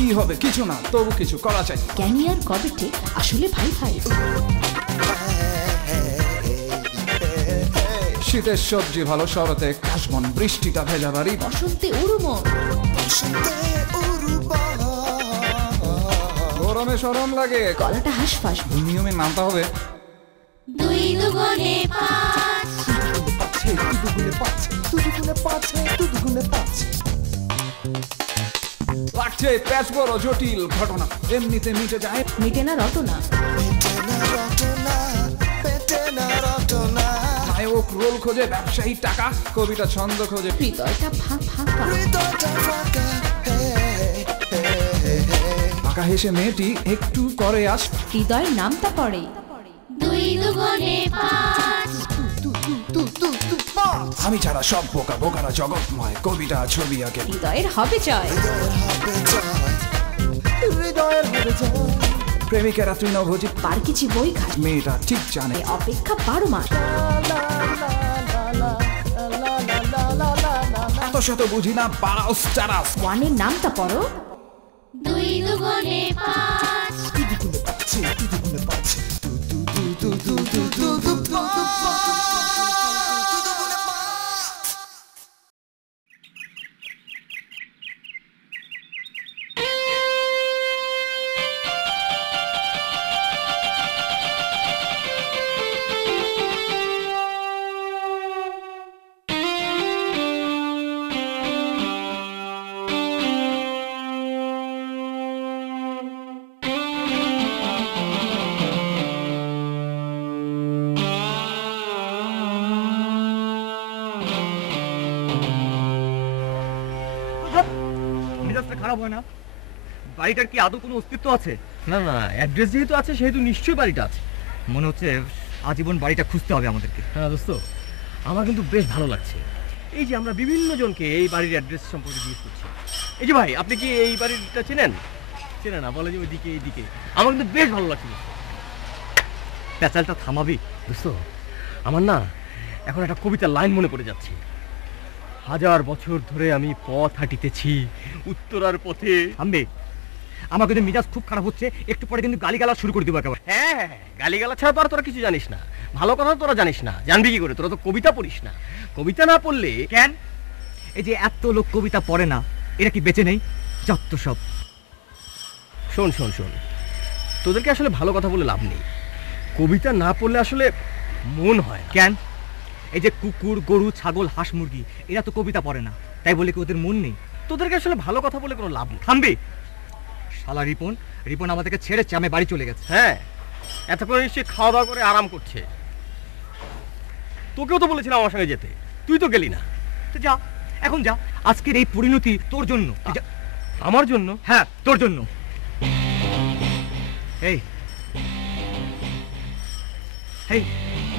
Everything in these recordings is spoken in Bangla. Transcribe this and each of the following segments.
কি হবে কিছু না, তবু কিছু করা চাই। জ্ঞানী আর গবেটে আসলে ভাই ভাই। শীতের সবজি ভালো, শরতে কাশবন, বৃষ্টিটা ভেজা বাড়ি, বসন্তে উড়ুমো, গরমে সরম লাগে, গলাটা হাঁসফাঁস। নিয়মে নামতে হবে। 2 দুগুণে 5, লাগছে প্যাচ বড় জটিল ঘটনা, এমনিতে মিটে যায়। মিটে না রটনা, নায়ক রোল খোঁজে, ব্যবসায়ী টাকা, কবিতা ছন্দ খোঁজে, হৃদয়টা ফাঁকা। ফাঁকা হেসে মেয়েটি একটু করে আস, হৃদয়ের নামটা পড়ে। 2 দুগুণে 5, আমি ছাড়া সব বোকা, বোকারা জগৎময়, কবিতা ছবি আঁকে, হৃদয়ের হবে জয়। প্রেমিকেরা তৃণভোজী, পার্কিছি বই খায়, মেয়েটা ঠিক জানে অপেক্ষা 12 মাস। এত শত বুঝি না, বারাউস চারাস। 1 এর নামটা পড়ো। 2 দুগুণে 5, মেজাজটা খারাপ হয় না? বাড়িটার কি আদৌ কোনো অস্তিত্ব আছে? না না, অ্যাড্রেস যেহেতু আছে সেহেতু নিশ্চয়ই বাড়িটা আছে। মনে হচ্ছে আজীবন বাড়িটা খুঁজতে হবে আমাদেরকে। হ্যাঁ দোস্ত, আমার কিন্তু বেশ ভালো লাগছে এই যে আমরা বিভিন্ন জনকে এই বাড়ির অ্যাড্রেস সম্পর্কে জিজ্ঞেস করছি। এই যে ভাই, আপনি কি এই বাড়িটা চেনেন? চেনে না, বলে যে ওইদিকে এইদিকে। আমার কিন্তু বেশ ভালো লাগছে। প্যাচালটা থামাবি দোস্ত? আমার না এখন একটা কবিতার লাইন মনে পড়ে যাচ্ছে। 1000 বছর ধরে আমি পথ হাঁটিতেছি উত্তরার পথে। থামবে, আমার কিন্তু মিজাজ খুব খারাপ হচ্ছে, একটু পরে কিন্তু গালিগালা শুরু করে দেবো একেবারে। হ্যাঁ, গালিগালা ছাড়া তো আর তোরা কিছু জানিস না, ভালো কথা তোরা জানিস না। জানবি কি করে? তোরা তো কবিতা পড়িস না। কবিতা না পড়লে কেন? এই যে এত লোক কবিতা পড়ে না, এরা কি বেঁচে নেই? যত সব। শোন শোন শোন, তোদেরকে আসলে ভালো কথা বলে লাভ নেই। কবিতা না পড়লে আসলে মন হয় না। কেন? এই যে কুকুর, গরু, ছাগল, হাঁস, মুরগি এরা তো কবিতা পড়ে না, তাই বলে কি ওদের মন নেই? তোদেরকে আসলে ভালো কথা বলে কোনো লাভ নেই। থামবি শালা। রিপন আমাদেরকে ছেড়েছে, আমি বাড়ি চলে গেছে। হ্যাঁ, এতক্ষণ নিশ্চয়ই খাওয়া দাওয়া করে আরাম করছে। তোকেও তো বলেছিলাম আমার সঙ্গে যেতে, তুই তো গেলি না। তো যা, এখন যা। আজকের এই পরিণতি তোর জন্য। আমার জন্য? হ্যাঁ, তোর জন্য। এই এই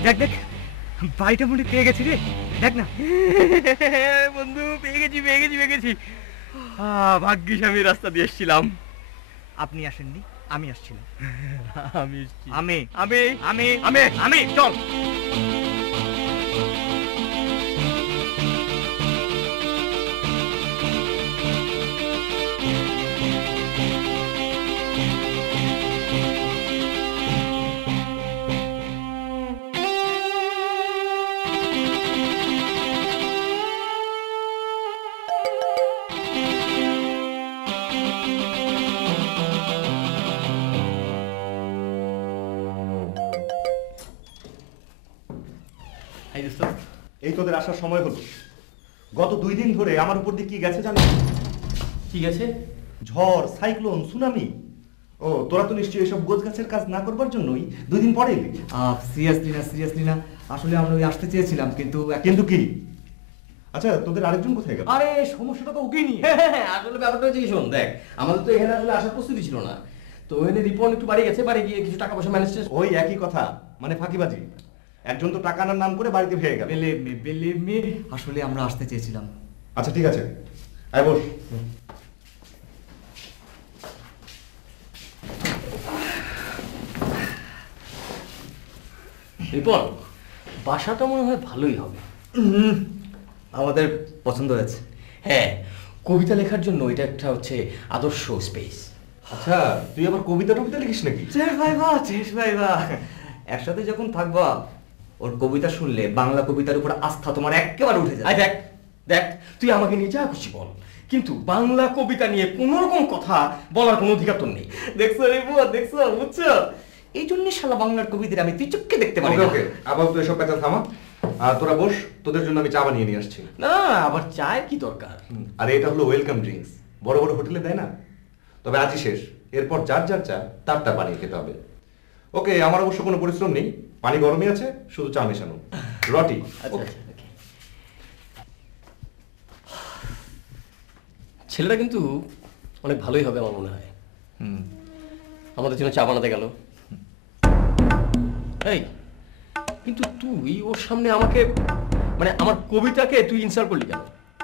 দেখ দেখ, বাড়িটা মনে পেয়ে গেছি রে। দেখ না বন্ধু, পেয়ে গেছি। ভাগ্যিস আমি রাস্তা দিয়ে এসেছিলাম। আপনি আসেননি, আমি আসছিলাম। আমি চল। এই তোদের আসার সময় হলো। গত 2 দিন ধরে আমার উপর দিয়ে কি গেছে জানিস? কি গেছে? ঝড়, সাইক্লোন, সুনামি। ও, তোরা তো নিশ্চয়ই এসব গোছ গাছের কাজ না করবার জন্যই 2 দিন পরে এলি। সিরিয়াসলি না, আসলে আমরা ওই আসতে চেয়েছিলাম, কিন্তু কি? আচ্ছা, তোদের আরেকজন কোথায় গেল? আরে সমস্যাটা তো ওকেই নিয়ে। আসলে ব্যাপারটা হচ্ছে কি, শোন দেখ, আমাদের তো এখানে আসলে আসার প্রস্তুতি ছিল না। তো ওখানে রিপন একটু বাড়ি গেছে, বাড়ি গিয়ে কিছু টাকা পয়সা ম্যানেজ। ওই একই কথা, মানে ফাঁকিবাজি। একজন তো টাকা আনার নাম করে বাড়িতে ভেঙে গেল। বিলিভ মি, আসলে আমরা আসতে চেয়েছিলাম। আচ্ছা ঠিক আছে, আয় বস। রিপন, বাসাটা মনে হয় ভালোই হবে। আমাদের পছন্দ হয়েছে। হ্যাঁ, কবিতা লেখার জন্য এটা একটা হচ্ছে আদর্শ স্পেস। আচ্ছা, তুই আবার কবিতা টবিতা লিখিস নাকি? চেস ভাইবা একসাথে যখন থাকবা ওর কবিতা শুনলে বাংলা কবিতার উপর আস্থা তোমার একেবারে উঠে যায়। দেখ দেখ, তুই আমাকে নিয়ে যা খুশি বল, কিন্তু বাংলা কবিতা নিয়ে কোনো রকম কথা বলার কোনো অধিকার তোর নেই। দেখছো রে বুয়া, দেখছো, বুঝছো? এই জন্য শালা বাংলার কবিদের আমি তুই চোখকে দেখতে পারি না। ওকে, আবার তুই এসব কথা থামা। আর তোরা বস, তোদের জন্য আমি চা বানিয়ে নিয়ে আসছি। না, আবার চায়ের কি দরকার? আর এটা হলো ওয়েলকাম ড্রিঙ্কস, বড় বড় হোটেলে দেয় না। তবে আজই শেষ, এরপর যার যার চা তারটা বানিয়ে খেতে হবে। ওকে, আমার অবশ্য কোনো পরিশ্রম নেই, পানি গরমই আছে, শুধু চা মেশানো। রটি। আচ্ছা, ছেলেটা কিন্তু অনেক ভালোই হবে আমার মনে হয়। আমাদের জন্য চা বানাতে গেল। এই, কিন্তু তুই ওর সামনে আমাকে, মানে আমার কবিতাকে তুই ইনসাল্ট করলি কেন?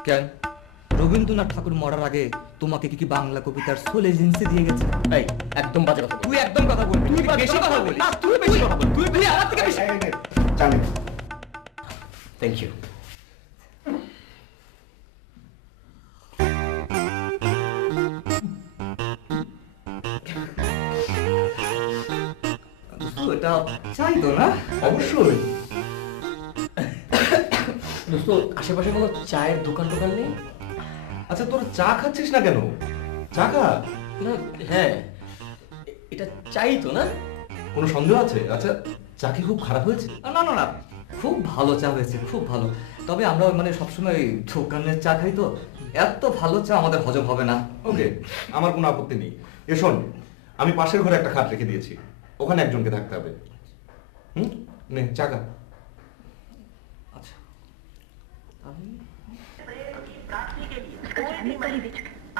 কেন? রবীন্দ্রনাথ ঠাকুর মরার আগে তোমাকে কি বাংলা কবিতার সোল এজেন্সি দিয়ে গেছে? এই, একদম বাজে কথা বল। তুই একদম কথা বলবি, তুই বেশি কথা বলিস। না, তুই বেশি কথা বল। তুই আমার থেকে বেশি। জানি। Thank you. এটা চাই তো না? অবশ্যই। দোস্ত, আশেপাশে কোনো চায়ের দোকান টোকান নেই? আচ্ছা, তোরা চা খাচ্ছিস না কেন? চা খা। না, হ্যাঁ, এটা চাই তো না? কোনো সন্দেহ আছে? আচ্ছা, চা কি খুব খারাপ হয়েছে? না না না, খুব ভালো চা হয়েছে, খুব ভালো। তবে আমরা মানে সবসময় দোকানের চা খাই তো, এত ভালো চা আমাদের হজম হবে না। ওকে, আমার কোনো আপত্তি নেই। এ শোন, আমি পাশের ঘরে একটা খাট রেখে দিয়েছি, ওখানে একজনকে থাকতে হবে। নে চা খা। আচ্ছা,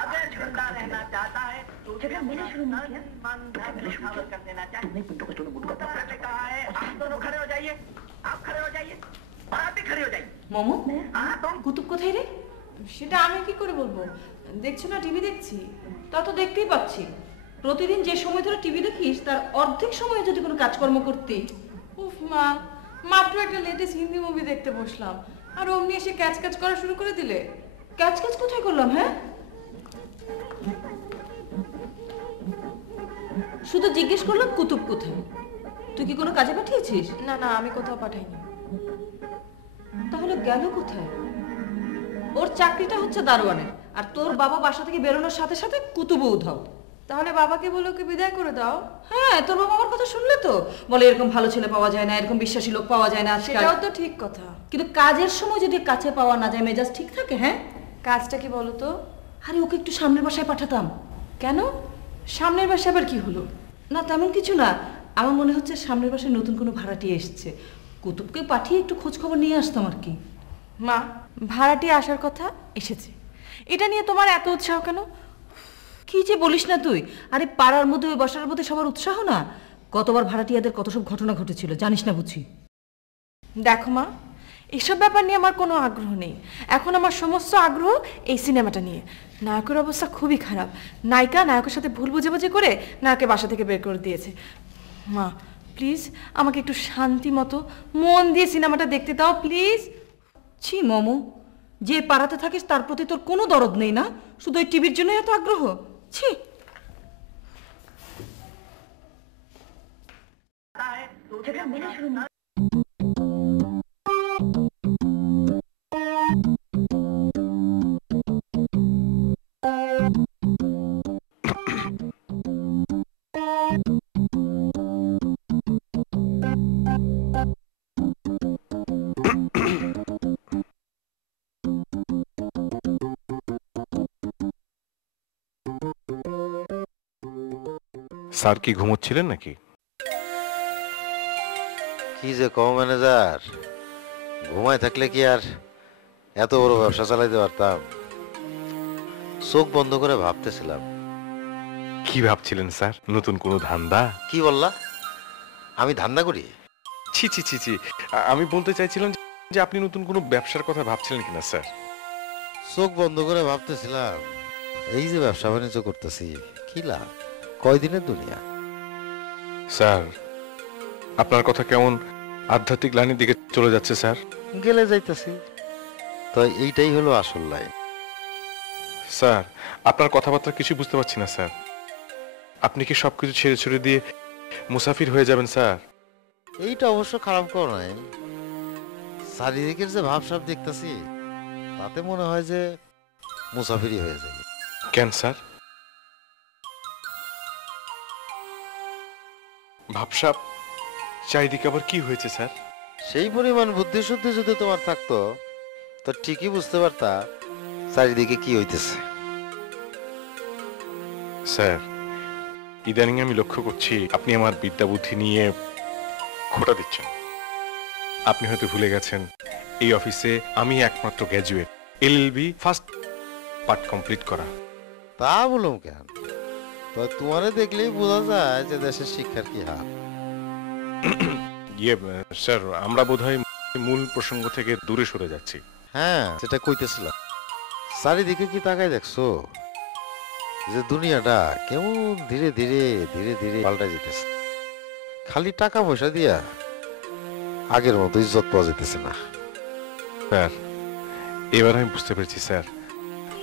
अगर जिंदा रहना चाहता है तो उसे अपना मन धन निछावर कर देना चाहिए। ने कहा है, आप दोनों खड़े हो जाइए, आप खड़े हो जाइए, और आप भी खड़े हो जाइए। মোমো, हाँ तुम কুতুব কোথায় রে? সেটা আমি কি করে বলবো? দেখছো না টিভি দেখছি, তা তো দেখতেই পাচ্ছি। প্রতিদিন যে সময় ধরে টিভি দেখিস তার অর্ধেক সময় যদি কোনো কাজকর্ম করতি। উফ মা, মাত্র একটা লেটেস্ট হিন্দি মুভি দেখতে বসলাম আর অমনি এসে ক্যাচ ক্যাচ করা শুরু করে দিলে। ক্যাচ ক্যাচ কোথায় করলাম? হ্যাঁ, শুধু জিজ্ঞেস করলাম কুতুব কোথায়। তুই কি কোনো কাজে পাঠিয়েছিস? না না, আমি কোথাও পাঠাইনি। তাহলে গেল কোথায়? ওর চাকরিটা হচ্ছে দারোয়ানের, আর তোর বাবা বাসা থেকে বেরোনোর সাথে সাথে কুতুবও উধাও। তাহলে বাবাকে বলে ওকে বিদায় করে দাও। হ্যাঁ, তোর বাবা আমার কথা শুনলে তো বলে এরকম ভালো ছেলে পাওয়া যায় না, এরকম বিশ্বাসী লোক পাওয়া যায় না। সেটাও তো ঠিক কথা, কিন্তু কাজের সময় যদি কাছে পাওয়া না যায় মেজাজ ঠিক থাকে? হ্যাঁ, কাজটা কি বলো তো? আরে ওকে একটু সামনের বাসায় পাঠাতাম। কেন? সামনের বাসায় আবার কি হলো? না তেমন কিছু না, আমার মনে হচ্ছে সামনের বাসায় নতুন কোনো ভাড়াটি এসছে, কুতুবকে পাঠিয়ে একটু খোঁজ খবর নিয়ে আসতাম আর কি। মা, ভাড়াটি আসার কথা এসেছে, এটা নিয়ে তোমার এত উৎসাহ কেন? কি যে বলিস না তুই! আরে পাড়ার মধ্যে ওই বসার মধ্যে সবার উৎসাহ না? কতবার ভাড়াটিয়াদের কত সব ঘটনা ঘটেছিল জানিস না বুঝি? দেখো মা, এসব ব্যাপার নিয়ে আমার কোনো আগ্রহ নেই। এখন আমার সমস্ত আগ্রহ এই সিনেমাটা নিয়ে। নায়কের অবস্থা খুবই খারাপ, নায়িকা নায়কের সাথে ভুল বুঝাবুঝি করে নায়কের বাসা থেকে বের করে দিয়েছে। মা প্লিজ আমাকে একটু শান্তি মতো মন দিয়ে সিনেমাটা দেখতে দাও প্লিজ। ছি মমো, যে পাড়াতে থাকিস তার প্রতি তোর কোনো দরদ নেই না? শুধু ওই টিভির জন্য এত আগ্রহ? ছি। तो उसे मेरा शुरू ना স্যার কি ঘুমোচ্ছিলেন নাকি? কি যে কম ম্যানেজার, ঘুমায় থাকলে কি আর এত বড় ব্যবসা চালাইতে পারতাম? চোখ বন্ধ করে ভাবতেছিলাম। কি ভাবছিলেন স্যার? নতুন কোনো ধান্দা? কি বললা? আমি ধান্দা করি? ছি ছি ছি ছি, আমি বলতে চাইছিলাম যে আপনি নতুন কোনো ব্যবসার কথা ভাবছিলেন কিনা স্যার। চোখ বন্ধ করে ভাবতেছিলাম, এই যে ব্যবসা বাণিজ্য করতেছি কি লাভ, কয়দিনের দুনিয়া। স্যার, আপনার কথা কেমন আধ্যাত্মিক লাইনের দিকে চলে যাচ্ছে স্যার। গেলে যাইতেছি, তো এইটাই হলো আসল লাইন। স্যার, আপনার কথাবার্তা কিছু বুঝতে পারছি না স্যার। আপনি কি সবকিছু ছেড়ে ছুড়ে দিয়ে মুসাফির হয়ে যাবেন স্যার? এইটা অবশ্য খারাপ কর নাই। চারিদিকের যে ভাবসাব দেখতেছি তাতে মনে হয় যে মুসাফিরই হয়ে যাবে। কেন স্যার? ভাবসাব চারিদিকে আবার কি হয়েছে স্যার? সেই পরিমাণ বুদ্ধি শুদ্ধি যদি তোমার থাকতো তো ঠিকই বুঝতে পারতা চারিদিকে কি হইতেছে। স্যার, ইদানিং আমি লক্ষ্য করছি আপনি আমার বিদ্যা বুদ্ধি নিয়ে খোঁটা দিচ্ছেন। আপনি হয়তো ভুলে গেছেন এই অফিসে আমি একমাত্র graduate, LLB first part complete করা। তা বলুম কেন, তো তোমারে দেখলেই বোঝা যায় যে দেশের শিক্ষার কি হাল। স্যার, আমরা বোধহয় মূল প্রসঙ্গ থেকে দূরে সরে যাচ্ছি। হ্যাঁ, যেটা কইতেছিলাম, চারিদিকে কি তাকাই দেখছো যে দুনিয়াটা কেমন ধীরে ধীরে ধীরে ধীরে পাল্টা যেতেছে। খালি টাকা পয়সা দিয়া আগের মতো ইজ্জত পাওয়া যেতেছে না। স্যার, এবার আমি বুঝতে পেরেছি স্যার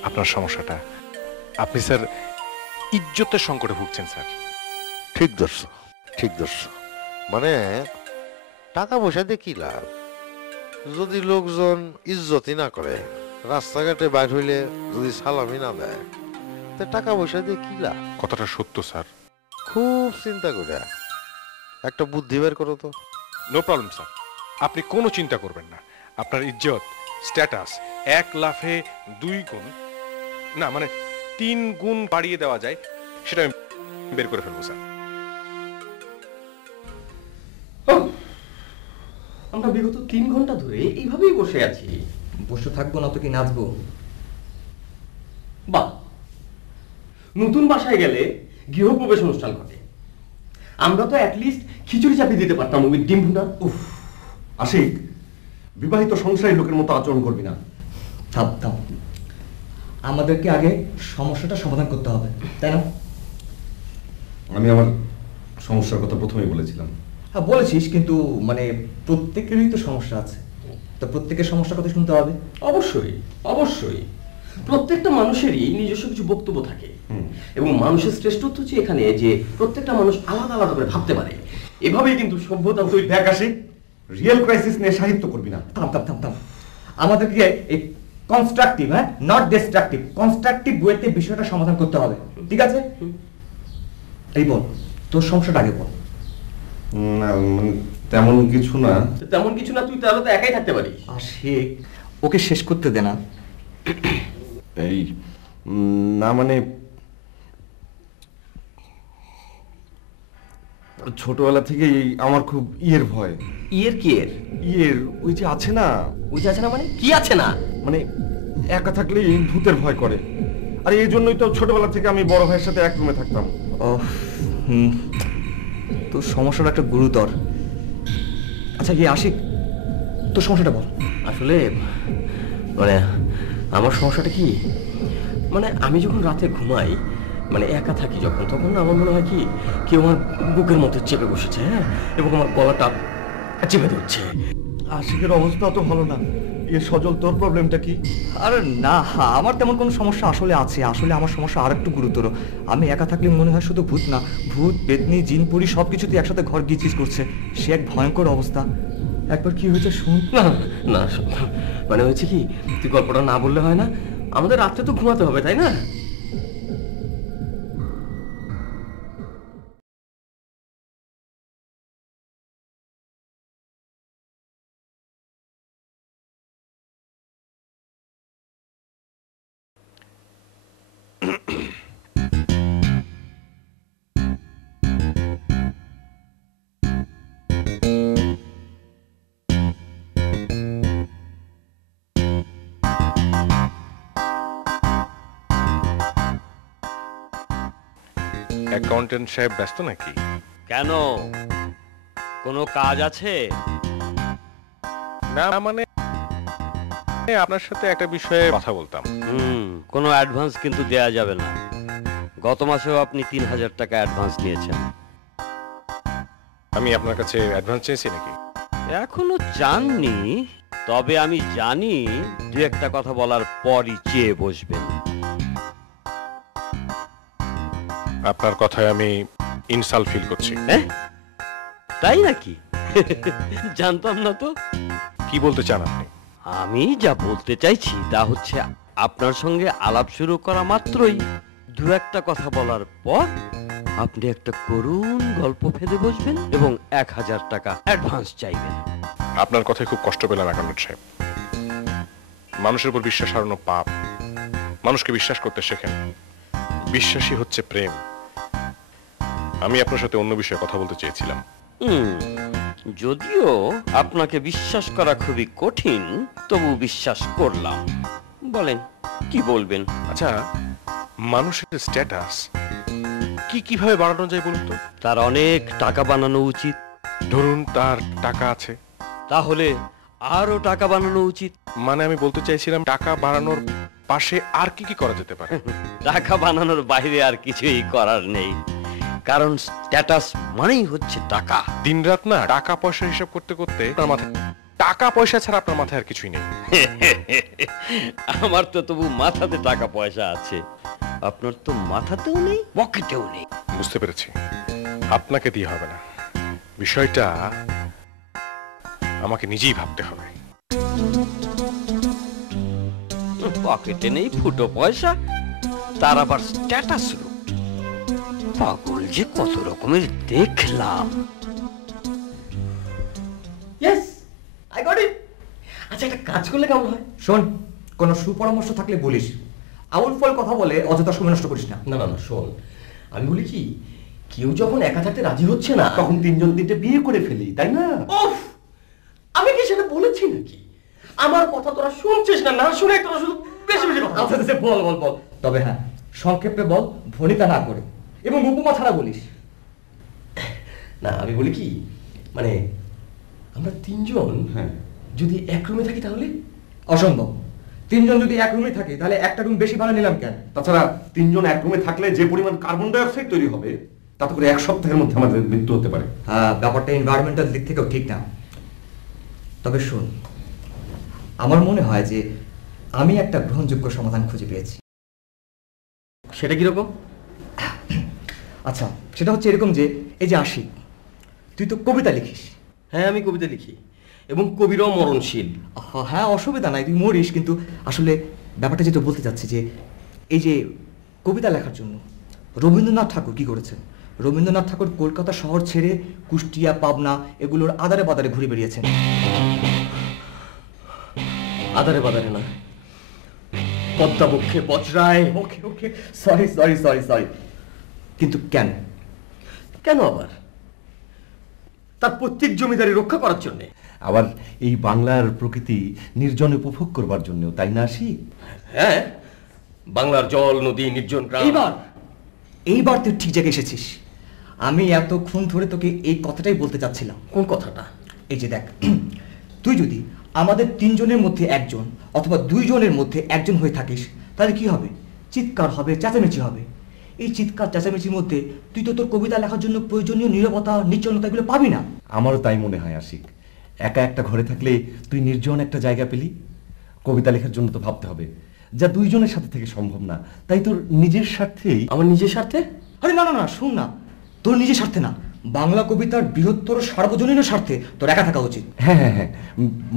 আপনার সমস্যাটা। আপনি স্যার ইজ্জতের সংকটে ভুগছেন স্যার। ঠিক ধরছো, ঠিক ধরছো। মানে টাকা পয়সা দিয়ে কি লাভ যদি লোকজন ইজ্জতই না করে, রাস্তাঘাটে বাইর হইলে যদি সালামি না দেয়, তো টাকা পয়সা দিয়ে কি লাভ? কথাটা সত্য স্যার। খুব চিন্তা করে একটা বুদ্ধি বের করো তো। নো প্রবলেম স্যার, আপনি কোনো চিন্তা করবেন না। আপনার ইজ্জত স্ট্যাটাস 1 লাফে 2 গুণ, না মানে 3 গুণ বাড়িয়ে দেওয়া যায়, সেটা আমি বের করে ফেলবো স্যার। আমরা বিগত 3 ঘন্টা ধরে এইভাবেই বসে আছি। বসে থাকবো না তো কি নাচবো? বাহ, নতুন বাসায় গেলে গৃহপ্রবেশ অনুষ্ঠান ঘটে। আমরা তো অ্যাটলিস্ট খিচুড়ি চাপিয়ে দিতে পারতাম উইথ ডিম ভুনা। উফ, আশিক, বিবাহিত সংসারী লোকের মতো আচরণ করবি না। থাম থাম, আমাদেরকে আগে সমস্যাটা সমাধান করতে হবে, তাই না? আমি আমার সমস্যার কথা প্রথমেই বলেছিলাম। হ্যাঁ বলেছিস, কিন্তু মানে প্রত্যেকেরই তো সমস্যা আছে, তো প্রত্যেকের সমস্যার কথা শুনতে হবে। অবশ্যই অবশ্যই, প্রত্যেকটা মানুষেরই নিজস্ব কিছু বক্তব্য থাকে, এবং মানুষের শ্রেষ্ঠত্ব হচ্ছে এখানে যে প্রত্যেকটা মানুষ আলাদা আলাদা করে ভাবতে পারে। এভাবেই কিন্তু সভ্যতা। তুই দেখ আশিক, রিয়েল ক্রাইসিস নিয়ে সাহিত্য করবি না। থাম থাম থাম থাম, আমাদেরকে এই কনস্ট্রাকটিভ, হ্যাঁ নট ডিস্ট্রাকটিভ, কনস্ট্রাকটিভ ওয়েতে বিষয়টা সমাধান করতে হবে, ঠিক আছে? এই বল, তোর সমস্যাটা আগে বল। না মানে তেমন কিছু না। তেমন কিছু না, তুই তাহলে তো একাই থাকতে পারিস। আশিক, ওকে শেষ করতে দে না। এই না মানে ছোটবেলা থেকেই আমার খুব ইয়ের ভয়। ইয়ের কি এর? ইয়ের ওই যে আছে না। ওই যে আছে না মানে কি আছে না? মানে একা থাকলেই ভূতের ভয় করে। আর এই জন্যই তো ছোটবেলা থেকে আমি বড় ভাইয়ের সাথে এক রুমে থাকতাম। ও তোর সমস্যাটা একটা গুরুতর। আচ্ছা গিয়ে আশিক, তোর সমস্যাটা বল। আসলে মানে আমার সমস্যাটা কি, মানে আমি যখন রাতে ঘুমাই, মানে একা থাকি যখন, তখন আমার মনে হয় কি কেউ আমার বুকের মধ্যে চেপে বসেছে, হ্যাঁ, এবং আমার গলাটা চেপে ধরছে। আশিকের অবস্থা তো ভালো না। এ সজল, তোর প্রবলেমটা কি? আরে না, আমার তেমন কোনো সমস্যা আসলে আছে। আসলে আমার সমস্যা আর একটু গুরুতর। আমি একা থাকলে মনে হয় শুধু ভূত না, ভূত পেতনি জিনপুরি সব কিছুতে একসাথে ঘর গিচিস করছে। সে এক ভয়ঙ্কর অবস্থা। একবার কি হয়েছে শুন। না না, মানে হয়েছে কি, তুই গল্পটা না বললে হয় না? আমাদের রাত্রে তো ঘুমাতে হবে, তাই না? অ্যাকাউন্টেন্ট সাহেব ব্যস্ত নাকি? কেন, কোনো কাজ আছে? না মানে আপনার সাথে একটা বিষয়ে কথা বলতাম। কোনো অ্যাডভান্স কিন্তু দেয়া যাবে না। গত মাসেও আপনি 3000 টাকা অ্যাডভান্স নিয়েছেন। আমি আপনার কাছে অ্যাডভান্স চেয়েছি নাকি? এখনো চাননি, তবে আমি জানি দু একটা কথা বলার পরই চেয়ে বসবেন। আপনার কথায় আমি ইনসাল্ট ফিল করছি। হ্যাঁ তাই নাকি? জানতাম না তো। কি বলতে চান আপনি? আমি যা বলতে চাইছি তা হচ্ছে আপনার সঙ্গে আলাপ শুরু করা মাত্রই দু একটা কথা বলার পর আপনি একটা করুণ গল্প ফেলে বসবেন এবং 1000 টাকা অ্যাডভান্স চাইবেন। আপনার কথায় খুব কষ্ট পেলাম অ্যাকাউন্টেন্ট সাহেব। মানুষের উপর বিশ্বাস হারানো পাপ। মানুষকে বিশ্বাস করতে শেখেন। বিশ্বাসই হচ্ছে প্রেম। আমি আপনার সাথে অন্য বিষয়ে কথা বলতে চেয়েছিলাম। যদিও আপনাকে বিশ্বাস করা খুবই কঠিন, তবু বিশ্বাস করলাম। বলেন কি বলবেন? আচ্ছা, মানুষের স্ট্যাটাস কিভাবে বাড়ানো যায় বলুন তো? তার অনেক টাকা বানানো উচিত। ধরুন তার টাকা আছে, তাহলে আরো টাকা বানানো উচিত। মানে আমি বলতে চাইছিলাম টাকা বাড়ানোর পাশে আর কি করা যেতে পারে? টাকা বানানোর বাইরে আর কিছুই করার নেই, কারণ স্ট্যাটাস মানেই হচ্ছে টাকা। দিনরাত না টাকা পয়সা হিসাব করতে করতে আপনার মাথায় টাকা পয়সা ছাড়া আপনার মাথায় আর কিছুই নেই। আমার তো তবু মাথাতে টাকা পয়সা আছে, আপনার তো মাথাতেও নেই, পকেটেও নেই। বুঝতে পেরেছি, আপনাকে দিয়ে হবে না, বিষয়টা আমাকে নিজেই ভাবতে হবে। পকেটে নেই ফুটো পয়সা, তার আবার স্ট্যাটাস। পাগল যে কত রকমের দেখলাম। আচ্ছা, একটা কাজ করলে কেমন হয়? শোন, কোনো সুপরামর্শ থাকলে বলিস। আউল ফল কথা বলে অযথা সময় নষ্ট করিস না। না না না, শোন, আমি বলি কি, কেউ যখন একা থাকতে রাজি হচ্ছে না তখন 3জন 3টে বিয়ে করে ফেলি, তাই না? ওফ, আমি কি সেটা বলেছি নাকি? আমার কথা তোরা শুনছিস না, না শুনে তোরা শুধু বেশি বেশি কথা। আচ্ছা বল বল বল, তবে হ্যাঁ সংক্ষেপে বল, ভনিতা না করে, এবং উপমা ছাড়া বলিস। না, আমি বলি কি, মানে আমরা 3জন যদি এক রুমে থাকি তাহলে? অসম্ভব। 3জন যদি এক রুমে থাকি তাহলে একটা রুম বেশি ভাড়া নিলাম কেন? তাছাড়া 3জন এক রুমে থাকলে যে পরিমাণ কার্বন ডাই অক্সাইড তৈরি হবে তাতে করে 1 সপ্তাহের মধ্যে আমাদের মৃত্যু হতে পারে। হ্যাঁ, ব্যাপারটা এনভায়রনমেন্টাল দিক থেকেও ঠিক না। তবে শোন, আমার মনে হয় যে আমি একটা গ্রহণযোগ্য সমাধান খুঁজে পেয়েছি। সেটা কিরকম? আচ্ছা, সেটা হচ্ছে এরকম যে, এই যে আশিক, তুই তো কবিতা লিখিস। হ্যাঁ, আমি কবিতা লিখি এবং কবিরও মরণশীল। হ্যাঁ, অসুবিধা নাই, তুই মরিস, কিন্তু আসলে ব্যাপারটা যেটা বলতে চাচ্ছি যে, এই যে কবিতা লেখার জন্য রবীন্দ্রনাথ ঠাকুর কি করেছেন? রবীন্দ্রনাথ ঠাকুর কলকাতা শহর ছেড়ে কুষ্টিয়া, পাবনা এগুলোর আদারে বাদারে ঘুরে বেরিয়েছেন। আদারে বাদারে না, পদ্মা বক্ষে বজ্রায়। ওকে ওকে, সরি সরি সরি সরি। কিন্তু কেন? কেন আবার? তার প্রত্যেক জমিদারি রক্ষা করার জন্য। আবার এই বাংলার প্রকৃতি নির্জন উপভোগ করবার জন্য, তাই না আশিক? হ্যাঁ, বাংলার জল, নদী, নির্জন গ্রাম। এইবার তুই ঠিক জায়গায় এসেছিস। আমি এতক্ষণ ধরে তোকে এই কথাটাই বলতে চাচ্ছিলাম। কোন কথাটা? এই যে দেখ, তুই যদি আমাদের 3জনের মধ্যে একজন অথবা 2জনের মধ্যে একজন হয়ে থাকিস তাহলে কি হবে? চিৎকার হবে, চেঁচামেচি হবে। এই চিৎকার চেঁচামেচির মধ্যে তুই তো তোর কবিতা লেখার জন্য প্রয়োজনীয় নীরবতা, নির্জনতা এগুলো পাবি না। আমারও তাই মনে হয় আশিক। একা একটা ঘরে থাকলে তুই নির্জন একটা জায়গা পেলি। কবিতা লেখার জন্য তো ভাবতে হবে, যা 2জনের সাথে থেকে সম্ভব না। তাই তোর নিজের স্বার্থেই। আমার নিজের স্বার্থে? আরে না না না, শোন না, তোর নিজের স্বার্থে না, বাংলা কবিতার বৃহত্তর সার্বজনীন স্বার্থে তোর একা থাকা উচিত। হ্যাঁ হ্যাঁ হ্যাঁ,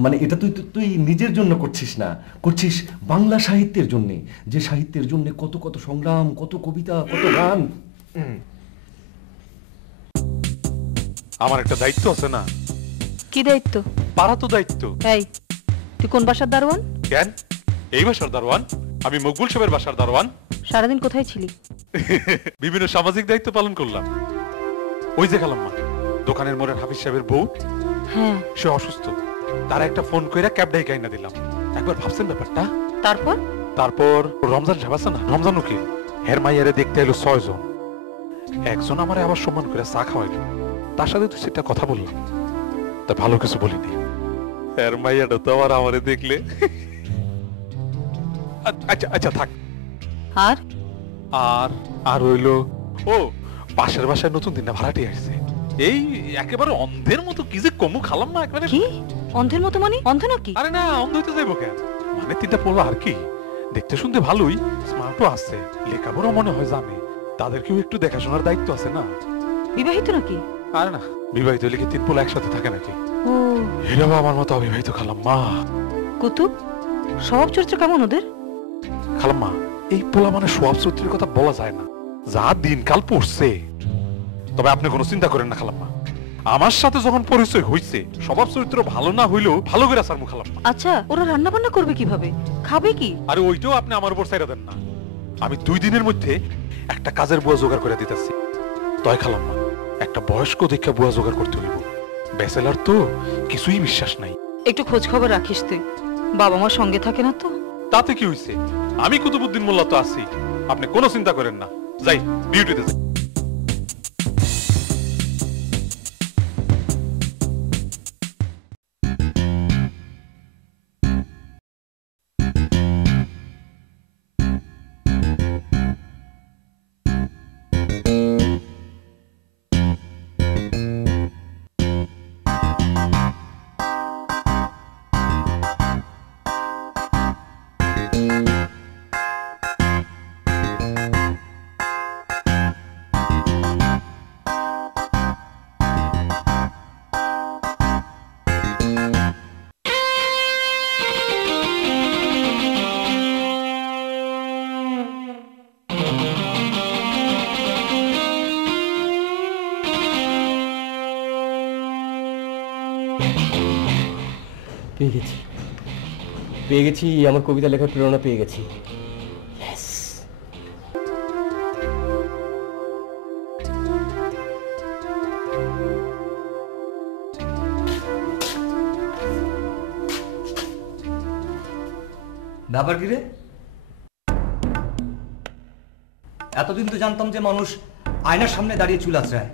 মানে এটা তুই নিজের জন্য করছিস না, করছিস বাংলা সাহিত্যের জন্য, যে সাহিত্যের জন্য কত কত সংগ্রাম, কত কবিতা, কত গান। আমার একটা দায়িত্ব আছে না? কি দায়িত্ব? পাড়া তো দায়িত্ব। এই, তুই কোন বাসার দারোয়ান? কেন? এই বাসার দারোয়ান? আমি মকবুল সাহেবের বাসার দারোয়ান। সারাদিন কোথায় ছিলি? বিভিন্ন সামাজিক দায়িত্ব পালন করলাম। ওই যে গেলাম মা, দোকানের মোড়ের হাফিজ সাহেবের বউ। হ্যাঁ, সে অসুস্থ, তার একটা ফোন কইরা ক্যাব ডাই কাইনা দিলাম। একবার ভাবছেন ব্যাপারটা? তারপর রমজান সাহেব আছে না, রমজান উকিল, হের মাইয়ারে দেখতে এলো 6 জন। একজন আমারে আবার সম্মান করে চা খাওয়াইলো, তার সাথে তুই সেটা কথা বললাম, তা ভালো কিছু বলিনি। হের মাইয়াটা তো আবার আমারে দেখলে। আচ্ছা আচ্ছা থাক। আর আর আর হইলো, ও পাশের বাসায় নতুন দিন ভাড়াটি আসছে। এই একেবারে অন্ধের মতো কি যে কমু খালাম না একবারে। কি অন্ধের মতো? মানে অন্ধ নাকি? আরে না, অন্ধ হইতে যাইব কেন? মানে 3টা পড়লো আর কি, দেখতে শুনতে ভালোই, স্মার্টও আছে, লেখাপড়া মনে হয় জানে। তাদেরকেও একটু দেখাশোনার দায়িত্ব আছে না। বিবাহিত নাকি? আরে না, বিবাহিত হলে কি 3 পোলা একসাথে থাকে নাকি? ও এরাও আমার মতো অবিবাহিত খালাম্মা। কুতুব, স্বভাব চরিত্র কেমন ওদের? খালাম্মা, এই পোলা মানে স্বভাব চরিত্রের কথা বলা যায় না, যা দিনকাল পড়ছে। তবে আপনি কোনো চিন্তা করেন না খালাম্মা, আমার সাথে যখন পরিচয় হইছে, স্বভাব চরিত্র ভালো না হইলেও ভালো করে আসার মুখ খালাম্মা। আচ্ছা, ওরা রান্না বান্না করবে কিভাবে, খাবে কি? আরে ওইটাও আপনি আমার উপর ছাইরা দেন না। আমি 2 দিনের মধ্যে একটা কাজের বুয়া জোগাড় করে দিতেছি। তয় খালাম্মা, একটা বয়স্ক দীক্ষা বুয়া জোগাড় করতে হইব। ব্যাচেলার তো কিছুই বিশ্বাস নাই। একটু খোঁজ খবর রাখিস তুই, বাবা মার সঙ্গে থাকে না তো। তাতে কি হইছে, আমি কুতুবউদ্দিন মোল্লা তো আছি, আপনি কোনো চিন্তা করেন না। যাই ডিউটিতে যাই। পেয়ে গেছি আমার কবিতা লেখার প্রেরণা পেয়ে গেছি। ব্যাপার কি রে? এতদিন তো জানতাম যে মানুষ আয়নার সামনে দাঁড়িয়ে চুল আঁচড়ায়,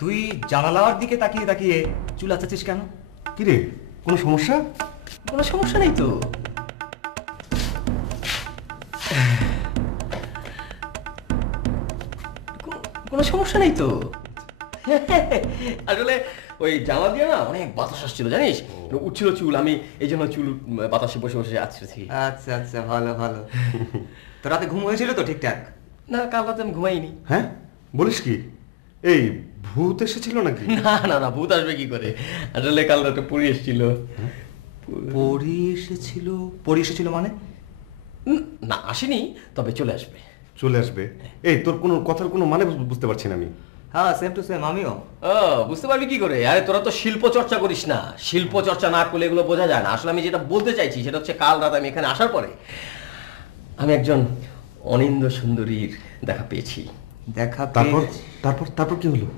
তুই জানালার দিকে তাকিয়ে তাকিয়ে চুল আঁচড়াচ্ছিস কেন? কি রে, কোনো সমস্যা? কোনো সমস্যা নেই তো। কোনো সমস্যা নেই তো। আসলে ওই জামা দিয়ে না অনেক বাতাস আসছিল জানিস, উঠছিল চুল, আমি এই জন্য চুল বাতাসে বসে বসে আছড়েছি। আচ্ছা আচ্ছা, ভালো ভালো। তো রাতে ঘুম হয়েছিল তো ঠিকঠাক? না, কাল রাতে আমি ঘুমাইনি। হ্যাঁ, বলিস কি? এই ভূত এসেছিল নাকি? না না না, ভূত আসবে কি করে, আসলে কাল রাতে পরি এসেছিল। পরি এসেছিল? পরি এসেছিল মানে? না, আসেনি, তবে চলে আসবে। চলে আসবে? এই তোর কোনো কথার কোনো মানে বুঝতে পারছি না আমি। হ্যাঁ, সেম টু সেম, আমিও। বুঝতে পারবি কি করে? আরে তোরা তো শিল্প চর্চা করিস না, শিল্প চর্চা না করলে এগুলো বোঝা যায় না। আসলে আমি যেটা বলতে চাইছি সেটা হচ্ছে, কাল রাত আমি এখানে আসার পরে আমি একজন অনিন্দ সুন্দরীর দেখা পেয়েছি। দেখা? তারপর তারপর তারপর কি হলো?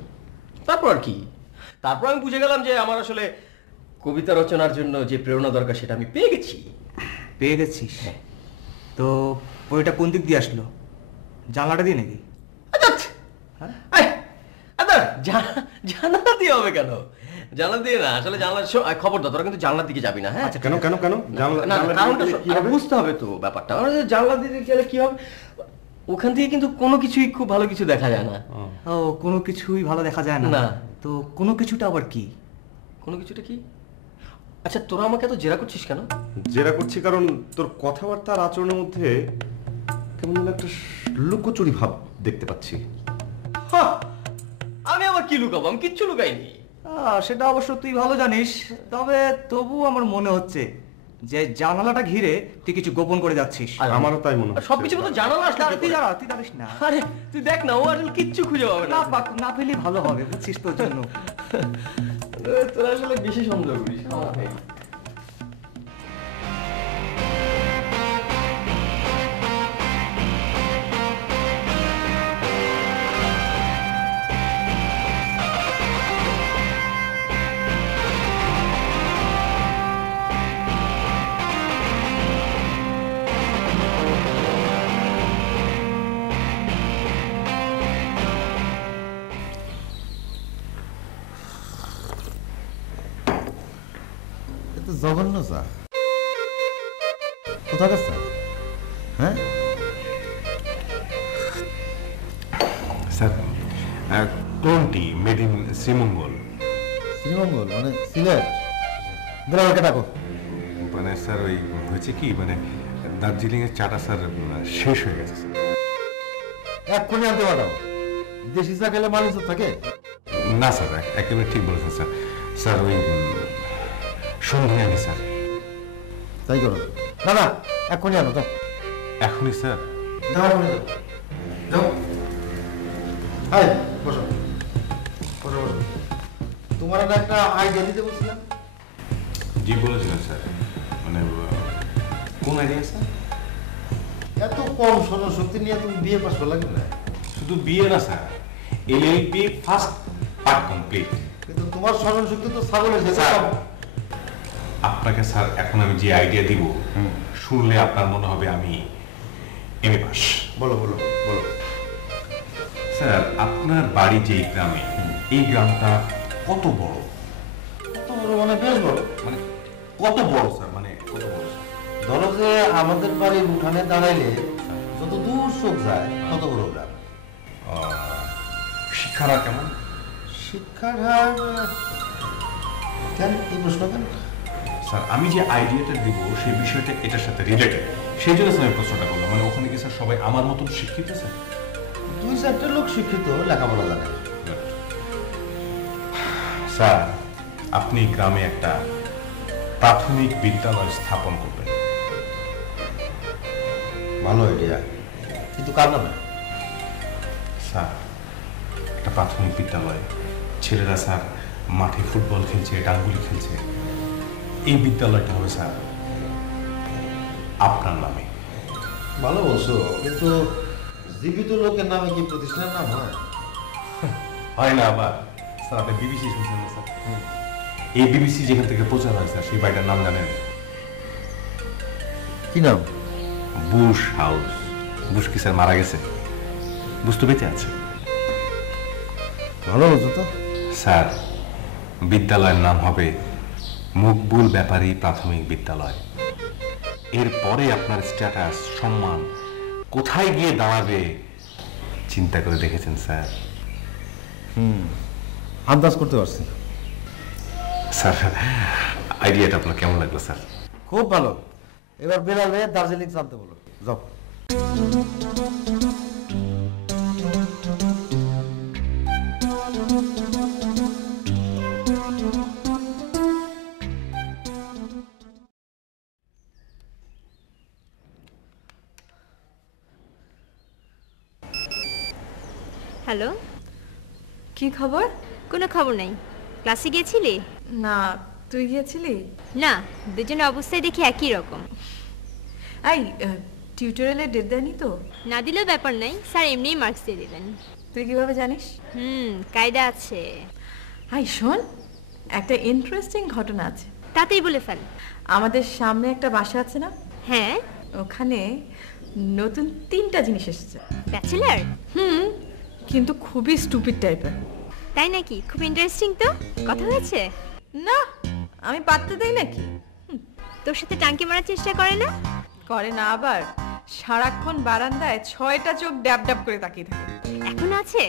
তারপর আর কি, তারপর আমি বুঝে গেলাম যে আমার আসলে কবিতা রচনার জন্য যে প্রেরণা দরকার সেটা আমি পেয়ে গেছি। পেয়ে গেছিস? তো বইটা কোন দিক দিয়ে আসলো? জানলাটা দিয়ে নাকি? জানলা দিয়ে হবে কেন? জানলা দিয়ে না, আসলে জানলার খবরদার তোরা কিন্তু জানলার দিকে যাবি না। হ্যাঁ, কেন কেন কেন? কারণটা বুঝতে হবে তো ব্যাপারটা। জানলা দিয়ে গেলে কি হবে, ওখান থেকে কিন্তু কোনো কিছুই খুব ভালো কিছু দেখা যায় না। ও, কোনো কিছুই ভালো দেখা যায় না? না। তো কোনো কিছুটা আবার কি? কোনো কিছুটা কি? আচ্ছা, তোরা আমাকে এত জেরা করছিস কেন? জেরা করছি কারণ তোর কথাবার্তা আর আচরণের মধ্যে কেমন যেন একটা লুকোচুরি ভাব দেখতে পাচ্ছি। আমি আবার কি লুকাবো? আমি কিচ্ছু লুকাইনি। সেটা অবশ্য তুই ভালো জানিস, তবে তবু আমার মনে হচ্ছে যে জানালাটা ঘিরে তুই কিছু গোপন করে যাচ্ছিস। আমারও তাই মনে হয়। সবকিছু তো জানালা আসলে তুই দাঁড়া, তুই দাঁড়িস না। আরে তুই দেখ না, ও আসলে কিচ্ছু খুঁজে পাবে না। না পেলে ভালো হবে, বুঝছিস তোর জন্য। তোরা আসলে বেশি সন্দেহ করিস। জঘন্য চা কোথাকার চা? হ্যাঁ স্যার, ক্লোনটি মেড ইন শ্রীমঙ্গল। শ্রীমঙ্গল মানে সিলেট? আমাকে ডাকো। মানে স্যার ওই হয়েছে কি, মানে দার্জিলিং এর চাটা স্যার শেষ হয়ে গেছে স্যার। এক্ষুনি আনতে পাঠাও। দেশি চা খেলে মানুষ থাকে? না স্যার, একেবারে ঠিক বলেছেন স্যার। স্যার ওই সন্ধ্যায় আনি স্যার। তাই করো। না না, এক্ষুনি আনো। যাও এখনই স্যার? যাও এখনই যাও। যাও। হাই বসো বসো বসো। তোমার একটা আইডিয়া দিতে বলছিলাম। জি বলেছিলেন স্যার। মানে কোন আইডিয়া স্যার? এত কম স্মরণ শক্তি নিয়ে তুমি বিয়ে পাস করলা কি না? শুধু বিয়ে না sir, LLB first part complete. কিন্তু তোমার স্মরণ শক্তি তো ছাগলের স্যার আপনাকে স্যার এখন আমি যে আইডিয়া দিব শুনলে আপনার মনে হবে আমি এমএ পাস। বলো বলো বলো। স্যার আপনার বাড়ি যে গ্রামে, এই গ্রামটা কত বড়? কত বড় মানে বেশ বড়। মানে কত বড় স্যার? মানে কত বড়? ধরো যে আমাদের বাড়ির উঠানে দাঁড়াইলে যত দূর চোখ যায় তত বড় গ্রাম। শিক্ষার হার কেমন? শিক্ষার হার কেন এই প্রশ্ন কেন? স্যার আমি যে আইডিয়াটা দিব সেই বিষয়টা এটার সাথে রিলেটেড, সেই জন্য স্যার প্রশ্নটা করলাম। মানে ওখানে কি স্যার সবাই আমার মতন শিক্ষিত স্যার? 2-4টা লোক শিক্ষিত, লেখাপড়া জানে। স্যার আপনি গ্রামে একটা প্রাথমিক বিদ্যালয় স্থাপন করবেন। ভালো আইডিয়া, কিন্তু কার নামে? স্যার একটা প্রাথমিক বিদ্যালয়, ছেলেরা স্যার মাঠে ফুটবল খেলছে, ডাঙ্গুলি খেলছে, এই বিদ্যালয়টা হবে স্যার আপনার নামে। ভালো বলছো, কিন্তু জীবিত লোকের নামে কি প্রতিষ্ঠানের নাম হয়? হয় না আবার স্যার। আপনি বিবিসি শুনছেন না স্যার? এই বিবিসি যেখান থেকে প্রচার হয় স্যার, সেই বাড়িটার নাম জানেন? কি নাম? Bush house. বুশ কি স্যার মারা গেছে? বুশ তো বেঁচে আছে। ভালো বলছো তো। স্যার বিদ্যালয়ের নাম হবে মকবুল ব্যাপারী প্রাথমিক বিদ্যালয়। এরপরে আপনার স্ট্যাটাস, সম্মান কোথায় গিয়ে দাঁড়াবে চিন্তা করে দেখেছেন স্যার? আন্দাজ করতে পারছি। স্যার আইডিয়াটা আপনার কেমন লাগলো স্যার? খুব ভালো। এবার বেরালে দার্জিলিং জানতে বলো। যাও। হ্যালো, কি খবর? কোনো খবর নাই। ক্লাসে গিয়েছিলি? না, তুই গিয়েছিলি? না, দুজনের অবস্থায় দেখি একই রকম। এই টিউটোরিয়ালে ডেট দেয়নি তো? না দিলেও ব্যাপার নাই, স্যার এমনিই মার্কস দিয়ে দিবেন। তুই কিভাবে জানিস? কায়দা আছে। এই শোন, একটা ইন্টারেস্টিং ঘটনা আছে। তাতেই বলে ফেল। আমাদের সামনে একটা বাসা আছে না? হ্যাঁ। ওখানে নতুন 3টা জিনিস এসেছে। ব্যাচেলার? কিন্তু খুবই স্টুপিড টাইপের। তাই নাকি? খুব ইন্টারেস্টিং তো। কথা হয়েছে? না, আমি পাত্তা দেই নাকি? তোর সাথে টাঙ্কি মারার চেষ্টা করে না? করে না আবার। সারাক্ষণ বারান্দায় 6টা চোখ ড্যাব ড্যাব করে তাকিয়ে থাকে। এখন আছে?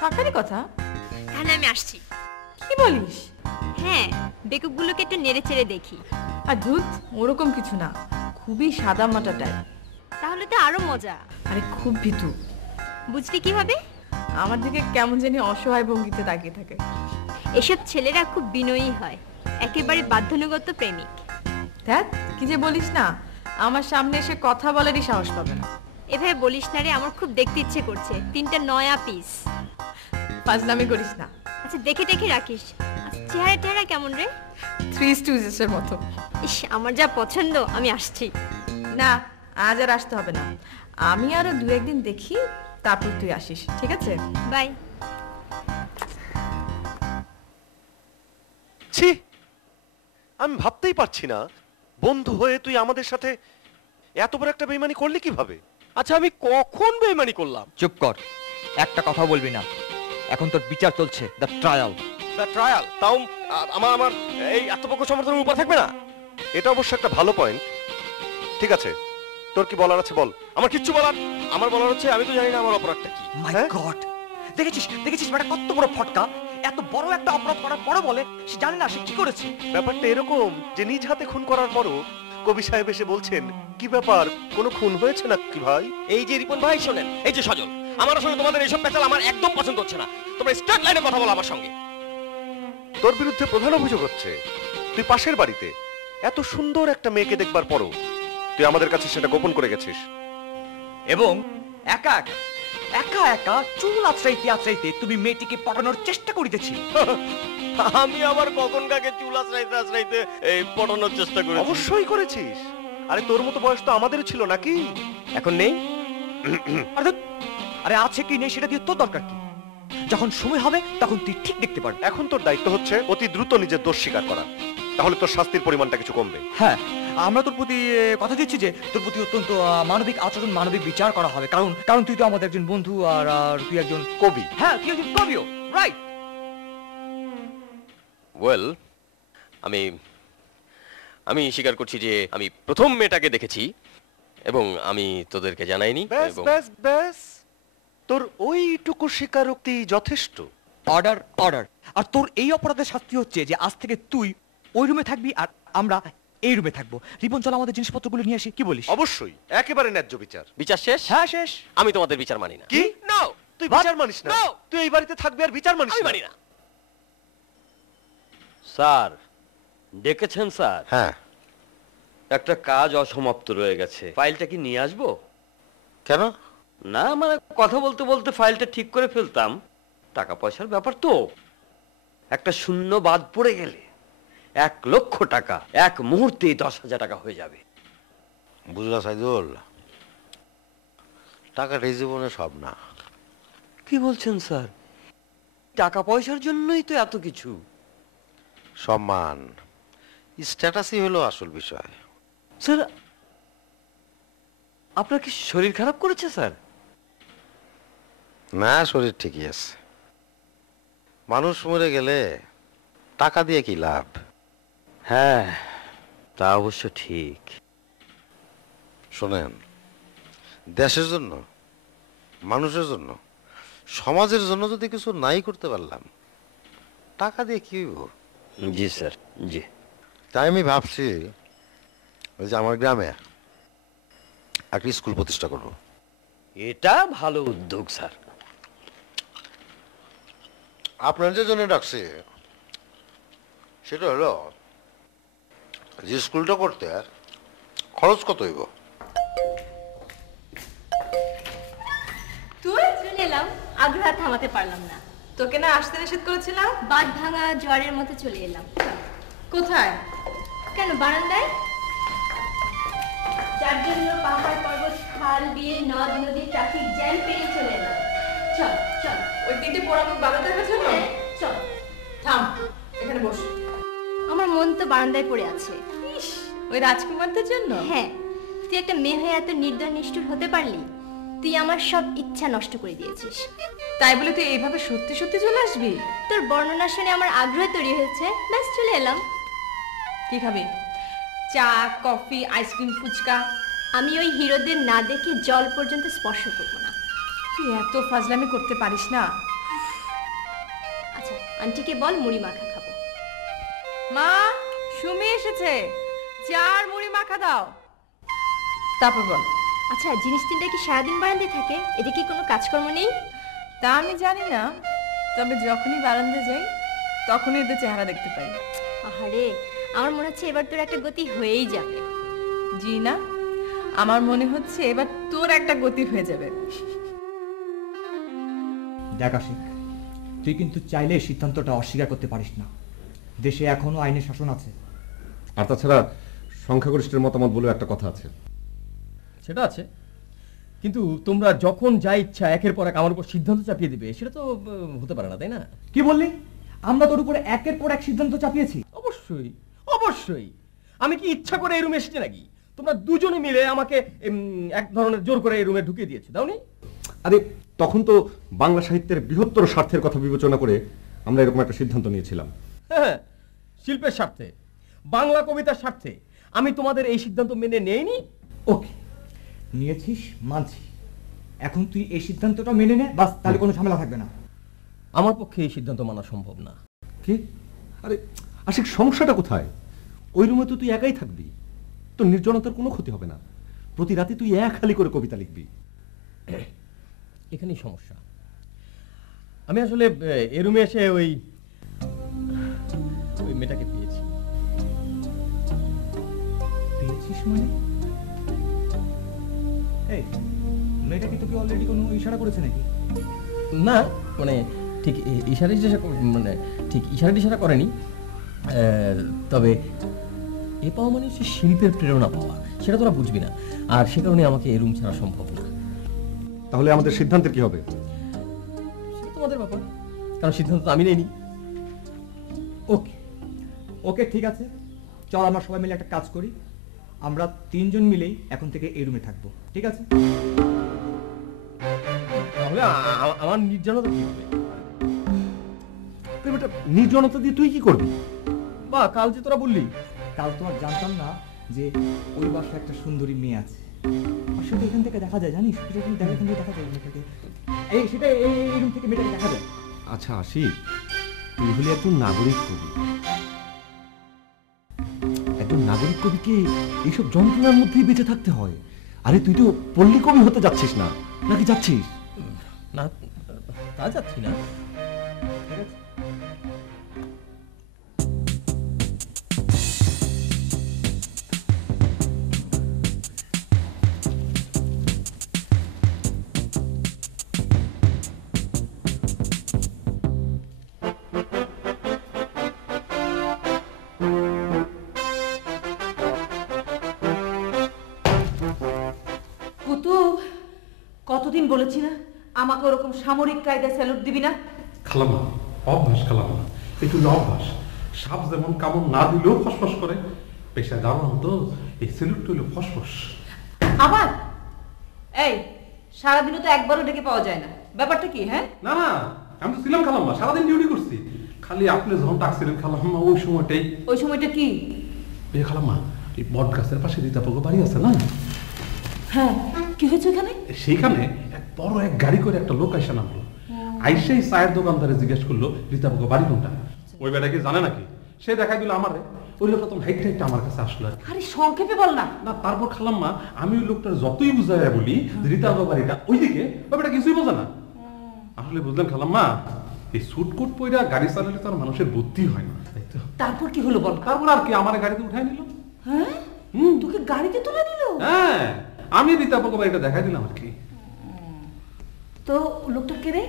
থাকারই কথা। তাহলে আমি আসছি। কি বলিস? হ্যাঁ, বেকুবগুলোকে একটু নেড়ে চেড়ে দেখি। আর ধুত, ওরকম কিছু না, খুবই সাদা মাটা টাইপ। তাহলে তো আরো মজা। আরে খুব ভীতু। বুঝলি কিভাবে? আমার দিকে কেমন জানি অসহায় ভঙ্গিতে তাকিয়ে থাকে। এসব ছেলেরা খুব বিনয়ী হয়, একেবারে বাধ্যনুগত প্রেমিক। দেখ কি যে বলিস না, আমার সামনে এসে কথা বলারই সাহস পাবে না। এভাবে বলিস না রে, আমার খুব দেখতে ইচ্ছে করছে। 3টা নয়া পিস। ফাজলামি করিস না। আচ্ছা দেখে টেকে রাখিস। চেহারা টেহারা কেমন রে? 3 Stooges এর মতো। ইস, আমার যা পছন্দ। আমি আসছি। না, আজ আর আসতে হবে না। আমি আরো 2-1 দিন দেখি, তারপর তুই আসিস, ঠিক আছে? বাই। ছি, আমি ভাবতেই পারছি না বন্ধু হয়ে তুই আমাদের সাথে এত বড় একটা বেইমানি করলি কিভাবে? আচ্ছা আমি কখন বেইমানি করলাম? চুপ কর, একটা কথা বলবি না। এখন তোর বিচার চলছে, দ্য ট্রায়াল। The trial? তাও আমার এই আত্মপক্ষ সমর্থনের উপর থাকবে না? এটা অবশ্য একটা ভালো পয়েন্ট। ঠিক আছে, তোর কি বলার আছে বল। আমার কিচ্ছু বলার, আমার বলার হচ্ছে আমি তো জানি না আমার অপরাধটা কি। মাই গড, দেখেছিস বেটা কত বড় ফটকা। এত বড় একটা অপরাধ করার পরও বলে সে জানে না সে কি করেছে। ব্যাপারটা এরকম যে নিজ হাতে খুন করার পরও কবি সাহেব এসে বলছেন কি ব্যাপার কোনো খুন হয়েছে না কি ভাই? এই যে রিপন ভাই শোনেন, এই যে সজল, আমার আসলে তোমাদের এইসব পেঁচাল আমার একদম পছন্দ হচ্ছে না। তোমরা স্ট্রেট লাইনে কথা বলো আমার সঙ্গে। তোর বিরুদ্ধে প্রধান অভিযোগ হচ্ছে তুই পাশের বাড়িতে এত সুন্দর একটা মেয়েকে দেখবার পরও তুই আমাদের কাছে সেটা গোপন করে গেছিস, এবং একা একা একা একা চুল আঁচড়াইতে আঁচড়াইতে তুমি মেয়েটিকে পটানোর চেষ্টা করিতেছি। আমি আবার কখন কাকে চুল আঁচড়াইতে আঁচড়াইতে এই পটানোর চেষ্টা করেছি? অবশ্যই করেছিস। আরে তোর মতো বয়স তো আমাদেরও ছিল নাকি? এখন নেই। আরে আছে কি নেই সেটা দিয়ে তোর দরকার কি? যখন সময় হবে তখন তুই ঠিক দেখতে পারবি। এখন তোর দায়িত্ব হচ্ছে অতি দ্রুত নিজের দোষ স্বীকার করা, তাহলে তোর শাস্তির পরিমাণটা কিছু কমবে। হ্যাঁ, আমরা তোর প্রতি কথা দিচ্ছি যে তোর প্রতি অত্যন্ত মানবিক আচরণ, মানবিক বিচার করা হবে, কারণ কারণ তুই তো আমাদের একজন বন্ধু, আর তুই একজন কবি। হ্যাঁ, তুই একজন কবিও, রাইট? ওয়েল, আমি স্বীকার করছি যে আমি প্রথম মেয়েটাকে দেখেছি এবং আমি তোদেরকে জানাইনি। ব্যাস, তোর ওইটুকু স্বীকারোক্তি যথেষ্ট। Order order. আর তোর এই অপরাধের শাস্তি হচ্ছে যে আজ থেকে তুই ওই রুমে থাকবি আর আমরা এই রুমে থাকবো। রিপন, চল আমাদের জিনিসপত্রগুলো নিয়ে আসি, কি বলিস? অবশ্যই, একেবারে ন্যায্য বিচার। বিচার শেষ? হ্যাঁ শেষ। আমি তোমাদের বিচার মানি না। কি? নো, তুই বিচার মানিস না? তুই এই বাড়িতে থাকবি আর বিচার মানিস না? আমি মানি না। স্যার ডেকেছেন স্যার? হ্যাঁ, একটা কাজ অসমাপ্ত রয়ে গেছে, ফাইলটা কি নিয়ে আসবো? কেন? না মানে কথা বলতে বলতে ফাইলটা ঠিক করে ফেলতাম, টাকা পয়সার ব্যাপার তো। একটা শূন্য বাদ পড়ে গেলে 1 লক্ষ টাকা এক মুহূর্তে 10,000 টাকা হয়ে যাবে। বুঝলা সাইদুল, টাকাটা এই জীবনে সব না। কি বলছেন স্যার? টাকা পয়সার জন্যই তো এত কিছু। সম্মান, স্ট্যাটাসই হলো আসল বিষয়। স্যার, আপনার কি শরীর খারাপ করেছে স্যার? না, শরীর ঠিকই আছে। মানুষ মরে গেলে টাকা দিয়ে কি লাভ? হ্যাঁ, তা অবশ্য ঠিক। শোনেন, দেশের জন্য, মানুষের জন্য, সমাজের জন্য যদি কিছু নাই করতে পারলাম, টাকা দিয়ে কি হইব? জি স্যার, জি। তাই আমি ভাবছি ওই যে আমার গ্রামে একটা স্কুল প্রতিষ্ঠা করব। এটা ভালো উদ্যোগ স্যার। আপনার যে জন্য ডাকছি সেটা হলো যে স্কুলটা করতে খরচ কত হইব? তুই চলে এলাম, আগ্রহ থামাতে পারলাম না। তোকে না আসতে নিষেধ করেছিলাম? বাদ ভাঙা জ্বরের মতো চলে এলাম। কোথায়? কেন, বারান্দায়। যার জন্য পাহাড় পর্বত খাল বিল নদ নদী ট্রাফিক জ্যাম পেরিয়ে চলে এলাম। চল চল। ওই 3টে পোড়া মুখ বাধা দেখার জন্য? চল। থাম, এখানে বস। আমার মন তো বারান্দায় পড়ে আছে। ওই রাজকুমারদের জন্য? হ্যাঁ, তুই একটা মেয়ে হয়ে এত নির্দয় নিষ্ঠুর হতে পারলি? তুই আমার সব ইচ্ছা নষ্ট করে দিয়েছিস। তাই বলে তুই এইভাবে সত্যি সত্যি চলে আসবি? তোর বর্ণনা শুনে আমার আগ্রহ তৈরি হয়েছে, ব্যাস চলে এলাম। কি খাবি? চা, কফি, আইসক্রিম, ফুচকা? আমি ওই হিরোদের না দেখে জল পর্যন্ত স্পর্শ করবো না। তুই এত ফাজলামি করতে পারিস না। আচ্ছা, আন্টিকে বল মুড়ি মাখা খাবো। মা, সুমি এসেছে, চা আর মুড়ি মাখা দাও। তারপর বল। আচ্ছা, জিনিস তিনটা কি সারাদিন বারান্দায় থাকে? এটা কি কোনো কাজকর্ম নেই? তা আমি জানি না, তবে যখনই বারান্দায় যাই তখনই এদের চেহারা দেখতে পাই। আহারে, আমার মনে হচ্ছে এবার তোর একটা গতি হয়েই যাবে। জি না, আমার মনে হচ্ছে এবার তোর একটা গতি হয়ে যাবে। দেখ আশিক, তুই কিন্তু চাইলে সিদ্ধান্তটা অস্বীকার করতে পারিস না। দেশে এখনো আইনের শাসন আছে। আর তাছাড়া সংখ্যাগরিষ্ঠের মতামত বলেও একটা কথা আছে। সেটা আছে, কিন্তু তোমরা যখন যা ইচ্ছা একের পর এক আমার উপর সিদ্ধান্ত চাপিয়ে দিবে, সেটা তো হতে পারে না, তাই না? কি বললি? আমরা তোর উপরে একের পর এক সিদ্ধান্ত চাপিয়েছি? অবশ্যই অবশ্যই। আমি কি ইচ্ছা করে এই রুমে এসেছি নাকি? তোমরা দুজনে মিলে আমাকে এক ধরনের জোর করে এই রুমে ঢুকিয়ে দিয়েছো, দাওনি? আরে তখন তো বাংলা সাহিত্যের বৃহত্তর স্বার্থের কথা বিবেচনা করে আমরা এরকম একটা সিদ্ধান্ত নিয়েছিলাম। হ্যাঁ, শিল্পের স্বার্থে, বাংলা কবিতার স্বার্থে আমি তোমাদের এই সিদ্ধান্ত মেনে নেইনি। ওকে, নিয়েছিস, মানছি। এখন তুই এই সিদ্ধান্তটা মেনে নে, বাস, তাহলে কোনো ঝামেলা থাকবে না। আমার পক্ষে এই সিদ্ধান্ত মানা সম্ভব না। কি? আরে আশিক, সমস্যাটা কোথায়? ওই রুমে তো তুই একাই থাকবি। তোর নির্জনতার কোনো ক্ষতি হবে না। প্রতি রাতে তুই এক খালি করে কবিতা লিখবি। এখানেই সমস্যা। আমি আসলে এ রুমে এসে ওই মেয়েটাকে পেয়েছি। পেয়েছিস মানে? এই মেয়েটা কি তোকে অলরেডি কোনো ইশারা করেছে নাকি? না, মানে ঠিক ইশারা করেনি। তবে এ পাওয়া মানে হচ্ছে শিল্পের প্রেরণা পাওয়া, সেটা তোরা বুঝবি না। আর সে কারণে আমাকে এই রুম ছাড়া সম্ভব না। তাহলে আমাদের সিদ্ধান্তের কি হবে? সেটা তোমাদের ব্যাপার, কারণ সিদ্ধান্ত তো আমি নেইনি। ওকে ওকে ঠিক আছে, চল আমরা সবাই মিলে একটা কাজ করি। আমরা 3 জন মিলেই এখন থেকে এই রুমে থাকবো, ঠিক আছে? তাহলে আমার নির্জনতা কি হবে? নির্জনতা দিয়ে তুই কি করবি? বা কাল যে তোরা বললি, কাল তো আর জানতাম না যে ওই বাসায় একটা সুন্দরী মেয়ে আছে। আর সেটা এখান থেকে দেখা যায়, জানিস? সেটা এখান থেকে দেখা যায় মেয়েটাকে। সেটা এই রুম থেকে মেয়েটাকে দেখা যায়। আচ্ছা আশিক, তুই হলি একজন নাগরিক কবি। একজন নাগরিক কবিকে এইসব যন্ত্রণার মধ্যেই বেঁচে থাকতে হয়। আরে তুই তো পল্লী কবি হতে যাচ্ছিস না, নাকি যাচ্ছিস? না, তা যাচ্ছি না। কতদিন বলেছি না আমাকে ওরকম সামরিক কায়দায় স্যালুট দিবি না? খালাম্মা, অভ্যাস খালাম্মা, একটু অভ্যাস। সাপ যেমন কামড় না দিলেও ফসফস করে, পেশা জানান তো এই স্যালুট হইলো ফসফস। আবার এই সারাদিনও তো একবারও ডেকে পাওয়া যায় না, ব্যাপারটা কি? হ্যাঁ না না, আমি তো ছিলাম খালাম্মা, সারাদিন ডিউটি করছি। খালি আপনি যখন ডাকছিলেন খালাম্মা ওই সময়টা কি? এই খালাম্মা, এই বট গাছের পাশে রীতাপগো বাড়ি আছে না? হ্যাঁ, কি হয়েছে ওখানে? সেইখানে বড় এক গাড়ি করে একটা লোক আইসা নামলো। আইসেই চায়ের দোকানদারে জিজ্ঞেস করলো রীতাপগো বাড়ি কোনটা। ওই বেটা কি জানে নাকি? সে দেখাই দিল আমারে। ওই লোকটা তখন হাইট হাইট আমার কাছে আসলো। আরে সংক্ষেপে বল না। না, তারপর খালাম্মা আমি ওই লোকটার যতই বুঝাইয়া বলি রীতাপগো বাড়িটা ওইদিকে, ওই বেটা কিছুই বোঝে না। আসলে বুঝলেন খালাম্মা, এই সুটকোট পইরা গাড়ি চালালে তো আর মানুষের বুদ্ধি হয় না। তারপর কি হলো বল? তারপর আর কি, আমার গাড়িতে উঠাই নিল। হ্যাঁ, তোকে গাড়িতে তুলে নিল? হ্যাঁ, আমি রীতাপগো বাড়িটা দেখাই দিলাম আর কি। তো লোকটা কে রে?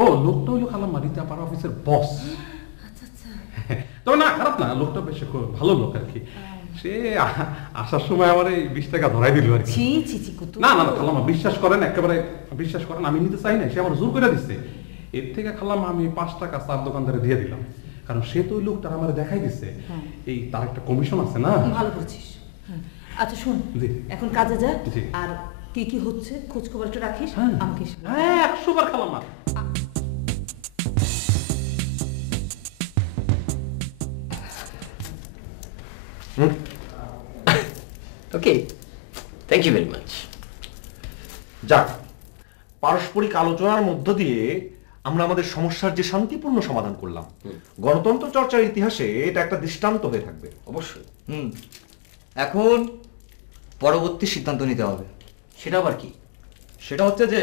ও লোকটা হইলো খালাম্মা রীতাপার অফিসের বস। আচ্ছা আচ্ছা। তবে না, খারাপ না, লোকটা বেশ ভালো লোক আর কি। সে আসার সময় আমার এই 20 টাকা ধরাই দিল আর কি। না না খালাম্মা, বিশ্বাস করেন, একেবারে বিশ্বাস করেন, আমি নিতে চাই না, সে আমার জোর করে দিচ্ছে। এর থেকে খালাম্মা আমি 5 টাকা চার দোকানদারে দিয়ে দিলাম, কারণ সে তো ওই লোকটা আমার দেখাই দিচ্ছে। এই তার একটা কমিশন আছে না। ভালো করছিস। আচ্ছা শুন, এখন কাজে যা। আর কি কি হচ্ছে খোঁজ খবর একটু রাখিস আমাকে। হ্যাঁ, 100 বার খালাম্মা। ওকে, থ্যাংক ইউ ভেরি মাচ। যাক, পারস্পরিক আলোচনার মধ্য দিয়ে আমরা আমাদের সমস্যার যে শান্তিপূর্ণ সমাধান করলাম, গণতন্ত্র চর্চার ইতিহাসে এটা একটা দৃষ্টান্ত হয়ে থাকবে। অবশ্যই। এখন পরবর্তী সিদ্ধান্ত নিতে হবে। সেটা আবার কি? সেটা হচ্ছে যে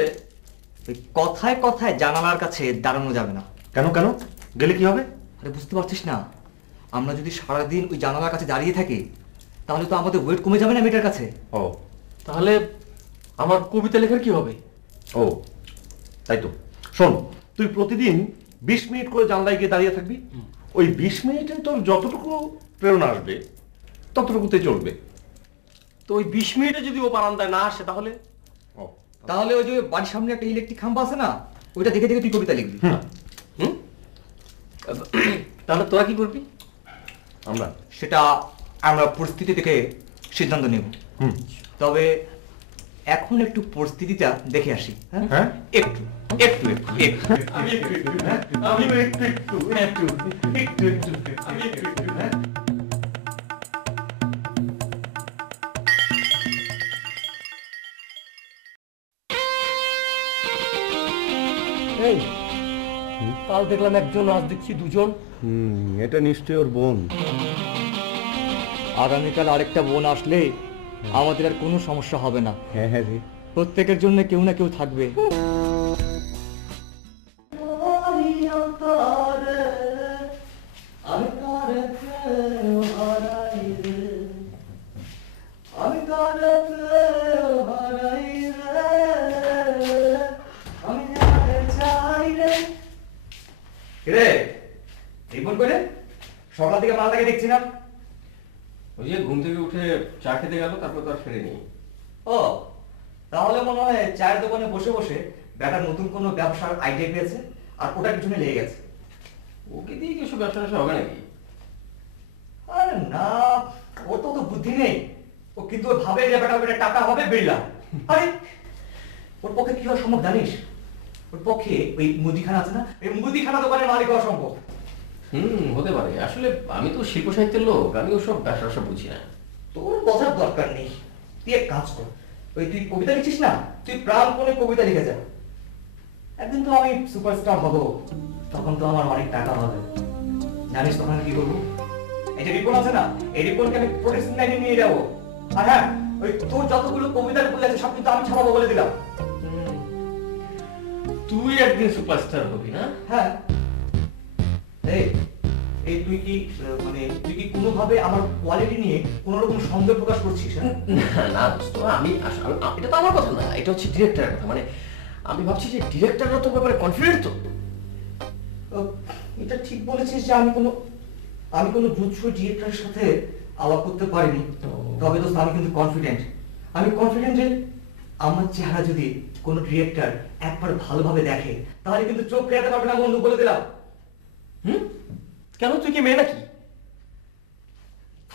ওই কথায় কথায় জানালার কাছে দাঁড়ানো যাবে না। কেন কেন গেলে কি হবে? আরে বুঝতে পারছিস না, আমরা যদি সারাদিন ওই জানালার কাছে দাঁড়িয়ে থাকি তাহলে তো আমাদের ওয়েট কমে যাবে না মেয়েটার কাছে। ও, তাহলে আমার কবিতা লেখার কি হবে? ও তাই তো। শোন, তুই প্রতিদিন 20 মিনিট করে জানলায় গিয়ে দাঁড়িয়ে থাকবি। ওই 20 মিনিটে তোর যতটুকু প্রেরণা আসবে ততটুকুতে চলবে। তো ওই 20 মিনিটে যদি ও বারান্দায় না আসে তাহলে? তাহলে ওই যে বাড়ির সামনে একটা ইলেকট্রিক খাম্বা আছে না, ওইটা দেখে দেখে তুই কবিতা লিখবি। তাহলে তোরা কি করবি? সেটা আমরা পরিস্থিতি থেকে সিদ্ধান্ত নেব। তবে এখন একটু পরিস্থিতিটা দেখে আসি। হ্যাঁ, একটু একটু একটু একটু আমি একটু একটু আমি একটু একটু একটু একটু একটু আমি একটু একটু হ্যাঁ। এই কাল দেখলাম একজন, আজ দেখছি দুজন। এটা নিশ্চয়ই ওর বোন। আগামীকাল আরেকটা বোন আসলে আমাদের আর কোনো সমস্যা হবে না। হ্যাঁ হ্যাঁ রে, প্রত্যেকের জন্য কেউ না কেউ থাকবে। সকাল থেকে মালটাকে দেখছি না। ওই যে ঘুম থেকে উঠে চা খেতে গেল, তারপর তো আর ফেরেনি। ও, তাহলে মনে হয় চায়ের দোকানে বসে বসে ব্যাটার নতুন কোনো ব্যবসার আইডিয়া পেয়েছে আর ওটার পিছনে লেগে গেছে। ওকে দিয়ে কিছু ব্যবসা ট্যাবসা হবে নাকি? আরে না, ওর তো বুদ্ধি নেই। ও কিন্তু ভাবে যে ব্যাটা টাকা হবে বিড়লা। আরে ওর পক্ষে কি হওয়া সম্ভব জানিস? ওর পক্ষে ওই মুদিখানা আছে না, এই মুদিখানা দোকানের মালিক হওয়া সম্ভব। হতে পারে। আসলে আমি তো শিল্প সাহিত্যের লোক, আমি ওসব ব্যবসা বুঝি না। তোর বোঝার দরকার নেই। তুই এক কাজ কর, ওই তুই কবিতা লিখিস না, তুই প্রাণপণে কবিতা লিখে যা। একদিন তো আমি সুপারস্টার হব, তখন তো আমার অনেক টাকা হবে। জানিস তখন কি করবো? এই যে রিপন আছে না, এই রিপনকে আমি প্রোটেকশন লাইনে নিয়ে যাবো। আর হ্যাঁ, ওই তোর যতগুলো কবিতার বই আছে সব কিন্তু আমি ছাপাবো বলে দিলাম। তুই একদিন সুপারস্টার হবি না? হ্যাঁ। এই তুই কি কোনোভাবে আমার কোয়ালিটি নিয়ে কোনো রকম সন্দেহ প্রকাশ করছিস? না দোস্ত, আমি এটা তো আমার কথা না, এটা হচ্ছে ডিরেক্টরের কথা। মানে আমি ভাবছি যে ডিরেক্টররা তো ব্যাপারে কনফিডেন্ট তো। এটা ঠিক বলেছিস যে আমি কোনো জুৎস ডিরেক্টরের সাথে আলাপ করতে পারিনি। তবে দোস্ত আমি কিন্তু কনফিডেন্ট। আমি কনফিডেন্ট যে আমার চেহারা যদি কোনো ডিরেক্টর একবার ভালোভাবে দেখে তাহলে কিন্তু চোখ ফেরাতে পারবে না, বন্ধু বলে দিলাম। কেন, তুই কি মেয়ে নাকি?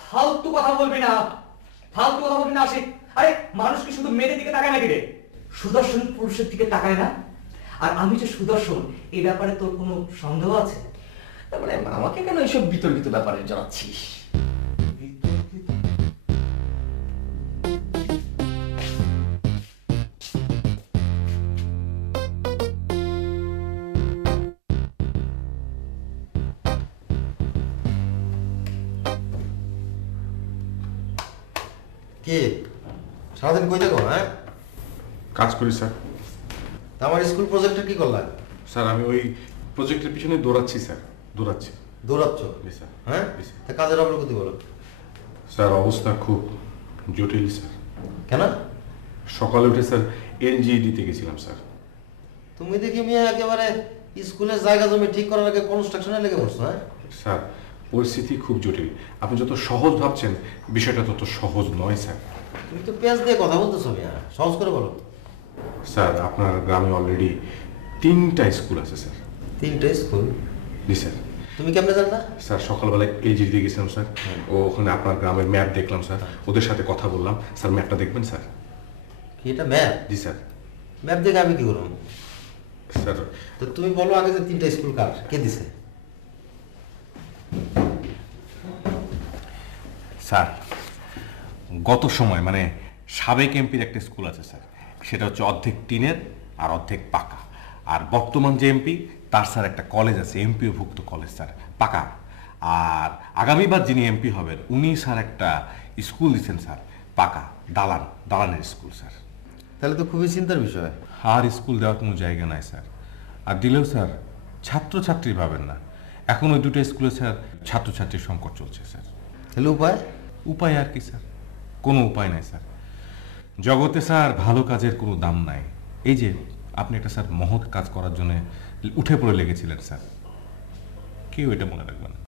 ফালতু কথা বলবি না, ফালতু কথা বলবি না। আরে মানুষ কি শুধু মেয়েদের দিকে তাকায় নাকি রে? সুদর্শন পুরুষের দিকে তাকায় না? আর আমি যে সুদর্শন এই ব্যাপারে তোর কোনো সন্দেহ আছে? মানে আমাকে কেন এইসব বিতর্কিত ব্যাপারে জানাচ্ছিস? কি সারাদিন কই থাকো? হ্যাঁ, কাজ করি স্যার। আমার স্কুল প্রজেক্টের কি করলা? স্যার আমি ওই প্রজেক্টের পিছনে দৌড়াচ্ছি স্যার, দৌড়াচ্ছ? স্যার হ্যাঁ, তা কাজের অগ্রগতি বলো। স্যার অবস্থা খুব জটিল স্যার। কেন? সকালে উঠে স্যার এনজিইডিতে গেছিলাম স্যার। তুমি দেখি মিয়া একেবারে স্কুলের জায়গা জমি ঠিক করার আগে কনস্ট্রাকশনে লেগে পড়ছো। হ্যাঁ স্যার, পরিস্থিতি খুব জটিল। আপনি যত সহজ ভাবছেন বিষয়টা তত সহজ নয় স্যার। তুমি তো পেঁয়াজ দিয়ে কথা বলতেছো মিয়া, সহজ করে বলো। স্যার আপনার গ্রামে অলরেডি 3টা স্কুল আছে স্যার। 3টা স্কুল? জি স্যার। তুমি কেমনে জানলা? স্যার সকালবেলায় এলজি দিয়ে গেছিলাম স্যার, ওখানে আপনার গ্রামের ম্যাপ দেখলাম স্যার, ওদের সাথে কথা বললাম। স্যার ম্যাপটা দেখবেন স্যার? কি এটা ম্যাপ? জি স্যার। ম্যাপ দেখে আমি কি করব স্যার? তো তুমি বলো আগে যে 3টা স্কুল কার, কে দিছে? স্যার গত সময় মানে সাবেক এমপির একটা স্কুল আছে স্যার, সেটা হচ্ছে অর্ধেক টিনের আর অর্ধেক পাকা। আর বর্তমান যে এমপি তার স্যার একটা কলেজ আছে, এমপিওভুক্ত কলেজ স্যার, পাকা। আর আগামীবার যিনি এমপি হবেন উনি স্যার একটা স্কুল দিচ্ছেন স্যার, পাকা, দালানের স্কুল স্যার। তাহলে তো খুবই চিন্তার বিষয়। আর স্কুল দেওয়ার কোনো জায়গা নাই স্যার, আর দিলেও স্যার ছাত্রছাত্রী পাবেন না। এখন ওই 2টা স্কুলে স্যার ছাত্রছাত্রীর সংকট চলছে স্যার। তাহলে উপায়? উপায় আর কি স্যার, কোনো উপায় নাই স্যার। জগতে স্যার ভালো কাজের কোনো দাম নাই। এই যে আপনি একটা স্যার মহৎ কাজ করার জন্য উঠে পড়ে লেগেছিলেন স্যার, কেউ এটা মনে রাখবে না।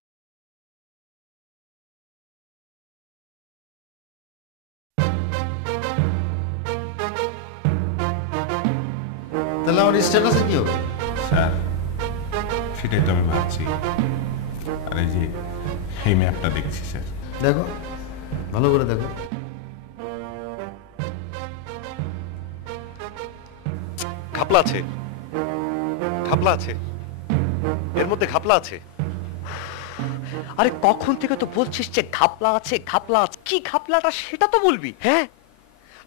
তাহলে আমার স্ট্যাটাসে কি হবে? স্যার সেটাই তো আমি ভাবছি। আর এই যে এই ম্যাপটা দেখছি স্যার। দেখো, ভালো করে দেখো। ঘাপলা আছে, ঘাপলা আছে, এর মধ্যে ঘাপলা আছে। আরে কখন থেকে তো বলছিস যে ঘাপলা আছে, ঘাপলা আছে। কি ঘাপলাটা সেটা তো বলবি। হ্যাঁ,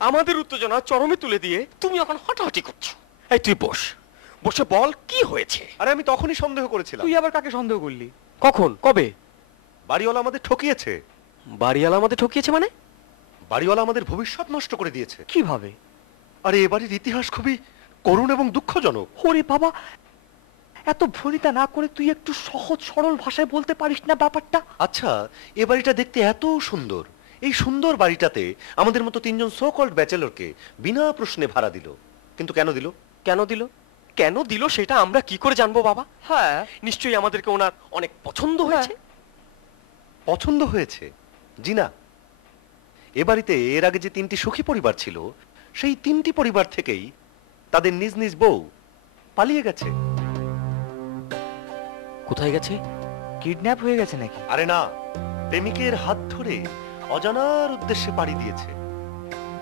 আমাদের উত্তেজনা চরমে তুলে দিয়ে তুমি এখন হটাহটি করছো। এই তুই বস, বসে বল কি হয়েছে। আরে আমি তখনই সন্দেহ করেছিলাম। তুই আবার কাকে সন্দেহ করলি? কখন, কবে? বাড়িওয়ালা আমাদের ঠকিয়েছে। বাড়িওয়ালা আমাদের ঠকিয়েছে মানে? বাড়িওয়ালা আমাদের ভবিষ্যৎ নষ্ট করে দিয়েছে। কিভাবে? আরে এ বাড়ির ইতিহাস খুবই করুণ এবং দুঃখজনক। ওরে বাবা, এত ভনিতা না করে তুই একটু সহজ সরল ভাষায় বলতে পারিস না ব্যাপারটা? আচ্ছা, এ বাড়িটা দেখতে এত সুন্দর, এই সুন্দর বাড়িটাতে আমাদের মতো তিনজন সো কল্ড ব্যাচেলরকে বিনা প্রশ্নে ভাড়া দিল। কিন্তু কেন দিল? কেন দিল? কেন দিল সেটা আমরা কি করে জানবো বাবা? হ্যাঁ, নিশ্চয়ই আমাদেরকে ওনার অনেক পছন্দ হয়েছে। পছন্দ হয়েছে? জি না, এ বাড়িতে এর আগে যে 3টি সুখী পরিবার ছিল, সেই 3টি পরিবার থেকেই তাদের নিজ নিজ বউ পালিয়ে গেছে। কোথায় গেছে? কিডন্যাপ হয়ে গেছে নাকি? আরে না, প্রেমিকের হাত ধরে অজানার উদ্দেশ্যে পাড়ি দিয়েছে।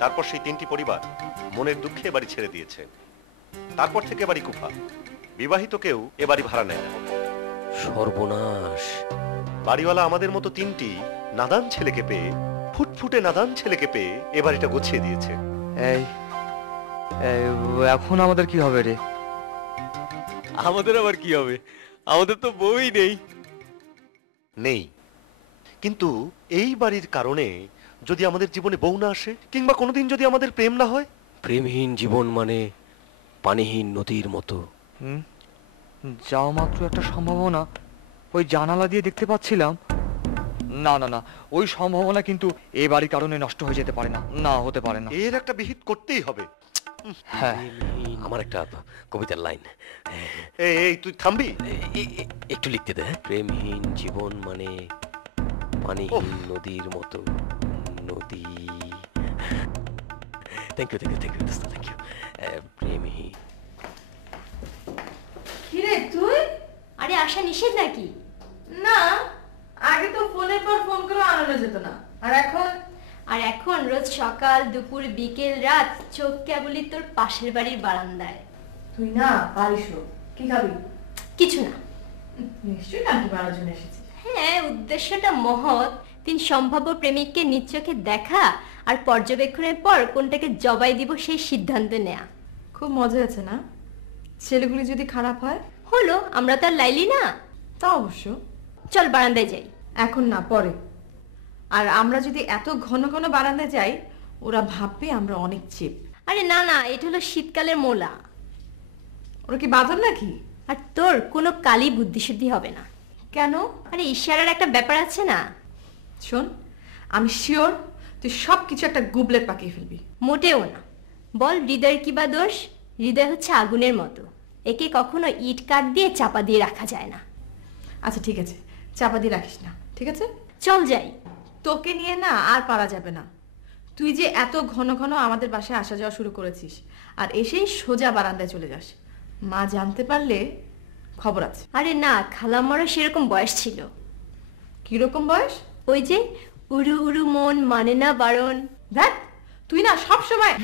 তারপর সেই 3টি পরিবার মনের দুঃখে বাড়ি ছেড়ে দিয়েছে। তারপর থেকে বাড়ি কুফা, বিবাহিত কেউ এ বাড়ি ভাড়া নেয় না। সর্বনাশ! বাড়িওয়ালা আমাদের মতো 3টি নাদান ছেলেকে পেয়ে, ফুটফুটে নাদান ছেলেকে পেয়ে এ বাড়িটা গুছিয়ে দিয়েছে। এই এখন আমাদের কি হবে রে? আমাদের আবার কি হবে? আমাদের তো বউই নেই। নেই, কিন্তু এই বাড়ির কারণে যদি আমাদের জীবনে বউ না আসে, কিংবা কোনোদিন যদি আমাদের প্রেম না হয়। প্রেমহীন জীবন মানে পানিহীন নদীর মতো। যাও মাত্র একটা সম্ভাবনা ওই জানালা দিয়ে দেখতে পাচ্ছিলাম। না না না, ওই সম্ভাবনা কিন্তু এই বাড়ির কারণে নষ্ট হয়ে যেতে পারে না। না, হতে পারে না। এর একটা বিহিত করতেই হবে। হ্যাঁ, আমার একটা কবিতার লাইন। এই তুই থামবি? একটু লিখতে দে। প্রেমহীন জীবন মানে পানিহীন নদীর মতো। নদী। থ্যাংক ইউ দোস্ত, থ্যাংক ইউ। প্রেমহীন। কিরে তুই? আরে আসা নিষেধ নাকি? না, আগে তো ফোনের পর ফোন করে আনানো যেত না, আর এখন রোজ সকাল দুপুর বিকেল রাত চোখ কেবলই তোর পাশের বাড়ির বারান্দায়। তুই না পারিস। কি খাবি? কিছু না। নিশ্চয়ই নাকি মারার জন্য এসেছিস? হ্যাঁ, উদ্দেশ্যটা মহৎ। 3 সম্ভাব্য প্রেমিককে নিজ চোখে দেখা আর পর্যবেক্ষণের পর কোনটাকে জবাই দিব সেই সিদ্ধান্ত নেয়া। খুব মজা আছে না? ছেলেগুলি যদি খারাপ হয়? হলো, আমরা তো আর লাইলি না। তা অবশ্য। চল বারান্দায় যাই। এখন না, পরে। আর আমরা যদি এত ঘন ঘন বারান্দায় যাই, ওরা ভাববে আমরা অনেক চিপ। আরে না না, এটা হলো শীতকালের মোলা। ওরা কি বাদর নাকি? আর তোর কোনো কালি বুদ্ধিশুদ্ধি হবে না। কেন? আরে ইশারার একটা ব্যাপার আছে না। শোন, আমি শিওর তুই সব কিছু একটা গুবলেট পাকিয়ে ফেলবি। মোটেও না। বল, হৃদয়ের কি বা দোষ? হৃদয় হচ্ছে আগুনের মতো, একে কখনো ইট কাঠ দিয়ে চাপা দিয়ে রাখা যায় না। আচ্ছা ঠিক আছে, চাপা দিয়ে রাখিস না, ঠিক আছে? চল যাই। তোকে নিয়ে না আর পারা যাবে না। তুই যে এত ঘন ঘন আমাদের বাসায় আসা যাওয়া শুরু করেছিস, আর এসেই সোজা বারান্দায় চলে যাস, মা জানতে পারলে খবর আছে। আরে না, খালাম্মারও সেরকম বয়স ছিল। কিরকম বয়স? ওই যে উড়ু উড়ু মন মানে না বারণ। দেখ, তুই না সব সময়।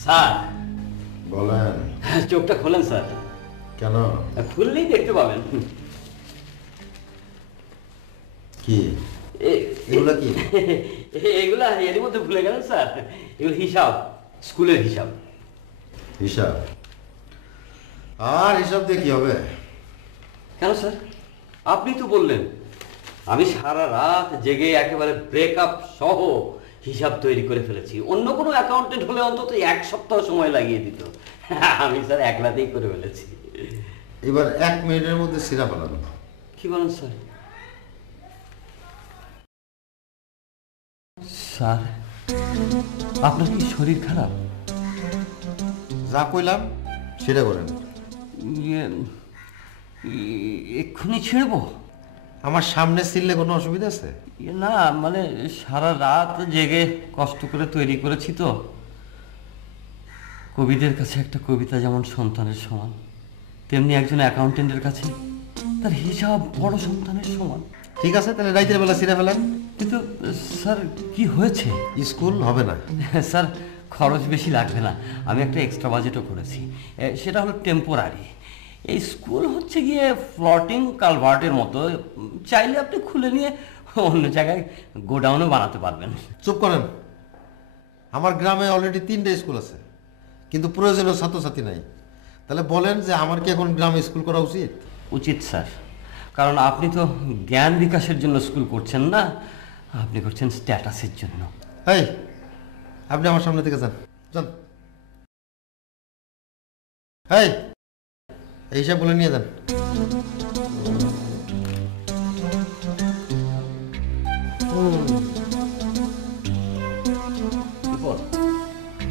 স্যার বলেন। চোখটা খোলেন স্যার। কেন? খুললেই দেখতে পাবেন। কি এগুলা? কি এগুলা? এর মধ্যে ভুলে গেলেন স্যার, এগুলো হিসাব, স্কুলের হিসাব। হিসাব? আর হিসাব দিয়ে কি হবে? কেন স্যার? আপনি তো বললেন আমি সারা রাত জেগে একেবারে ব্রেকআপ সহ হিসাব তৈরি করে ফেলেছি। অন্য কোনো অ্যাকাউন্টেন্ট হলে অন্তত 1 সপ্তাহ সময় লাগিয়ে দিত। আমি স্যার 1 রাতেই করে ফেলেছি। এবার 1 মিনিটের মধ্যে সিরা ফেলানো। কি বলেন স্যার? স্যার, আপনার কি শরীর খারাপ? যা কইলাম সেটা করেন। এক্ষুনি ছেড়বো? আমার সামনে ছিললে কোনো অসুবিধা আছে? না, মানে সারা রাত জেগে কষ্ট করে তৈরি করেছি তো। কবিদের কাছে একটা কবিতা যেমন সন্তানের সমান, তেমনি একজন অ্যাকাউন্টেন্টের কাছে তার হিসাব বড় সন্তানের সমান। ঠিক আছে, তাহলে রাইতের বেলা ছিঁড়ে ফেলেন। কিন্তু স্যার কি হয়েছে? স্কুল হবে না স্যার, খরচ বেশি লাগবে না। আমি একটা এক্সট্রা বাজেটও করেছি, সেটা হলো টেম্পোরারি। এই স্কুল হচ্ছে গিয়ে ফ্লটিং কালভার্টের মতো, চাইলে আপনি খুলে নিয়ে অন্য জায়গায় গোডাউনও বানাতে পারবেন। চুপ করেন। আমার গ্রামে অলরেডি 3টে স্কুল আছে, কিন্তু প্রয়োজনীয় ছাত্রছাত্রী নাই। তাহলে বলেন যে আমার কি এখন গ্রামে স্কুল করা উচিত? উচিত স্যার, কারণ আপনি তো জ্ঞান বিকাশের জন্য স্কুল করছেন না, আপনি করছেন স্ট্যাটাসের জন্য। এই আপনি আমার সামনে থেকে যান, যান। এই হিসাব বলে নিয়ে যান।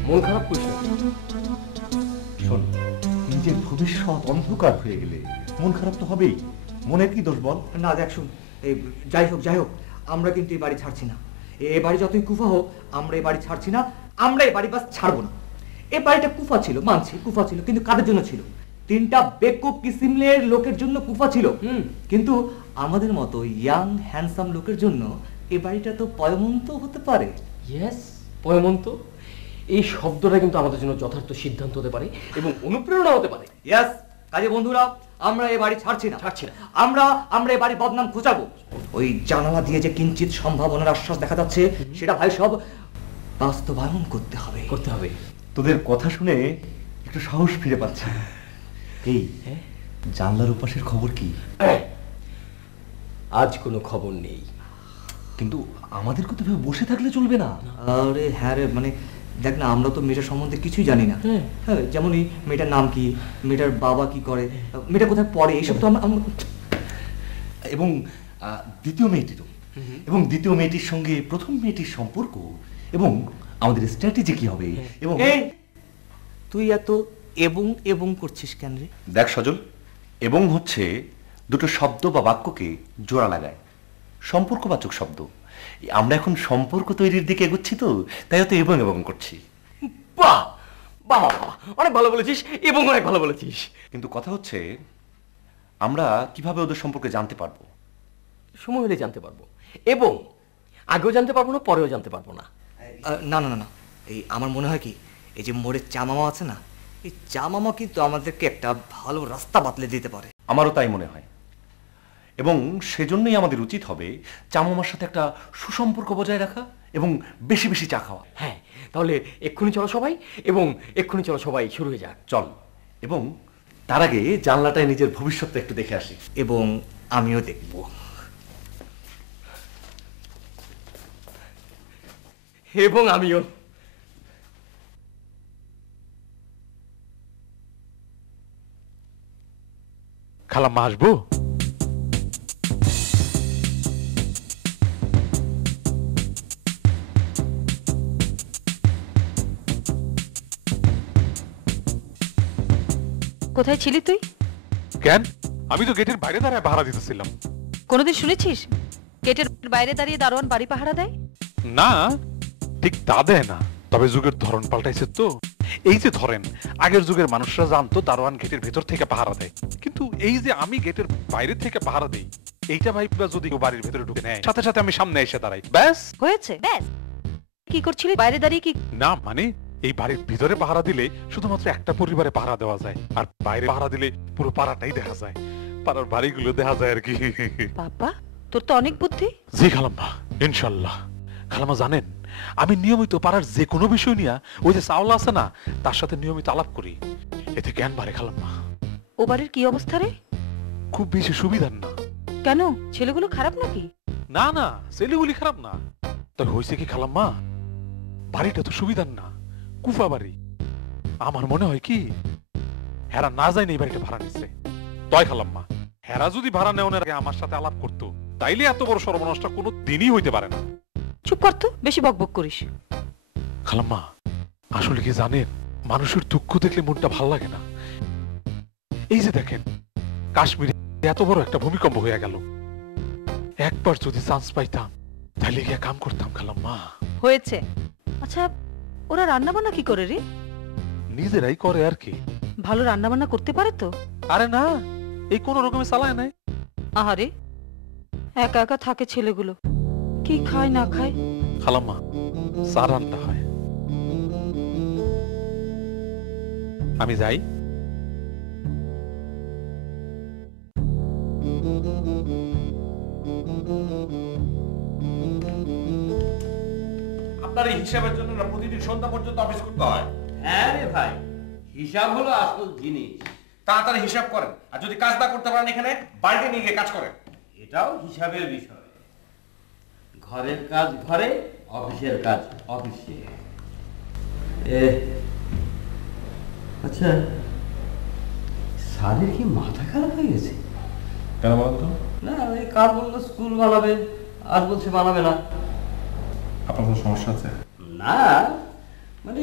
মন খারাপ করিস না। শোন, নিজের ভবিষ্যৎ অন্ধকার হয়ে গেলে মন খারাপ তো হবেই। মনের কি দোষ বল? না দেখ শুন, এই যাই হোক আমরা কিন্তু এই বাড়ি ছাড়ছি না। এ বাড়ি যতই কুফা হোক, আমরা এই বাড়ি ছাড়ছি না। আমরা এই বাড়ি বাস ছাড়বো না। এই বাড়িটা কুফা ছিল, মানছি কুফা ছিল, কিন্তু কাদের জন্য ছিল? 3টা বেকুব কিসিমের লোকের জন্য কুফা ছিল। কিন্তু আমাদের মতো ইয়াং হ্যান্ডসাম লোকের জন্য এই বাড়িটা তো পয়মন্ত হতে পারে। ইয়েস, পয়মন্ত। এই শব্দটা কিন্তু আমাদের জন্য যথার্থ সিদ্ধান্ত হতে পারে এবং অনুপ্রেরণা হতে পারে। ইয়েস, কাজে বন্ধুরা, আমরা এই বাড়ি ছাড়ছি না। আমরা এই বাড়ির বদনাম খোঁচাবো। ওই জানালা দিয়ে যে কিঞ্চিত সম্ভাবনার আশ্বাস দেখা যাচ্ছে, সেটা ভাই সব বাস্তবায়ন করতে হবে। তোদের কথা শুনে একটু সাহস ফিরে পাচ্ছি। এই জানলার উপাসের খবর কি? আজ কোনো খবর নেই। কিন্তু আমাদেরকে তো ভেবে বসে থাকলে চলবে না। আরে হ্যাঁ রে, মানে দেখ না, আমরা তো মেয়েটার সম্বন্ধে কিছুই জানি না। হ্যাঁ, যেমন এই মেয়েটার নাম কি, মেয়েটার বাবা কি করে, মেয়েটা কোথায় পড়ে, এইসব তো আমরা এবং দ্বিতীয় মেয়েটির সঙ্গে প্রথম মেয়েটির সম্পর্ক এবং আমাদের স্ট্র্যাটেজি কি হবে। এবং তুই এত এবং করছিস কেন রে? দেখ সজল, এবং হচ্ছে দুটো শব্দ বা বাক্যকে জোড়া লাগায়, সম্পর্কবাচক শব্দ। আমরা এখন সম্পর্ক তৈরির দিকে এগোচ্ছি, তো তাই হয়তো এবং করছি। বাহ বাহ, অনেক ভালো বলেছিস, এবং অনেক ভালো বলেছিস। কিন্তু কথা হচ্ছে, আমরা কিভাবে ওদের সম্পর্কে জানতে পারবো? সময় হলে জানতে পারবো, এবং আগেও জানতে পারবো না, পরেও জানতে পারবো না। না, এই আমার মনে হয় কি, এই যে মোড়ের চা মামা আছে না, এই চা মামা কিন্তু আমাদেরকে একটা ভালো রাস্তা বাতলে দিতে পারে। আমারও তাই মনে হয়, এবং সেজন্যই আমাদের উচিত হবে চামামার সাথে একটা সুসম্পর্ক বজায় রাখা এবং বেশি বেশি চা খাওয়া। হ্যাঁ, তাহলে এক্ষুনি চলো সবাই, শুরু হয়ে যাক। চল, এবং তার আগে জানলাটায় নিজের ভবিষ্যৎটা একটু দেখে আসি। এবং আমিও দেখব। এবং আমিও। খালাম্মা আসবো? কোথায় ছিলি তুই? কেন? আমি তো গেটের বাইরে দাঁড়ায় পাহারা দিতেছিলাম। কোনোদিন শুনেছিস গেটের বাইরে দাঁড়িয়ে দারোয়ান বাড়ি পাহারা দেয়? না, ঠিক তা দেয় না, তবে যুগের ধরন পাল্টাইছে তো। এই যে ধরেন, আগের যুগের মানুষরা জানতো দারোয়ান গেটের ভেতর থেকে পাহারা দেয়, কিন্তু এই যে আমি গেটের বাইরে থেকে পাহারা দেই, এইটা ভাইবা যদি কেউ বাড়ির ভেতরে ঢুকে নেয়, সাথে সাথে আমি সামনে এসে দাঁড়াই, ব্যাস হয়েছে। ব্যাস কি করছিলি বাইরে দাঁড়িয়ে? কি না, মানে এই বাড়ির ভিতরে পাহারা দিলে শুধুমাত্র একটা পরিবারে পাহারা দেওয়া যায়, আর বাইরে পাহারা দিলে পুরো পাড়াটাই দেখা যায়, পাড়ার বাড়িগুলো দেখা যায় আর কি। বাবা, তোর তো অনেক বুদ্ধি। জি খালাম্মা, ইনশাল্লাহ। খালাম্মা জানেন, আমি নিয়মিত পাড়ার যে কোনো বিষয় নিয়ে ওই যে চাওলা আছে না, তার সাথে নিয়মিত আলাপ করি, এতে জ্ঞান বাড়ে খালাম্মা। ও বাড়ির কি অবস্থা রে? খুব বেশি সুবিধার না। কেন, ছেলেগুলো খারাপ নাকি? না না, ছেলেগুলি খারাপ না, তবে হয়েছে কি খালাম্মা, বাড়িটা তো সুবিধার না, কুফা বাড়ি। আমার মনে হয় কি, হেরা না যায় এই বাড়িটা ভাড়া নিচ্ছে। তয় খালাম্মা, হেরা যদি ভাড়া নেওয়ার আগে আমার সাথে আলাপ করতো, তাইলে এত বড় সর্বনাশটা কোনো দিনই হইতে পারে না। চুপ কর তো, বেশি বকবক করিস। খালাম্মা, আসলে কি জানেন, মানুষের দুঃখ দেখলে মনটা ভাল লাগে না। এই যে দেখেন, কাশ্মীরে এত বড় একটা ভূমিকম্প হয়ে গেল, একবার যদি চান্স পাইতাম তাহলে গিয়ে কাম করতাম খালাম্মা। হয়েছে। আচ্ছা, ওরা রান্না বান্না কি করে রে? নিজেরাই করে আর কি। ভালো রান্না বান্না করতে পারে তো? আরে না, এই কোন রকমে চালায় নাই। আহারে, একা একা থাকে ছেলেগুলো, কি খায় না খায়। খালাম্মা, চা রান্না হয়। আমি যাই। আপনার এই হিসাবের জন্য প্রতিদিন সন্ধ্যা পর্যন্ত অফিস করতে হয়। হ্যাঁ রে ভাই, হিসাব হলো আসল জিনিস। তাড়াতাড়ি হিসাব করেন, আর যদি কাজ না করতে পারেন এখানে বাড়িতে নিয়ে গিয়ে কাজ করেন। এটাও হিসাবের বিষয়। ঘরের কাজ ঘরে, অফিসের কাজ অফিসে। আচ্ছা, স্যারের কি মাথা খারাপ হয়ে গেছে? কেন বলতো? না, ওই কার বললো স্কুল বানাবে, আর বলছে বানাবে না। আপনার কোনো সমস্যা আছে? না, মানে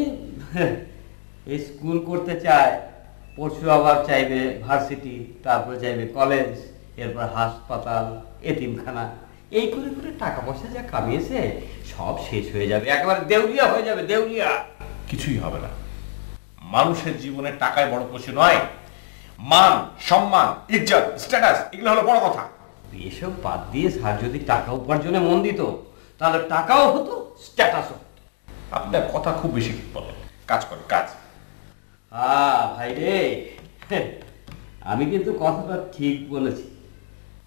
এই স্কুল করতে চায়, পরশু আবার চাইবে ভার্সিটি, তারপরে চাইবে কলেজ, এরপর হাসপাতাল, এতিমখানা, এই করে করে টাকা পয়সা যা কামিয়েছে সব শেষ হয়ে যাবে, একেবারে দেউলিয়া হয়ে যাবে, দেউলিয়া। কিছুই হবে না। মানুষের জীবনে টাকায় বড় কিছু নয়, মান, সম্মান, ইজ্জত, স্ট্যাটাস, এগুলো হলো বড় কথা। এসব বাদ দিয়ে স্যার যদি টাকা উপার্জনে মন দিত, তাহলে টাকাও হতো, স্ট্যাটাসও। আপনার কথা খুব বেশি বলেন, কাজ করে কাজ। ভাই রে, আমি কিন্তু কথাটা ঠিক বলেছি,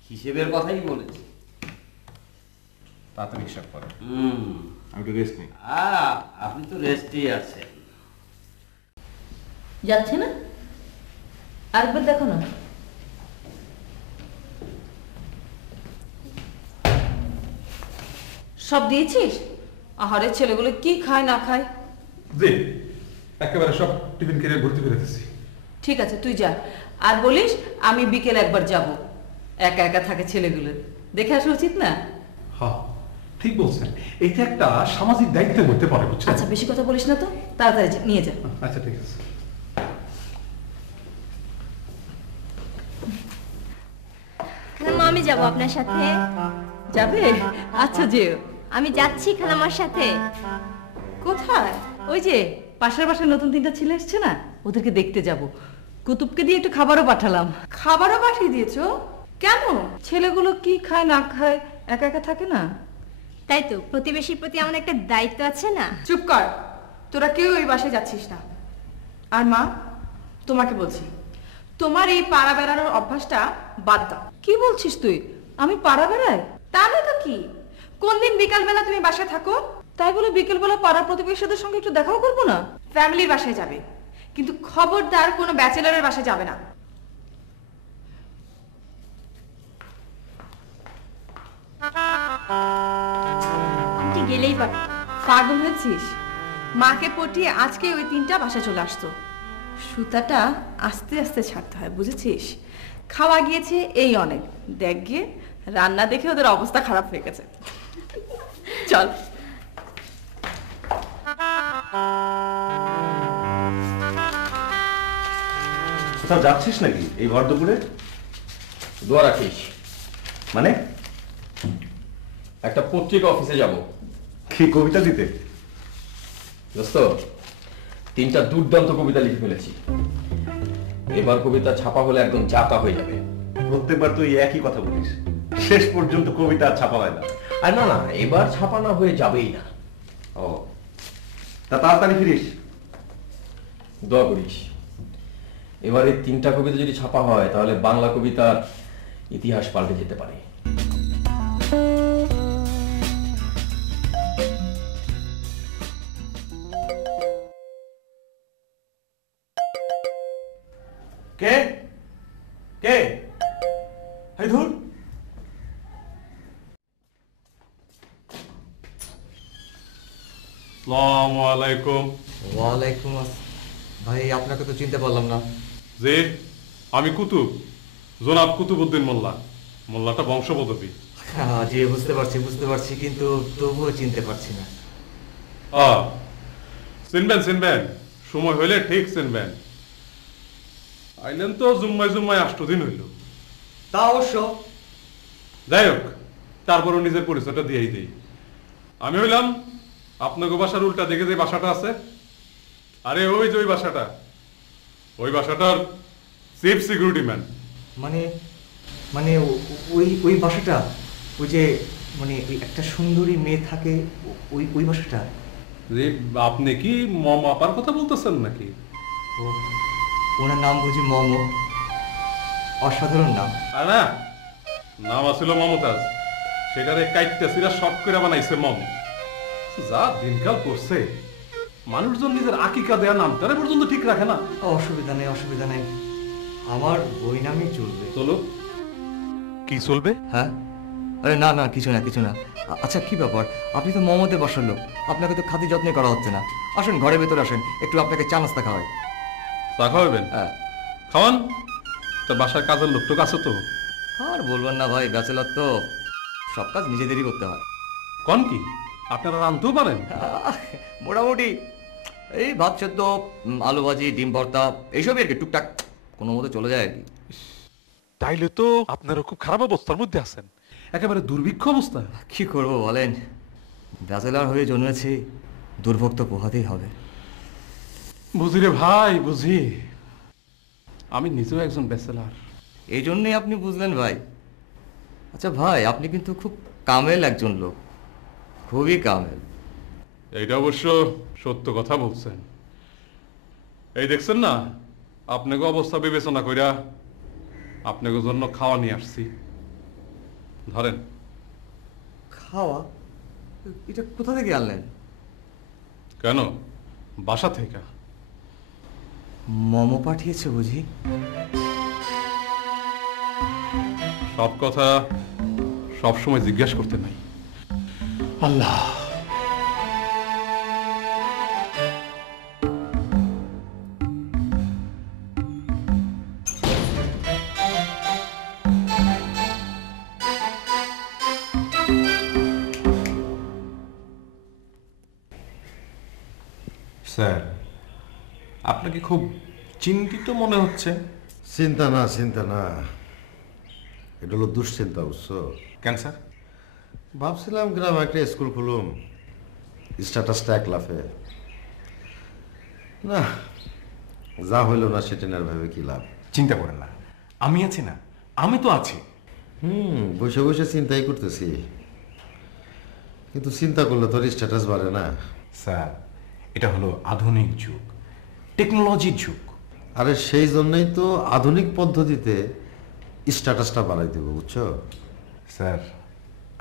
হিসেবের কথাই বলেছি। তাড়াতাড়ি হিসাব করেন। আমি একটু রেস্ট নিই। আপনি তো রেস্টেই আছেন। যাচ্ছে না? আরেকবার দেখো না। সব দিয়েছিস? আহারে, ছেলেগুলো কি খায় না খায়। জি, একেবারে সব টিফিন কিনে ভর্তি করে দিয়েছি। ঠিক আছে, তুই যা। আর বলিস আমি বিকেল একবার যাব। একা একা থাকে ছেলেগুলো, দেখে আসা উচিত না? হ্যাঁ, ঠিক বলছেন। এটা একটা সামাজিক দায়িত্বের মধ্যে পড়ে, বুঝছেন? আচ্ছা, বেশি কথা বলিস না তো, তাড়াতাড়ি নিয়ে যা। আচ্ছা, ঠিক আছে। খালাম্মা, আমি যাব আপনার সাথে। যাবে? আচ্ছা, যেও। আমি যাচ্ছি খালাম্মার সাথে। কোথায়? ওই যে পাশের বাসায় নতুন 3টা ছেলে এসছে না, ওদেরকে দেখতে যাব। কুতুবকে দিয়ে একটু খাবারও পাঠালাম। খাবারও পাঠিয়ে দিয়েছো? কেন? ছেলেগুলো কি খায় না খায়, একা একা থাকে না। তাই তো, প্রতিবেশীর প্রতি আমার একটা দায়িত্ব আছে না। চুপ কর, তোরা কেউ ওই বাসায় যাচ্ছিস না। আর মা, তোমাকে বলছি, তোমার এই পাড়া বেড়ানোর অভ্যাসটা বাদ দাও। কি বলছিস তুই? আমি পাড়া বেড়াই? তাহলে তো কি, কোন দিন বিকালবেলা তুমি বাসায় থাকো, তাই বলে বিকেলবেলা পাড়ার প্রতিবেশীদের সঙ্গে একটু দেখাও করবো না? ফ্যামিলির বাসায় যাবে, কিন্তু খবরদার কোনো ব্যাচেলরের বাসায় যাবে না। আন্টি গেলেই পারত। পাগল হয়েছিস? মাকে পটিয়ে আজকে ওই 3টা বাসায় চলে আসতো। সুতাটা আস্তে আস্তে ছাড়তে হয়, বুঝেছিস? খাওয়া গিয়েছে এই অনেক, দেখ গিয়ে রান্না দেখে ওদের অবস্থা খারাপ হয়ে গেছে। চল। কোথাও যাচ্ছিস নাকি এই ভর দুপুরে? দোয়া রাখিস। মানে? একটা পত্রিকা অফিসে যাব। কি কবিতা দিতে? দোস্ত, 3টা দুর্দান্ত কবিতা লিখে ফেলেছি। এবার কবিতা ছাপা হলে একদম জাতা হয়ে যাবে। প্রত্যেকবার তুই একই কথা বলিস, শেষ পর্যন্ত কবিতা আর ছাপা হয় না। আর না না, এবার ছাপা না হয়ে যাবেই না। ও, তা তাড়াতাড়ি ফিরিস। দোয়া করিস। এবার এই 3টা কবিতা যদি ছাপা হয়, তাহলে বাংলা কবিতার ইতিহাস পাল্টে যেতে পারে। কে কে? এই ধুর, আসসালামু আলাইকুম। ওয়ালাইকুম আসসালাম। ভাই, আপনাকে তো চিনতে পারলাম না। যে আমি কুতুব, জনাব কুতুবউদ্দিন মোল্লা। মোল্লাটা বংশপদবী। জি, বুঝতে পারছি, কিন্তু তবুও চিনতে পারছি না। চিনবেন চিনবেন, সময় হইলে ঠিক চিনবেন। আইলেন তো জুম্মায় 8 দিন হইল। তা অবশ্য। যাই হোক, তারপরও নিজের পরিচয়টা দিয়েই দিই। আমি হইলাম আপনাকে বাসার উল্টা দিকে যে বাসাটা আছে, আরে ওই যে ওই বাসাটার চিফ সিকিউরিটি ম্যান। মানে ওই বাসাটা, ওই যে মানে ওই একটা সুন্দরী মেয়ে থাকে, ওই বাসাটা। আপনি কি মম আপার কথা বলতেছেন নাকি? ওনার নাম বুঝি মম? অসাধারণ নাম। আর না, নাম আছিল মমতাজ। সেটারে কাইটটা সিরা শর্ট করে বানাইছে মম। যা দিনকাল করছে, মানুষজন নিজের আকিকা দেয়া নামটারে পর্যন্ত ঠিক রাখে না। অসুবিধা নেই। আমার বই নামই চলবে। চলো। কি চলবে? হ্যাঁ, আরে না না, কিছু না কিছু না। আচ্ছা কি ব্যাপার, আপনি তো মমতে বসার লোক, আপনাকে তো খাতি যত্নে করা হচ্ছে না। আসুন ঘরের ভেতরে আসেন, একটু আপনাকে চা নাস্তা খাওয়াই। চা খাওয়াবেন? হ্যাঁ। খাওয়ান। তোর বাসার কাজের লোক টোক আছে তো? আর বলবেন না ভাই, ব্যাচেলর তো, সব কাজ নিজেদেরই করতে হয়। কোন কি আপনারা রাঁধতেও পারেন? মোটামুটি এই ভাত সেদ্ধ, আলু ভাজি, ডিম ভর্তা, এইসবই আর কি, টুকটাক কোনো মতো চলে যায় আর কি। তাইলে তো আপনারা খুব খারাপ অবস্থার মধ্যে আছেন, একেবারে দুর্ভিক্ষ অবস্থা। কি করব বলেন, ব্যাচেলর হয়ে জন্মেছি, দুর্ভোগ তো পোহাতেই হবে। বুঝি রে ভাই, বুঝি। আমি নিজেও একজন ব্যাচেলর। এই জন্যই আপনি বুঝলেন ভাই। আচ্ছা ভাই, আপনি কিন্তু খুব কামেল একজন লোক, খুবই কামেল। এইটা অবশ্য সত্য কথা বলছেন। এই দেখছেন না, আপনাকে অবস্থা বিবেচনা কইরা আপনাকে জন্য খাওয়া নিয়ে আসছি, ধরেন। খাওয়া? এটা কোথা থেকে আনলেন? কেন, বাসা থেকে। মোমো পাঠিয়েছে বুঝি? সব কথা সব সময় জিজ্ঞাসা করতে নাই। আল্লাহ। স্যার, আপনাকে খুব চিন্তিত মনে হচ্ছে। চিন্তা না, চিন্তা না, এটা হলো দুশ্চিন্তা, বুঝছো? কেন স্যার? ভাবছিলাম গ্রামে একটা স্কুল খুলুম, স্ট্যাটাসটা এক লাফে। না, যা হইল না সেটা না ভেবে কি লাভ। চিন্তা করেন না, আমি আছি না, আমি তো আছি। বসে বসে চিন্তাই করতেছি, কিন্তু চিন্তা করলে তোর স্ট্যাটাস বাড়ে না। স্যার, এটা হলো আধুনিক যুগ, টেকনোলজির যুগ। আরে সেই জন্যই তো আধুনিক পদ্ধতিতে স্ট্যাটাসটা বাড়াই দেবো, বুঝছো? স্যার,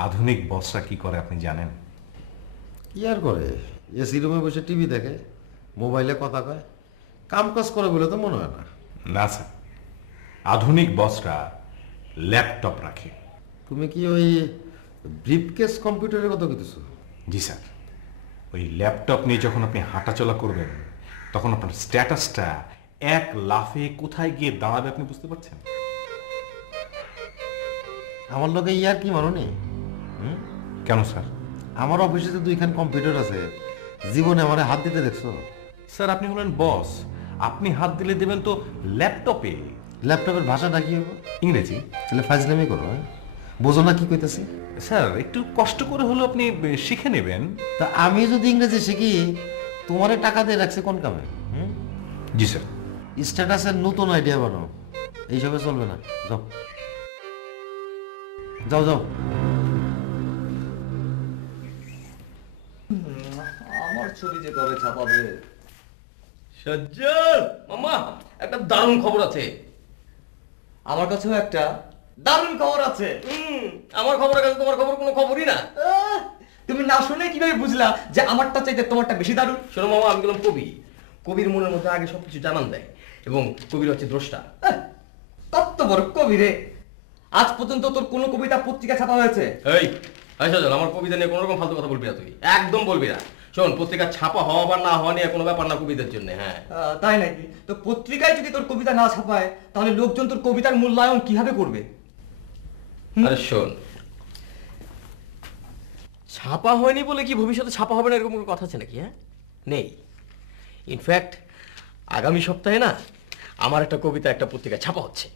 আধুনিক বসরা কি করে আপনি জানেন? কি আর করে, এসি রুমে বসে টিভি দেখে, মোবাইলে কথা কয়, কাম কাজ করে বলে তো মনে হয় না। না স্যার, আধুনিক বসরা ল্যাপটপ রাখে। তুমি কি ওই ব্রিফকেস কম্পিউটারের কথা বলতেছো? জি স্যার, ওই ল্যাপটপ নিয়ে যখন আপনি হাঁটাচলা করবেন, তখন আপনার স্ট্যাটাসটা এক লাফে কোথায় গিয়ে দাঁড়াবে আপনি বুঝতে পারছেন? আমার লোকে ইয়ার কি মানো নেই? কেন স্যার? আমার অফিসে তো 2খান কম্পিউটার আছে, জীবনে আমার হাত দিতে দেখছো? স্যার, আপনি হলেন বস, আপনি হাত দিলে দেবেন তো ল্যাপটপে। ল্যাপটপের ভাষাটা কি হবে? ইংরেজি। তাহলে ফাজলামি করো, বোঝো না কি কইতেছি? স্যার, একটু কষ্ট করে হলেও আপনি শিখে নেবেন। তা আমি যদি ইংরেজি শিখি, তোমারে টাকা দিয়ে রাখছে কোন কামে? জি স্যার। স্ট্যাটাসের নতুন আইডিয়া বানাও, এইসবে চলবে না। যাও যাও যাও। আমার ছবি যে কবে ছাপাবে? সজ্জন মামা, একটা দারুণ খবর আছে। আমার কাছেও একটা দারুণ খবর আছে। আমার খবরের কাছে তোমার খবর কোনো খবরই না। তুমি না শুনে কিভাবে বুঝলা যে আমারটা চাইতে তোমারটা বেশি দারুণ? শোনো মামা, আমি গেলাম কবি, কবির মনের মধ্যে আগে সবকিছু জানান দেয়, এবং কবির হচ্ছে দ্রষ্টা। কত বড় কবি রে! আজ পর্যন্ত তোর কোনো কবিতা পত্রিকা ছাপা হয়েছে? এই সজ্জন, আমার কবিতা নিয়ে কোনো রকম ফালতু কথা বলবি না, তুই একদম বলবি না। শোন, পত্রিকা ছাপা হওয়া বা না হওয়া নিয়ে কোনো ব্যাপার না কবিদের জন্য। হ্যাঁ, তাই নাকি? তো পত্রিকায় যদি তোর কবিতা না ছাপায়, তাহলে লোকজন তোর কবিতার মূল্যায়ন কিভাবে করবে? আরে শোন, ছাপা হয়নি বলে কি ভবিষ্যতে ছাপা হবে না এরকম কোনো কথা আছে নাকি? হ্যাঁ, নেই। ইনফ্যাক্ট আগামী সপ্তাহে না আমার একটা কবিতা একটা পত্রিকা ছাপা হচ্ছে।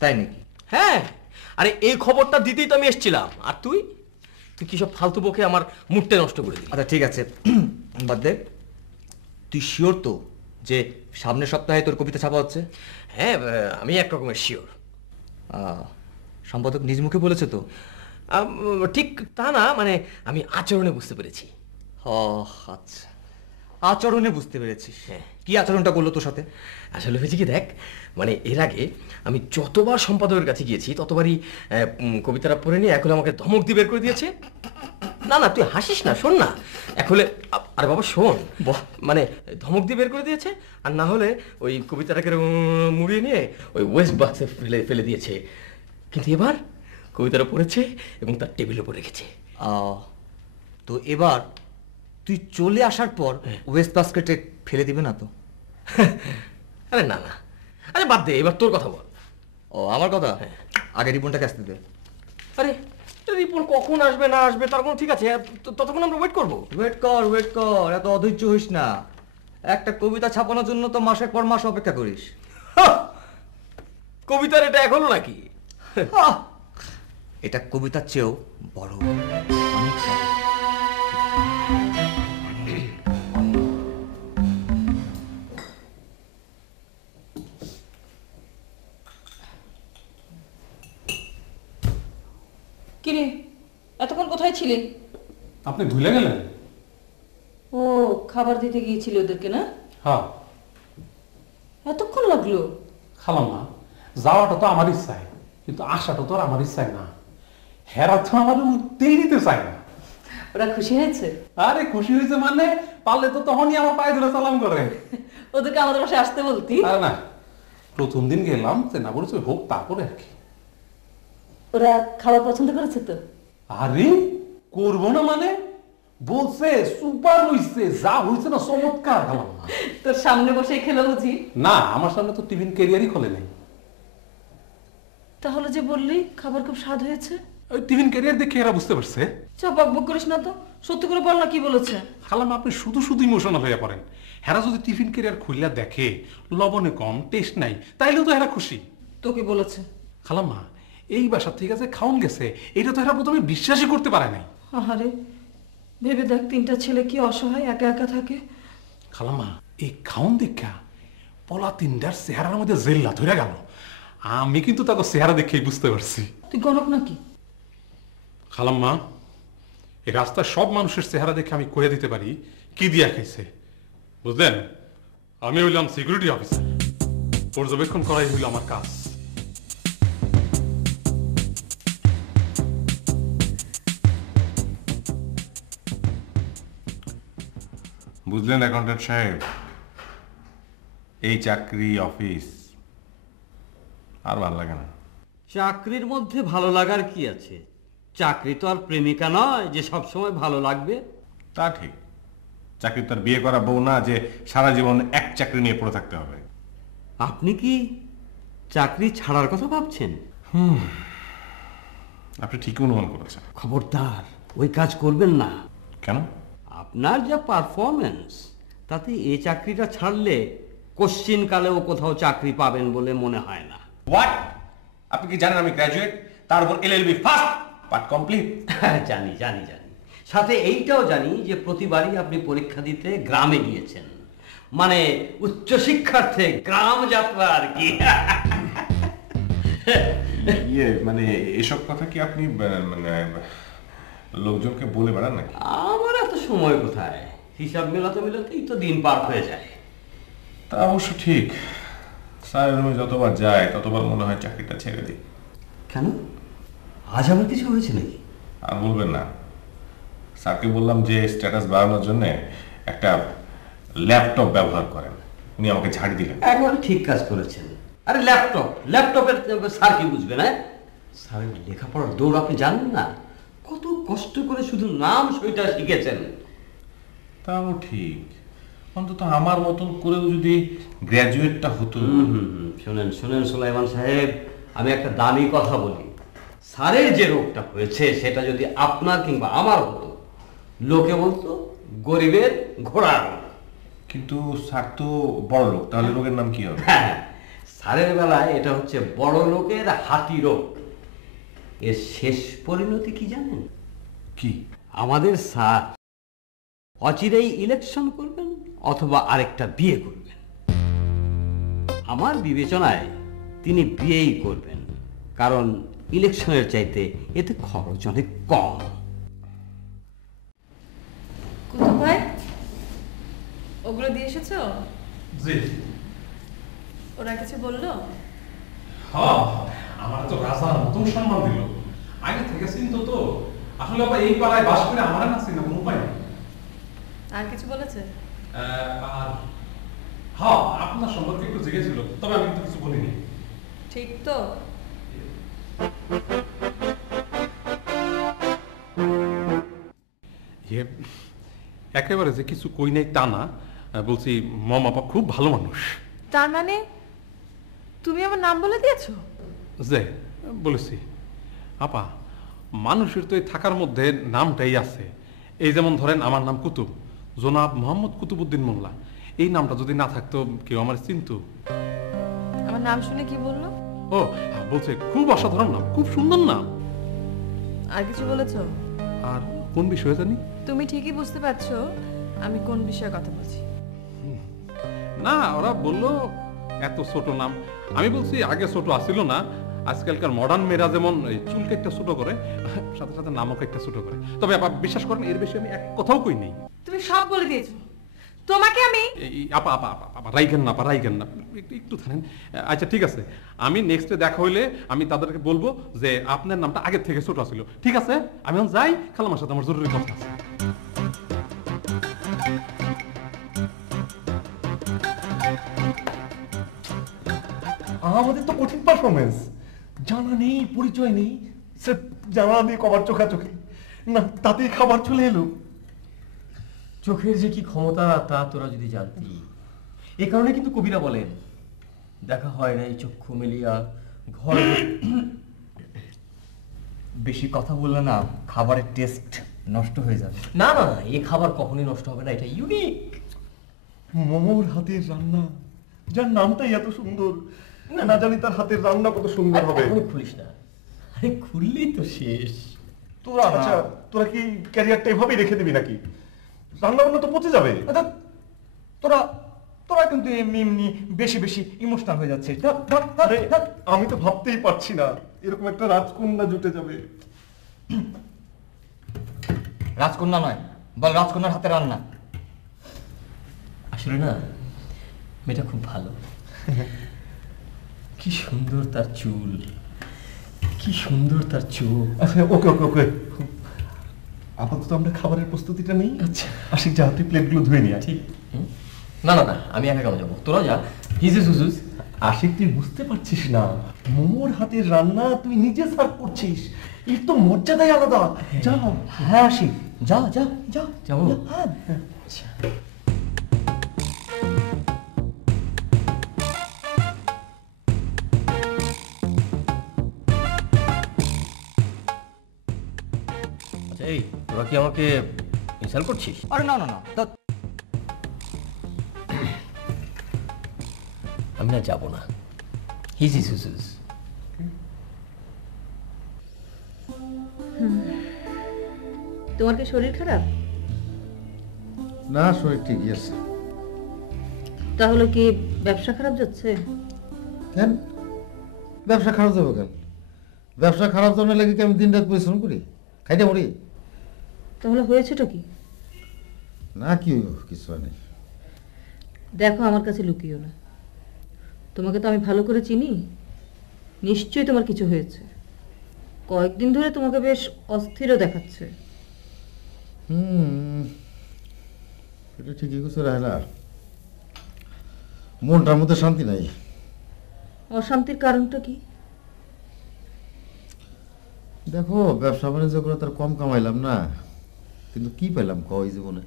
তাই নাকি? হ্যাঁ, আরে এই খবরটা দিতেই তো আমি এসেছিলাম, আর তুই তুই কি সব ফালতু বকে আমার মুডটা নষ্ট করে দিলি। আচ্ছা ঠিক আছে, বাদ দে। তুই শিওর তো যে সামনের সপ্তাহে তোর কবিতা ছাপা হচ্ছে? হ্যাঁ, আমি এক রকমের শিওর। সম্পাদক নিজ মুখে বলেছে তো? ঠিক তা না, মানে আমি আচরণে বুঝতে পেরেছি। আচ্ছা, আচরণে বুঝতে পেরেছিস? হ্যাঁ। কি আচরণটা করলো তোর সাথে? আসলে হয়েছে কি দেখ, মানে এর আগে আমি যতবার সম্পাদকের কাছে গিয়েছি ততবারই কবিতাটা পড়ে নিয়ে এখন আমাকে ধমক দিয়ে বের করে দিয়েছে। না না তুই হাসিস না, শোন না। হলে আরে বাবা শোন, মানে ধমক দিয়ে বের করে দিয়েছে, আর না হলে ওই কবিতাটাকে মুড়িয়ে নিয়ে ওই ওয়েস্ট বক্সে ফেলে দিয়েছে। কিন্তু এবার কবিতাটা পড়েছে এবং তার টেবিলের উপর রেখেছে। তো এবার তুই চলে আসার পর ওয়েস্ট বাস্কেটে ফেলে দিবে না তো? আরে না না, আরে বাদ দে, এবার তোর কথা বল। ও আমার কথা? আগে রিপনটাকে আসতে দে। আরে রিপন কখন আসবে না আসবে তার কোনো ঠিক আছে, ততক্ষণ আমরা ওয়েট করবো। ওয়েট কর, এত অধৈর্য হইস না। একটা কবিতা ছাপানোর জন্য তো মাসের পর মাস অপেক্ষা করিস। কবিতার এটা এক হলো নাকি? এটা কবিতার চেয়েও বড়, অনেক। কিরে এতক্ষণ কোথায় ছিলি? আপনি ভুলে গেলেন? ও খাবার দিতে গিয়েছিল ওদেরকে না? হ্যাঁ। এতক্ষণ লাগলো? খালাম্মা, যাওয়াটা তো আমার ইচ্ছায়, কিন্তু আসাটা তো আর আমার ইচ্ছায় না। হেরা তো আমার উঠতেই দিতে চায় না। ওরা খুশি হয়েছে? আরে খুশি হয়েছে মানে পারলে তো তখনই আমার পায়ে ধরে সালাম করে। ওদেরকে আমাদের বাসায় আসতে বলতি? আরে না, প্রথম দিন গেলাম, চেনা পরিচয় হোক তারপরে আর কি। ওরা খাবার পছন্দ করেছে তো? আরে করবো না মানে, বলছে সুপার হইছে, যা হইছে না চমৎকার। খালাম্মা তোর সামনে বসে খেলো বুঝি? না, আমার সামনে তো টিফিন ক্যারিয়ারই খোলে নেই। তাহলে যে বললি খাবার খুব স্বাদ হয়েছে? ওই টিফিন ক্যারিয়ার দেখে এরা বুঝতে পারছে। চা বকবক করিস না তো, সত্যি করে বল না কি বলেছে। খালাম্মা আপনি শুধু শুধু ইমোশনাল হয়ে পড়েন। হেরা যদি টিফিন ক্যারিয়ার খুললা দেখে লবণে কম, টেস্ট নাই, তাইলেও তো হেরা খুশি। তোকে বলেছে? খালাম্মা এই বাসার থেকে আছে খাওন গেছে, এটা তো এরা প্রথমে বিশ্বাসই করতে পারে নাই। আহারে ভেবে দেখ, 3টা ছেলে কি অসহায় একা একা থাকে। খালাম্মা এই খাওন দেখা পলা 3টার চেহারার মধ্যে জেল্লা ধরে গেল। আমি কিন্তু তাকে চেহারা দেখেই বুঝতে পারছি। তুই গণক নাকি? খালাম্মা এই রাস্তায় সব মানুষের চেহারা দেখে আমি কয়ে দিতে পারি কি দিয়া খাইছে, বুঝলেন? আমি হইলাম সিকিউরিটি অফিসার, পর্যবেক্ষণ করাই হইল আমার কাজ। বুঝলেন অ্যাকাউন্ট্যান্ট সাহেব, এই চাকরি অফিস আর ভালো লাগে না। চাকরির মধ্যে ভালো লাগার কি আছে? চাকরি তো আর প্রেমিকা নয় যে সব সময় ভালো লাগবে। তা ঠিক, চাকরি তো আর বিয়ে করা বউ না যে সারা জীবন এক চাকরি নিয়ে পড়ে থাকতে হবে। আপনি কি চাকরি ছাড়ার কথা ভাবছেন? আপনি ঠিকই অনুমান করেছেন। খবরদার ওই কাজ করবেন না। কেন? আপনার যা পারফরমেন্স তাতে এই চাকরিটা ছাড়লে কোশ্চিন কালেও কোথাও চাকরি পাবেন বলে মনে হয় না। হোয়াট? আপনি কি জানেন আমি গ্র্যাজুয়েট, তার উপর LLB ফার্স্ট পার্ট কমপ্লিট? জানি জানি জানি, সাথে এইটাও জানি যে প্রতিবারই আপনি পরীক্ষা দিতে গ্রামে গিয়েছেন, মানে উচ্চ শিক্ষার্থে গ্রাম যাত্রা আর কি। মানে এসব কথা কি আপনি মানে লোকজনকে বলে বেড়ান নাকি? আমার এত সময় কোথায়, হিসাব মেলাতে মেলাতেই তো দিন পার হয়ে যায়। তা অবশ্য ঠিক, স্যার রুমে যতবার যায় ততবার মনে হয় চাকরিটা ছেড়ে দিই। কেন, আজ আমার কিছু হয়েছে নাকি? আর বলবেন না, স্যারকে বললাম যে স্ট্যাটাস বাড়ানোর জন্য একটা ল্যাপটপ ব্যবহার করেন, উনি আমাকে ঝাড়ি দিলেন। একবারে ঠিক কাজ করেছেন। আরে ল্যাপটপের স্যার কি বুঝবেন? হ্যাঁ, স্যারের লেখাপড়ার দৌড় আপনি জানেন না, কত কষ্ট করে শুধু নাম সইটা শিখেছেন। তাও ঠিক, অন্তত আমার মতন করেও যদি গ্র্যাজুয়েটটা হতো। শোনেন শোনেন সুলাইমান সাহেব, আমি একটা দামি কথা বলি, স্যারের যে রোগটা হয়েছে সেটা যদি আপনার কিংবা আমার হতো, লোকে বলতো গরিবের ঘোড়া রোগ। কিন্তু স্যার তো বড় লোক, তাহলে রোগের নাম কি হবে? হ্যাঁ, স্যারের বেলায় এটা হচ্ছে বড় লোকের হাতি রোগ। এর শেষ পরিণতি কি জানেন? কি? আমাদের স্যার অচিরেই ইলেকশন করবেন অথবা আরেকটা বিয়ে করবেন। আমার বিবেচনায় তিনি বিয়েই করবেন, কারণ ইলেকশনের চাইতে এতে খরচ অনেক কম। কুতুব ভাই, ওগুলো দিয়ে এসেছো? জি। ওরা কিছু বললো? হ্যাঁ, আমার তো রাজার মতন সম্মান দিল। আগে থেকে চিন্তা তো আসলে আপা এই পাড়ায় বাস করে আমার না চিনা কোনো উপায় নেই। আর কিছু বলেছে? আর হ্যাঁ, আপনার সম্পর্কে একটু জিজ্ঞেছিল, তবে আমি কিন্তু কিছু বলিনি। ঠিক তো? একেবারে যে কিছু কই নাই তা না, বলছি মম আপা খুব ভালো মানুষ। তার মানে তুমি আমার নাম বলে দিয়েছো? যে বলেছি আপা, মানুষের তো এই থাকার মধ্যে নামটাই আছে। এই যেমন ধরেন আমার নাম কুতুব, জনাব মোহাম্মদ কুতুবউদ্দিন মোল্লা। এই নামটা যদি না থাকতো কেউ আমার চিনতো। আমার নাম শুনে কি বললো? ও বলছে খুব অসাধারণ নাম, খুব সুন্দর নাম। আর কিছু বলেছো? আর কোন বিষয়ে জানি? তুমি ঠিকই বুঝতে পারছো আমি কোন বিষয়ে কথা বলছি। না, ওরা বললো এত ছোট নাম। আমি বলছি আগে ছোট আসিল না, আজকালকার মডার্ন মেয়েরা যেমন চুলকে একটা ছোট করে, সাথে সাথে নামকে একটা ছোট করে। তবে আপা বিশ্বাস করেন এর বেশি আমি এক কথাও কই নেই। তুমি সব বলে দিয়েছো। তোমাকে আমি আপা আপা আপা রাইগেন না, আপা রাইগেন না, একটু থাকেন। আচ্ছা ঠিক আছে, আমি নেক্সটে দেখা হইলে আমি তাদেরকে বলবো যে আপনার নামটা আগের থেকে ছোট ছিল। ঠিক আছে, আমি এখন যাই, খালামার সাথে আমার জরুরি কথা আছে। আমাদের তো কঠিন পারফরমেন্স, জানা নেই, পরিচয় নেই, স্রেফ জানা দিয়ে কবার চোখাচোখি না, তাতেই খাবার চলে এলো। চোখের যে কি ক্ষমতা তা তোরা যদি জানতি। এ কারণে কিন্তু কবিরা বলেন, দেখা হয় না এই চক্ষু মেলিয়া ঘর। বেশি কথা বললে না খাবারের টেস্ট নষ্ট হয়ে যাবে। না না, এই খাবার কখনোই নষ্ট হবে না, এটা ইউনিক। মোমোর হাতের রান্না, যার নামটাই এত সুন্দর, না জানি তার হাতের রান্না কত সুন্দর হবে। খুলিস না, আরে খুললেই তো শেষ। তোরা আচ্ছা, তোরা কি ক্যারিয়ারটা এভাবেই রেখে দিবি নাকি? রান্না বান্না তো পচে যাবে। তোরা তোরা কিন্তু এমনি এমনি বেশি বেশি ইমোশনাল হয়ে যাচ্ছে। আমি তো ভাবতেই পারছি না এরকম একটা রাজকন্যা জুটে যাবে। রাজকন্যা নয়, বল রাজকন্যার হাতে রান্না। আসলে না, মেয়েটা খুব ভালো। কি সুন্দর তার চুল, কি সুন্দর তার চোখ। আচ্ছা ওকে ওকে ওকে, আপাতত আমরা খাবারের প্রস্তুতিটা নেই। আচ্ছা আশিক যা, তুই প্লেটগুলো ধুয়ে নিয়ে। ঠিক। না না না, আমি একা কেন যাবো, তোরা যা। হিজুস হুজুস। আশিক তুই বুঝতে পারছিস না, মোমোর হাতের রান্না তুই নিজে সার্ভ করছিস, এর তো মর্যাদাই আলাদা। যা। হ্যাঁ আশিক, যা যা যা যাবো। আচ্ছা এই তোরা কি আমাকে ইনসাল্ট করছিস? আরে না না না, আমি না যাবো না। হিজিস হুজুস। তোমার কি শরীর খারাপ? না, শরীর ঠিকই আছে। তাহলে কি ব্যবসা খারাপ যাচ্ছে? কেন ব্যবসা খারাপ যাবে কেন? ব্যবসা খারাপ জন্য লাগে কি আমি দিন রাত পরিশ্রম করি, খাইতে মরি? তাহলে হয়েছেটা কি? না কি কিছু নেই। দেখো, আমার কাছে লুকিও না। তোমাকে তো আমি ভালো করে চিনি, নিশ্চয়ই তোমার কিছু হয়েছে। কয়েকদিন ধরে তোমাকে বেশ অস্থিরও দেখাচ্ছে। এটা ঠিকই কিছু রায়না, মনটার মধ্যে শান্তি নাই। অশান্তির কারণটা কি? দেখো, ব্যবসা বাণিজ্য করে তার কম কামাইলাম না, কিন্তু কি পেলাম কই জীবনে?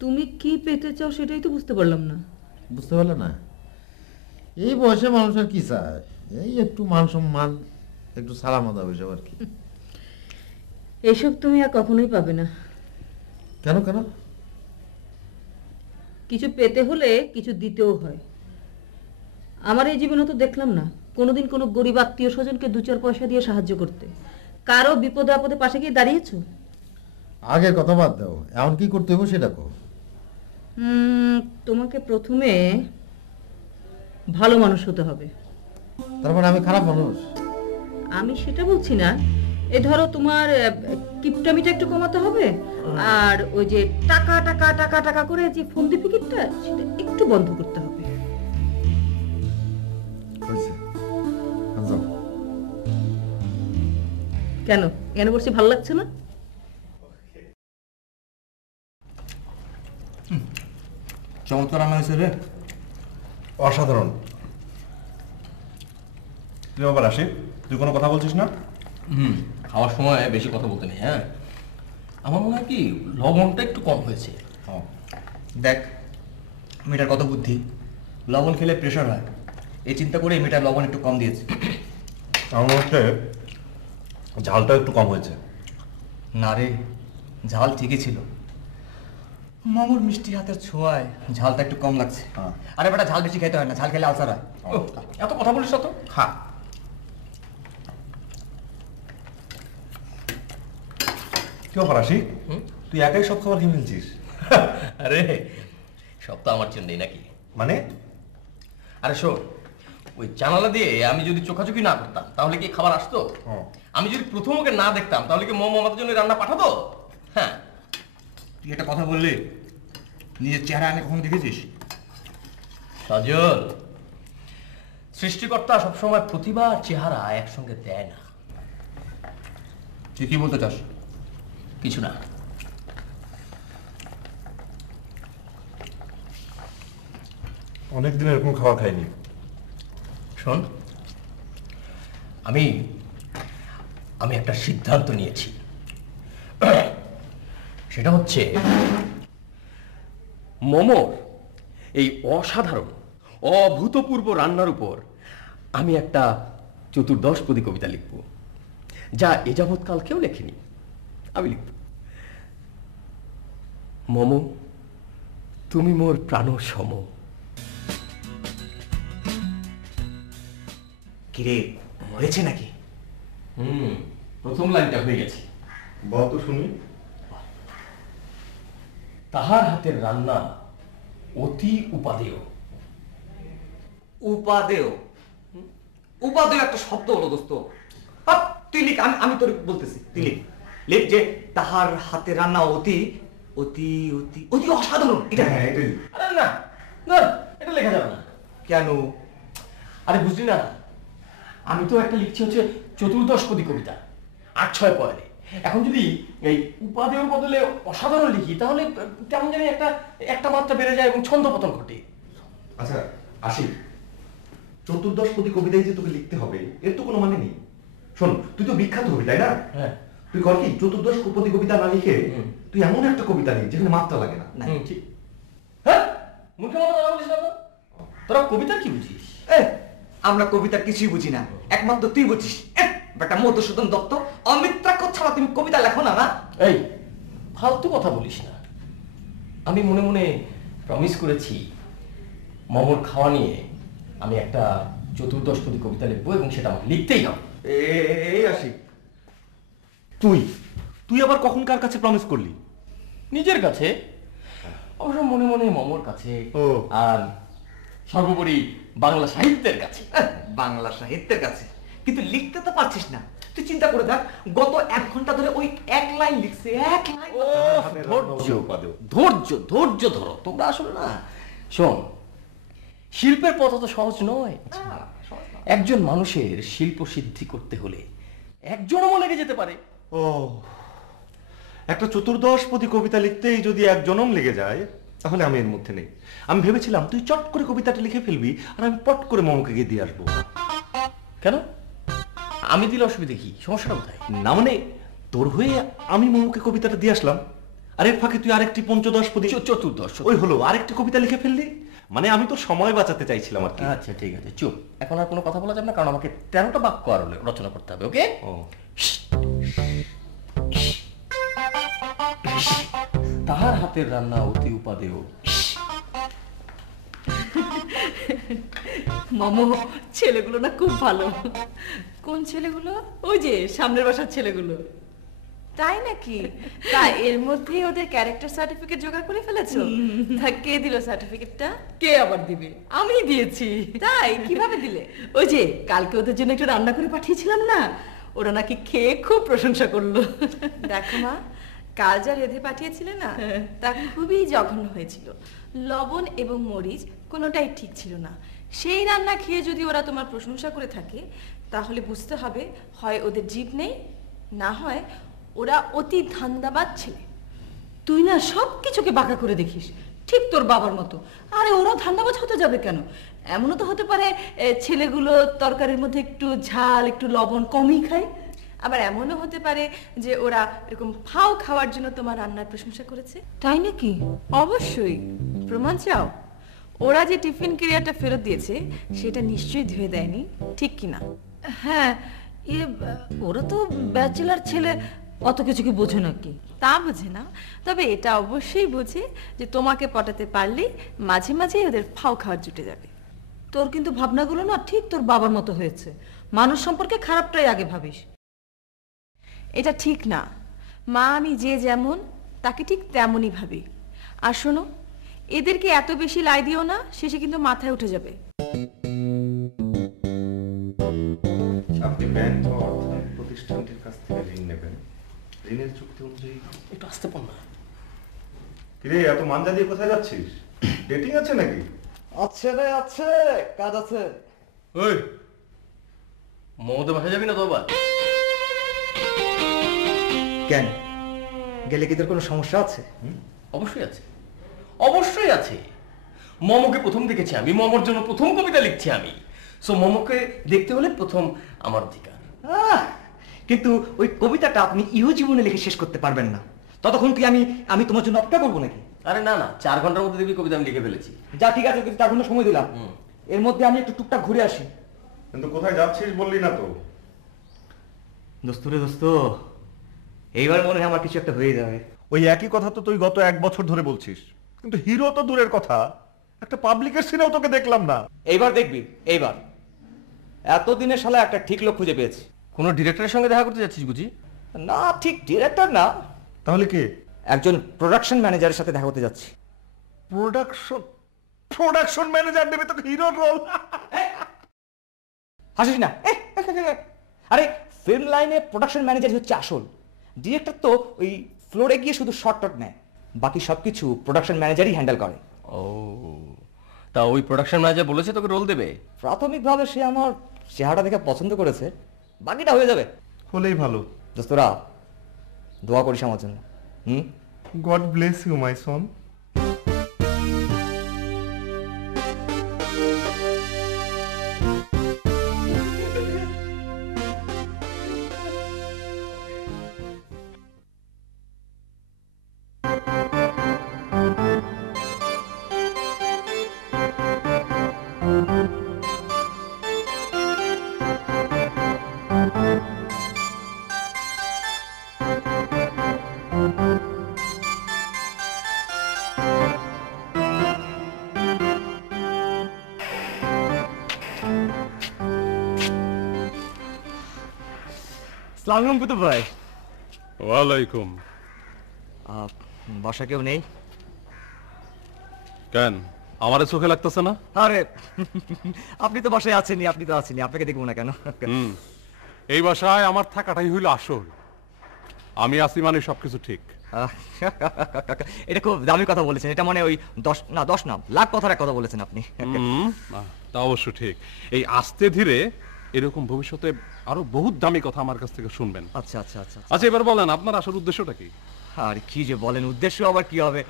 তুমি কি পেতে চাও সেটাই তো বুঝতে পারলাম না। বুঝতে পারলে না? এই বয়সে মানুষের কি চায়? এই একটু মান সম্মান, একটু সালামতা হয়েছে আর কি। এসব তুমি আর কখনোই পাবে না। কেন কেন? কিছু পেতে হলে কিছু দিতেও হয়। আমার এই জীবনে তো দেখলাম না কোনোদিন কোনো গরিব আত্মীয় স্বজনকে 2-4 পয়সা দিয়ে সাহায্য করতে। কারো বিপদে আপদে পাশে গিয়ে দাঁড়িয়েছো? আগের কথা বাদ দাও, এখন কি করতে হবে সেটা কো। তোমাকে প্রথমে ভালো মানুষ হতে হবে। তার মানে আমি খারাপ মানুষ? আমি সেটা বলছি না। এই ধরো, তোমার কিপটামিটা একটু কমাতে হবে, আর ওই যে টাকা টাকা টাকা টাকা করে যে ফন্দি ফিকিরটা, সেটা একটু বন্ধ করতে হবে। কেন কেন বলছি ভালো লাগছে না? চমৎকার রান্না হয়েছে রে, অসাধারণ। তুই আবার আসি, তুই কোনো কথা বলছিস না? খাওয়ার সময় বেশি কথা বলতে নেই। হ্যাঁ, আমার মনে হয় কি লবণটা একটু কম হয়েছে। দেখ মেয়েটার কত বুদ্ধি, লবণ খেলে প্রেশার হয়, এই চিন্তা করে মেয়েটার লবণ একটু কম দিয়েছে। আমার মনে হচ্ছে ঝালটা একটু কম হয়েছে। না রে, ঝাল ঠিকই ছিল, মামুর মিষ্টি হাতের ছোঁয়ায় ঝালটা একটু কম লাগছে। আরে বেটা, ঝাল বেশি খেতে হয় না, ঝাল খেলে আলসার হয়। এত কথা বলিস তো, খা। কি ব্যাপার আসি, তুই একাই সব খাবার খেয়ে ফেলছিস? আরে সব তো আমার জন্যই নাকি? মানে? আরে শোন, ওই জানালা দিয়ে আমি যদি চোখাচোখি না করতাম তাহলে কি খাবার আসতো? আমি যদি প্রথম ওকে না দেখতাম তাহলে কি মোমো আমাদের জন্য রান্না পাঠাতো? হ্যাঁ, তুই একটা কথা বললি, নিজের চেহারা আমি কখনো দেখেছিস? সজল, সৃষ্টিকর্তা সবসময় প্রতিভা আর চেহারা একসঙ্গে দেয় না। তুই কি বলতে চাস? কিছু না। অনেকদিন এরকম খাবার খাইনি। শোন, আমি আমি একটা সিদ্ধান্ত নিয়েছি। সেটা হচ্ছে মোমোর এই অসাধারণ অভূতপূর্ব রান্নার উপর আমি একটা চতুর্দশপদী কবিতা লিখব, যা এ যাবৎকাল কেউ লেখেনি। আমি লিখব, মোমো তুমি মোর প্রাণ সম। কিরে, হয়েছে নাকি? প্রথম লাইনটা হয়ে গেছে। বল তো শুনি। তাহার হাতের রান্না অতি উপাদেয়। উপাদেয়? উপাদেয় একটা শব্দ হলো দোস্ত। তুই লিখ, আমি তোর বলতেছি, তুই লিখ। লিখ যে তাহার হাতে রান্না অতি অতি অতি অতি অসাধারণ। এটা আরে না না, এটা লেখা যাবে না। কেন? আরে বুঝলি না, আমি তো একটা লিখছি হচ্ছে চতুর্দশপদী কবিতা, ৮-৬ পয়েলে। এখন যদি এই উপাদেয়র বদলে অসাধারণ লিখি তাহলে কেমন জানি একটা মাত্রা বেড়ে যায় এবং ছন্দপতন ঘটে। আচ্ছা আসি, চতুর্দশপদী কবিতায় যে তোকে লিখতে হবে এর তো কোনো মানে নেই। শোন, তুই তো বিখ্যাত হবি, তাই না? হ্যাঁ। তুই কর কি, চতুর্দশপদী কবিতা না লিখে তুই এমন একটা কবিতা লিখ যেখানে মাত্রা লাগে না। ঠিক। হ্যাঁ, মুখে মতো বলিস না। তোরা কবিতা কি বুঝিস? আমরা কবিতার কিছুই বুঝি না, একমাত্র তুই বুঝিস। বেটা মধুসূদন দত্ত, অমিত্রাক্ষ ছাড়া তুমি কবিতা লেখো না? না, এই ফালতু কথা বলিস না। আমি মনে মনে প্রমিস করেছি মোমোর খাওয়া নিয়ে আমি একটা চতুর্দশপদী কবিতা লিখবো এবং সেটা আমার লিখতেই হবে। এই আসি, তুই আবার কখন কার কাছে প্রমিস করলি? নিজের কাছে, অবশ্য মনে মনে মোমোর কাছে, আর সর্বোপরি বাংলা সাহিত্যের কাছে। বাংলা সাহিত্যের কাছে? কিন্তু লিখতে তো পারছিস না। তুই চিন্তা করে দেখ, গত 1 ঘন্টা ধরে ওই এক লাইন লিখছে, এক লাইন। ধৈর্য ধরো তোমরা। আসলে না, শোন, শিল্পের পথ তো সহজ নয়। একজন মানুষের শিল্প সিদ্ধি করতে হলে 1 জনমও লেগে যেতে পারে। ও, একটা চতুর্দশপদী কবিতা লিখতেই যদি 1 জনম লেগে যায় তাহলে আমি এর মধ্যে নেই। আমি ভেবেছিলাম তুই চট করে কবিতাটা লিখে ফেলবি আর আমি পট করে মোমোকে গিয়ে দিয়ে আসবো। কেন? আমি দিলে অসুবিধা কি? সমস্যাটা কোথায়? না মানে তোর হয়ে আমি মোমোকে কবিতাটা দিয়ে আসলাম, আর এর ফাঁকে তুই আরেকটি পঞ্চদশপদী চতুর্দশ ওই হলো আরেকটি কবিতা লিখে ফেললি। মানে আমি তোর সময় বাঁচাতে চাইছিলাম আর কি। আচ্ছা ঠিক আছে, চুপ। এখন আর কোনো কথা বলা যাবে না, কারণ আমাকে 13টা বাক্য আর রচনা করতে হবে। ওকে? তাহার হাতের রান্না অতি উপাদেয়। মামু, ছেলেগুলো না খুব ভালো। কোন ছেলেগুলো? ওই যে সামনের বাসার ছেলেগুলো। তাই নাকি? তা এর মধ্যেই ওদের ক্যারেক্টার সার্টিফিকেট জোগাড় করে ফেলেছো? তা কে দিল সার্টিফিকেটটা? কে আবার দিবে? আমি দিয়েছি। তাই? কিভাবে দিলে? ওই যে কালকে ওদের জন্য একটু রান্না করে পাঠিয়েছিলাম না, ওরা নাকি খেয়ে খুব প্রশংসা করলো। দেখো মা, কাল যা রেঁধে পাঠিয়েছিলে না, তা খুবই জঘন্য হয়েছিল। লবণ এবং মরিচ কোনোটাই ঠিক ছিল না। সেই রান্না খেয়ে যদি ওরা তোমার প্রশংসা করে থাকে তাহলে বুঝতে হবে হয় ওদের জিভ নেই, না হয় ওরা অতি ধান্দাবাজ ছেলে। তুই না সব কিছুকে বাঁকা করে দেখিস, ঠিক তোর বাবার মতো। আরে ওরা ধান্দাবাজ হতে যাবে কেন? এমনও তো হতে পারে ছেলেগুলো তরকারির মধ্যে একটু ঝাল একটু লবণ কমই খায়। আবার এমনও হতে পারে যে ওরা এরকম ফাও খাওয়ার জন্য তোমার রান্নার প্রশংসা করেছে। তাই নাকি? অবশ্যই। প্রমাণ চাও? ওরা যে টিফিন ক্যারিয়ারটা ফেরত দিয়েছে সেটা নিশ্চয়ই ধুয়ে দেয়নি, ঠিক কিনা? হ্যাঁ, ওরা তো ব্যাচেলার ছেলে, অত কিছু কি বোঝে নাকি? তা বোঝে না, তবে এটা অবশ্যই বোঝে যে তোমাকে পটাতে পারলেই মাঝে মাঝে ওদের ফাও খাওয়ার জুটে যাবে। তোর কিন্তু ভাবনাগুলো না ঠিক তোর বাবার মতো হয়েছে। মানুষ সম্পর্কে খারাপটাই আগে ভাবিস। এটা ঠিক না মা, আমি যে যেমন তাকে ঠিক তেমনই ভাবি। আর শোনো, এদেরকে এত বেশি লাই দিও না, শেষে কিন্তু মাথায় উঠে যাবে। আপনি ব্যাংক বা অর্থনৈতিক প্রতিষ্ঠানটির কাছ থেকে ঋণ নেবেন। ঋণের চুক্তি অনুযায়ী একটু আসতে পার না। কিরে, এত মাঞ্জা দিয়ে কোথায় যাচ্ছিস? ডেটিং আছে নাকি? আছে রে, আছে, কাজ আছে। ওই মমতা বাসা যাবি না তো আবার? কেন গেলে কি তোর কোনো সমস্যা আছে? অবশ্যই আছে, অবশ্যই আছে। মমকে প্রথম দেখেছি আমি, মমর জন্য প্রথম কবিতা লিখছি আমি। সো মমকে দেখতে হলে প্রথম আমার অধিকার। কিন্তু ওই কবিতাটা আপনি ইহো জীবনে লিখে শেষ করতে পারবেন না। ততক্ষণ কি আমি তোমার জন্য অপেক্ষা করবো নাকি? আরে না না, 4 ঘন্টার মধ্যে দেখবি কবিতা আমি লিখে ফেলেছি। যা, ঠিক আছে, কিন্তু 4 ঘন্টা সময় দিলাম। এর মধ্যে আমি একটু টুকটাক ঘুরে আসি। কিন্তু কোথায় যাচ্ছিস বললি না তো? দোস্ত রে দোস্ত, এইবার মনে হয় আমার কিছু একটা হয়ে যাবে। ওই একই কথা তো তুই গত 1 বছর ধরে বলছিস, কিন্তু হিরো তো দূরের কথা, একটা পাবলিকের সিনেও তোকে দেখলাম না। এইবার দেখবি, এইবার। এতদিনে শালা একটা ঠিক লোক খুঁজে পেয়েছি। কোন ডিরেক্টরের সঙ্গে দেখা করতে যাচ্ছিস বুঝি? না, ঠিক ডিরেক্টর না। তাহলে কি? একজন প্রোডাকশন ম্যানেজারের সাথে দেখা করতে যাচ্ছি। প্রোডাকশন ম্যানেজার দেবে তোকে হিরোর রোল? হাসিস না। আরে ফিল্ম লাইনে প্রোডাকশন ম্যানেজার হচ্ছে আসল। ডিরেক্টর তো ওই ফ্লোরে গিয়ে শুধু শর্ট টট নেয়, বাকি সবকিছু প্রোডাকশন ম্যানেজারই হ্যান্ডেল করে। ও, তা ওই প্রোডাকশন ম্যানেজার বলেছে তোকে রোল দেবে? প্রাথমিকভাবে সে আমার চেহারা দেখে পছন্দ করেছে, বাকিটা হয়ে যাবে। হলেই ভালো। দোস্তরা, দোয়া করিস আমার জন্য। গড ব্লেস ইউ মাই সন। আসসালামু আলাইকুম কুতুব ভাই। ওয়ালাইকুম। বাসা কেউ নেই? কেন, আমারে চোখে লাগতেছে না? আরে আপনি তো বাসায় আছেনই, আপনি তো আছেনই, আপনাকে দেখবো না কেন? এই বাসায় আমার থাকাটাই হইল আসল। আমি আছি মানে সবকিছু ঠিক। এটা খুব দামি কথা বলেছেন। এটা মানে ওই 10 না লাখ কথার এক কথা বলেছেন আপনি। তা অবশ্য ঠিক। এই আস্তে ধীরে এরকম ভবিষ্যতে আরো বহুত দামি কথা আমার কাছ থেকে শুনবেন। আচ্ছা আচ্ছা আচ্ছা আচ্ছা, এবার বলেন আপনার আসল উদ্দেশ্যটা কি? আর কি যে বলেন, উদ্দেশ্য আবার কি হবে?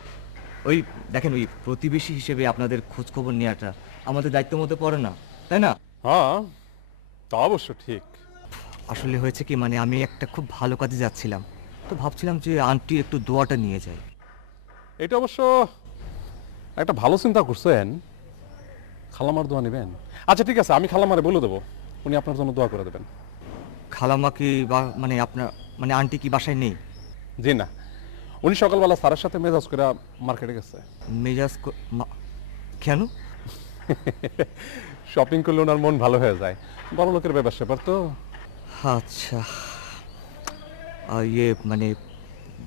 ওই দেখেন, ওই প্রতিবেশী হিসেবে আপনাদের খোঁজ খবর নেওয়াটা আমাদের দায়িত্বের মধ্যে পড়ে না, তাই না? হ্যাঁ, তা অবশ্য ঠিক। আসলে হয়েছে কি, মানে আমি একটা খুব ভালো কাজে যাচ্ছিলাম, তো ভাবছিলাম যে আন্টি একটু দোয়াটা নিয়ে যায়। এটা অবশ্য একটা ভালো চিন্তা করছেন। খালামার দোয়া নেবেন? আচ্ছা ঠিক আছে, আমি খালামারে বলে দেবো, উনি আপনার জন্য দোয়া করে দেবেন। খালামা কি মানে আপনার মানে আন্টি কি বাসায় নেই? জি না, উনি সকালবেলা স্যারের সাথে মেজাজ করে মার্কেটে গেছে। মেজাজ কেন? শপিং করলে ওনার মন ভালো হয়ে যায়, বড় লোকের ব্যাপার স্যাপার তো। আচ্ছা, ইয়ে মানে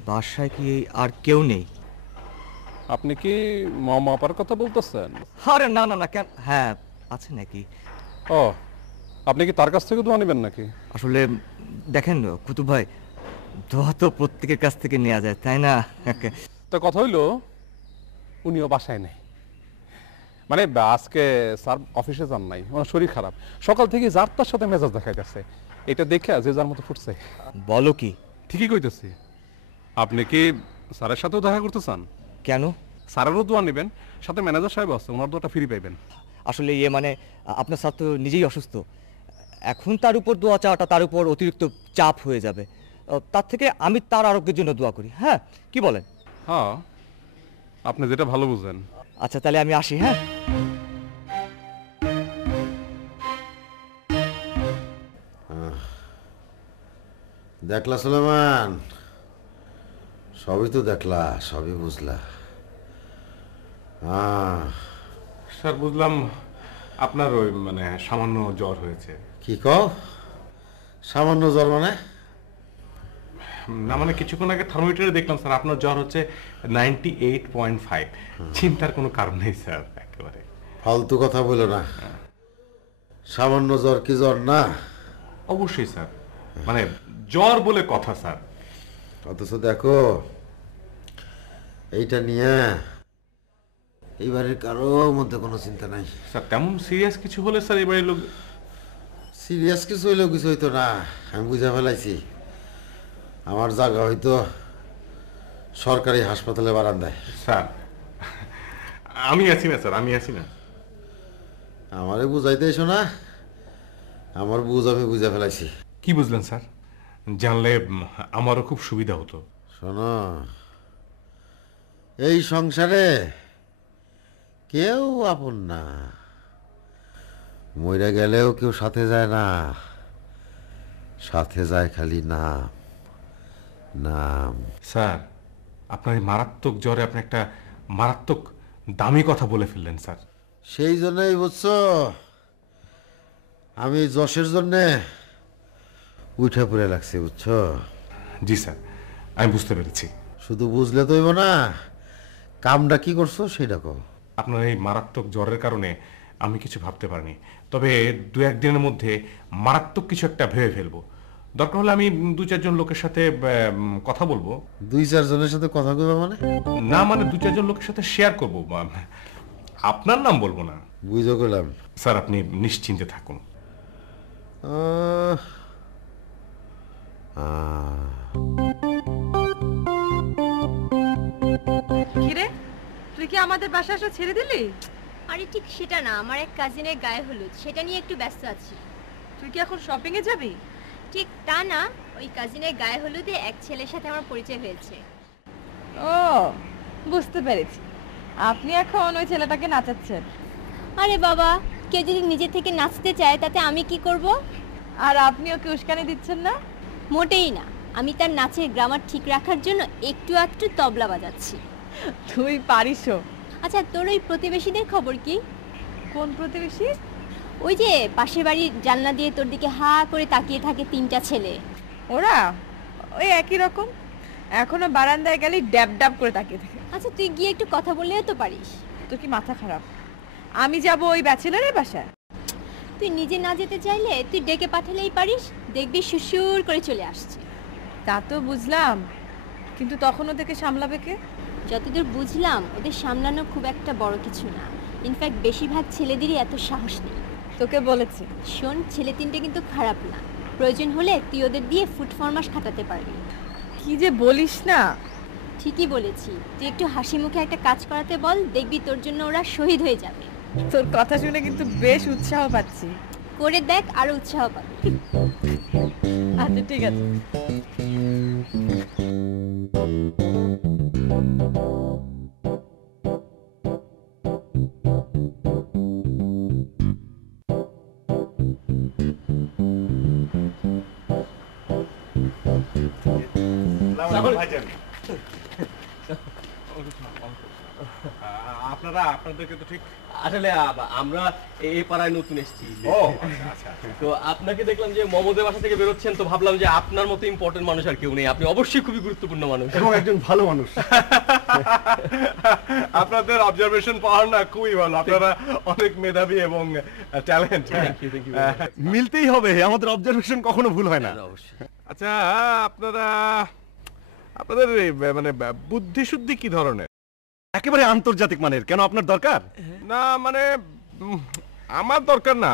বাসায় কি আর কেউ নেই? আপনি কি মামা আপার কথা বলতেছেন? আরে না না না, কেন, হ্যাঁ আছে নাকি? ও, আপনি কি তার কাছ থেকে দোয়া নেবেন নাকি? আসলে দেখেন কুতুব ভাই, দোয়া তো প্রত্যেকের কাছ থেকে নেওয়া যায়, তাই না? তো কথা হইলো উনিও বাসায় নেই, মানে আজকে স্যার অফিসে যান নাই, ওনার শরীর খারাপ। সকাল থেকে যার তার সাথে মেজাজ দেখাইতেছে, এটা দেখে যে যার মতো ফুটছে। বলো কি? ঠিকই কইতেছি। আপনি কি স্যারের সাথেও দেখা করতে চান? কেন? স্যারেরও দোয়া নেবেন, সাথে ম্যানেজার সাহেব আছে, ওনার দোয়াটা ফ্রি পাইবেন। আসলে মানে আপনার স্যার তো নিজেই অসুস্থ, এখন তার উপর দোয়া চাওয়াটা তার উপর অতিরিক্ত চাপ হয়ে যাবে। তার থেকে আমি তার আরোগ্যের জন্য দোয়া করি। হ্যাঁ, কি বলেন? হ্যাঁ, আপনি যেটা ভালো বুঝেন। আচ্ছা, তাহলে আমি আসি। হ্যাঁ, দেখলা সুলেমান, সবই তো দেখলা, সবই বুঝলা। স্যার বুঝলাম আপনার ওই মানে সামান্য জ্বর হয়েছে। কি কও? সামান্য জ্বর মানে? না মানে কিছুক্ষণ আগে থার্মোমিটারে দেখলাম স্যার আপনার জ্বর হচ্ছে 98.5। চিন্তার কোনো কারণ নেই স্যার, একেবারে ফালতু কথা বলো না। সামান্য জ্বর কি জ্বর না? অবশ্যই স্যার, মানে জ্বর বলে কথা স্যার। অথচ দেখো এইটা নিয়ে এইবারের কারো মধ্যে কোনো চিন্তা নাই স্যার। তেমন সিরিয়াস কিছু হলে স্যার এবারে লোক সিরিয়াস কিছু হইলেও কিছু হইতো না, আমি বুঝে ফেলাইছি। আমার জায়গা হয়তো সরকারি হাসপাতালে বারান্দায়। স্যার আমি আছি না স্যার, আমি আছি না। আমারে বুঝাইতে এসো না, আমার বুঝ আমি বুঝে ফেলাইছি। কি বুঝলেন স্যার? জানলে আমারও খুব সুবিধা হতো। শোনো, এই সংসারে কেউ আপন না, মইরা গেলেও কেউ সাথে যায় না, সাথে যায় খালি নাম নাম। স্যার আপনার এই মারাত্মক জ্বরে আপনি একটা মারাত্মক দামি কথা বলে ফেললেন স্যার। সেই জন্যই বুঝছো আমি যশের জন্যে উঠে পড়ে লাগছে, বুঝছো? জি স্যার, আমি বুঝতে পেরেছি। শুধু বুঝলে তো হইব না, কামটা কি করছো সেটা কও। আপনার এই মারাত্মক জ্বরের কারণে আমি কিছু ভাবতে পারিনি, তবে দু একদিনের মধ্যে মারাত্মক কিছু একটা ভেবে ফেলবো। দরকার হলে আমি 2-4 জন লোকের সাথে কথা বলবো। 2-4 জনের সাথে কথা কইবা মানে? না মানে 2-4 জন লোকের সাথে শেয়ার করবো, আপনার নাম বলবো না। বুঝো গেলাম স্যার, আপনি নিশ্চিন্তে থাকুন। কিরে, তুই কি আমাদের বাসা আসা ছেড়ে দিলি? আরে ঠিক সেটা না, আমার এক কাজিনের গায়ে হলুদ, সেটা নিয়ে একটু ব্যস্ত আছি। তুই কি এখন শপিং এ যাবি? ঠিক তা না, ওই কাজিনের গায়ে হলুদে এক ছেলের সাথে আমার পরিচয় হয়েছে। ও, বুঝতে পেরেছি, আপনি এখন ওই ছেলেটাকে নাচাচ্ছেন। আরে বাবা, কেউ যদি নিজে থেকে নাচতে চায় তাতে আমি কি করব? আর আপনি ওকে উস্কানি দিচ্ছেন না? মোটেই না, আমি তার নাচের গ্রামার ঠিক রাখার জন্য একটু একটু তবলা বাজাচ্ছি। তুই পারিসও। আচ্ছা, তোর ওই প্রতিবেশীদের খবর কি? কোন প্রতিবেশী? ওই যে পাশের বাড়ির জানলা দিয়ে তোর দিকে হা করে তাকিয়ে থাকে 3টা ছেলে। ওরা ওই একই রকম, এখনো বারান্দায় গেলে ড্যাব ড্যাব করে তাকিয়ে থাকে। আচ্ছা, তুই গিয়ে একটু কথা বললেও তো পারিস। তোর কি মাথা খারাপ? আমি যাব ওই ব্যাচেলারের বাসায়? তুই নিজে না যেতে চাইলে তুই ডেকে পাঠালেই পারিস, দেখবি সুসুর করে চলে আসছে। তা তো বুঝলাম, কিন্তু তখন ওদেরকে সামলাবে কে? যতদূর বুঝলাম ওদের সামলানো খুব একটা বড় কিছু না, ইনফ্যাক্ট বেশিরভাগ ছেলেদেরই এত সাহস নেই। তোকে বলেছে? শোন, ছেলে 3টে কিন্তু খারাপ না, প্রয়োজন হলে তুই ওদের দিয়ে ফুট ফরমাস খাটাতে পারবি। কি যে বলিস না। ঠিকই বলেছি, তুই একটু হাসি মুখে একটা কাজ করাতে বল, দেখবি তোর জন্য ওরা শহীদ হয়ে যাবে। তোর কথা শুনে কিন্তু বেশ উৎসাহ পাচ্ছি। করে দেখ, আরো উৎসাহ পাবি। আচ্ছা ঠিক আছে। আপনারা আপনাদেরকে তো ঠিক আসলে আমরা এই পাড়ায় নতুন এসেছি। ও আচ্ছা আচ্ছা। তো আপনাকে দেখলাম যে মমদের বাসা থেকে বেরোচ্ছেন, তো ভাবলাম যে আপনার মতো ইম্পর্টেন্ট মানুষ আর কেউ নেই, আপনি অবশ্যই খুবই গুরুত্বপূর্ণ মানুষ এবং একজন ভালো মানুষ। আপনাদের অবজারভেশন পাওয়ার না খুবই ভালো, আপনারা অনেক মেধাবী এবং ট্যালেন্ট। মিলতেই হবে, আমাদের অবজারভেশন কখনো ভুল হয় না। আচ্ছা, আপনাদের মানে বুদ্ধি শুদ্ধি কি ধরনের? একেবারে আন্তর্জাতিক মানের। কেন, আপনার দরকার? না মানে আমার দরকার না,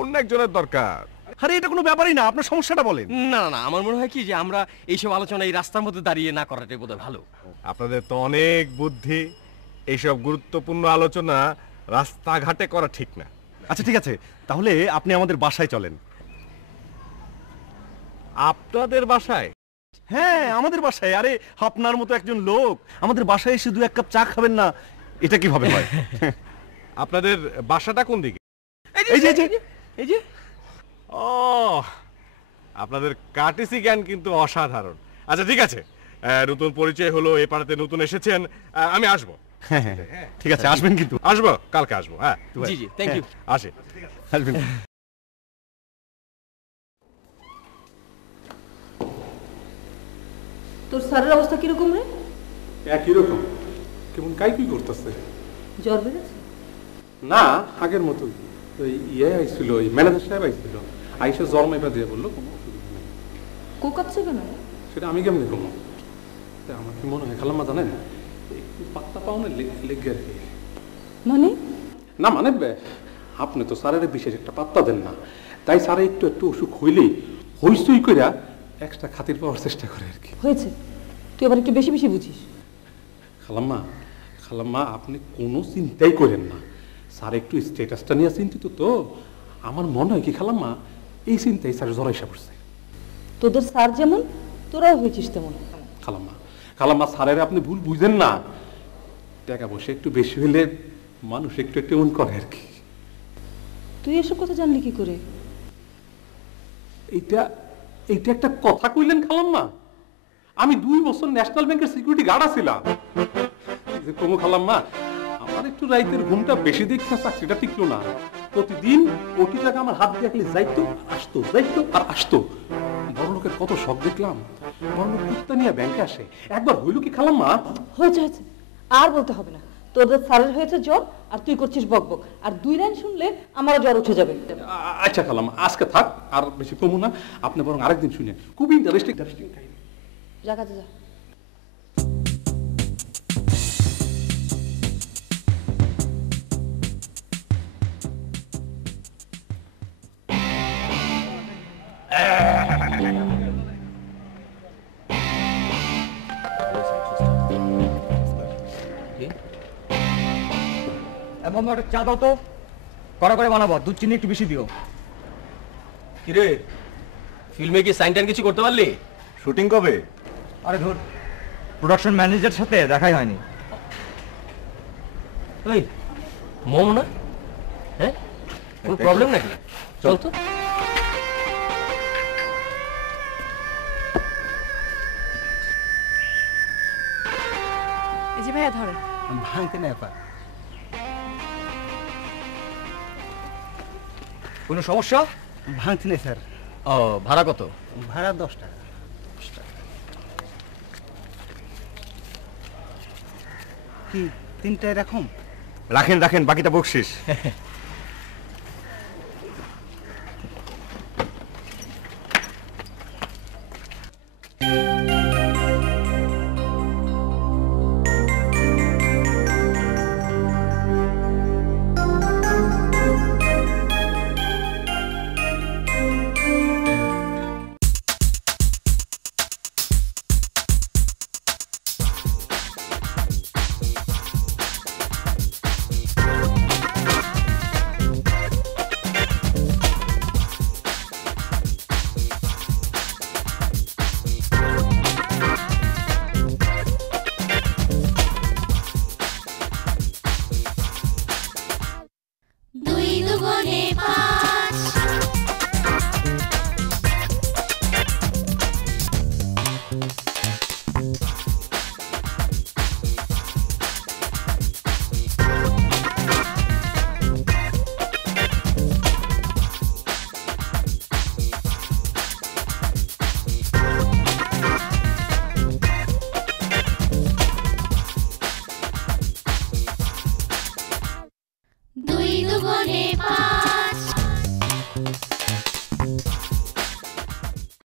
অন্য একজনের দরকার। আরে এটা কোনো ব্যাপারই না, আপনার সমস্যাটা বলেন। না না না, আমার মনে হয় কি যে আমরা এইসব আলোচনা এই রাস্তার মধ্যে দাঁড়িয়ে না করাটাই বোধহয় ভালো। আপনাদের তো অনেক বুদ্ধি, এইসব গুরুত্বপূর্ণ আলোচনা রাস্তাঘাটে করা ঠিক না। আচ্ছা ঠিক আছে, তাহলে আপনি আমাদের বাসায় চলেন। আপনাদের বাসায়? হ্যাঁ আমাদের বাসায়। আরে আপনার মতো একজন লোক আমাদের বাসায় এসে 2 কাপ চা খাবেন না, এটা কিভাবে হয়? আপনাদের বাসাটা কোন দিকে? এই যে এই যে ও, আপনাদের কার্টেসি জ্ঞান কিন্তু অসাধারণ। আচ্ছা ঠিক আছে, নতুন পরিচয় হলো, এ পাড়াতে নতুন এসেছেন, আমি আসবো। হ্যাঁ ঠিক আছে, আসবেন কিন্তু। আসবো, কালকে আসবো। হ্যাঁ জি জি, থ্যাংক ইউ। আসে, আসবেন। তোর স্যারের অবস্থা কিরকম রে? একই রকম, কেমন কাইকুই করতেছে। জ্বর বেড়েছে? না, আগের মতোই। ওই আইছিল, ওই ম্যানেজার সাহেব আইছিল, আইসা জ্বর মেপা দিয়ে বললো কোনো অসুবিধা নেই। কোকাচ্ছে কেন? সেটা আমি কেমনি কমো? আমার কি মনে হয় খালাম্মা জানেন, একটু পাত্তা পাওনে লেগে আর কি। মানে? না মানে আপনি তো স্যারের বিশেষ একটা পাত্তা দেন না, তাই স্যারে একটু একটু অসুখ হইলেই হইসই কইরা এক্সট্রা খাতির পাওয়ার চেষ্টা করে আর কি। হয়েছে, তুই আবার একটু বেশি বেশি বুঝিস। খালাম্মা আপনি কোনো চিন্তাই করেন না, স্যার একটু স্ট্যাটাসটা নিয়ে চিন্তিত তো। আমার মনে হয় কি খালাম্মা, এই চিন্তাই স্যার জড়াইসা পড়ছে। তোদের স্যার যেমন, তোরাও হয়েছিস তেমন। খালাম্মা স্যারের আপনি ভুল বুঝেন না, টাকা পয়সা একটু বেশি হলে মানুষ একটু একটু এমন করে আর কি। তুই এসব কথা জানলি কি করে? এইটা একটা কথা কইলেন খালাম্মা? আমি 2 বছর ন্যাশনাল ব্যাংকের সিকিউরিটি গার্ড ছিলাম। কমু খালাম্মা, আমার একটু রাইতের ঘুমটা বেশি দেখতে চাকরিটা টিকলো না। প্রতিদিন কোটি টাকা আমার হাত দিয়ে যাইতো আসতো, যাইতো আর আসতো। বড় লোকের কত শখ দেখলাম, বড় লোক কুত্তা নিয়ে ব্যাংকে আসে। একবার হইল কি খালাম্মা? হয়েছে হয়েছে, আর বলতে হবে না। তোদের স্যারের হয়েছে জ্বর আর তুই করছিস বকবক, আর 2 লাইন শুনলে আমারও জ্বর উঠে যাবে। আচ্ছা খালাম্মা, আজকে থাক, আর বেশি কমু না। আপনি বরং আরেকদিন শুনে, খুব ইন্টারেস্টিং কাহিনী। যা কাজে যা। মামা একটা চা দাও তো, কড়া করে বানাবো, দুধ চিনি একটু বেশি দিও। কিরে, ফিল্মে কি সাইন টাইন কিছু করতে পারলি? শুটিং কবে? আরে ধর, প্রোডাকশন ম্যানেজারের সাথে দেখাই হয়নি। এই মোম না? হ্যাঁ, কোনো প্রবলেম নাকি? চল তো। এই যে ভাইয়া ধরেন। ভাঙতে না পা। কোনো সমস্যা? ভাঙতে নেই স্যার। ও, ভাড়া কত? ভাড়া 10 টাকা। কি 3টা এরকম? রাখেন, বাকিটা বকশিস।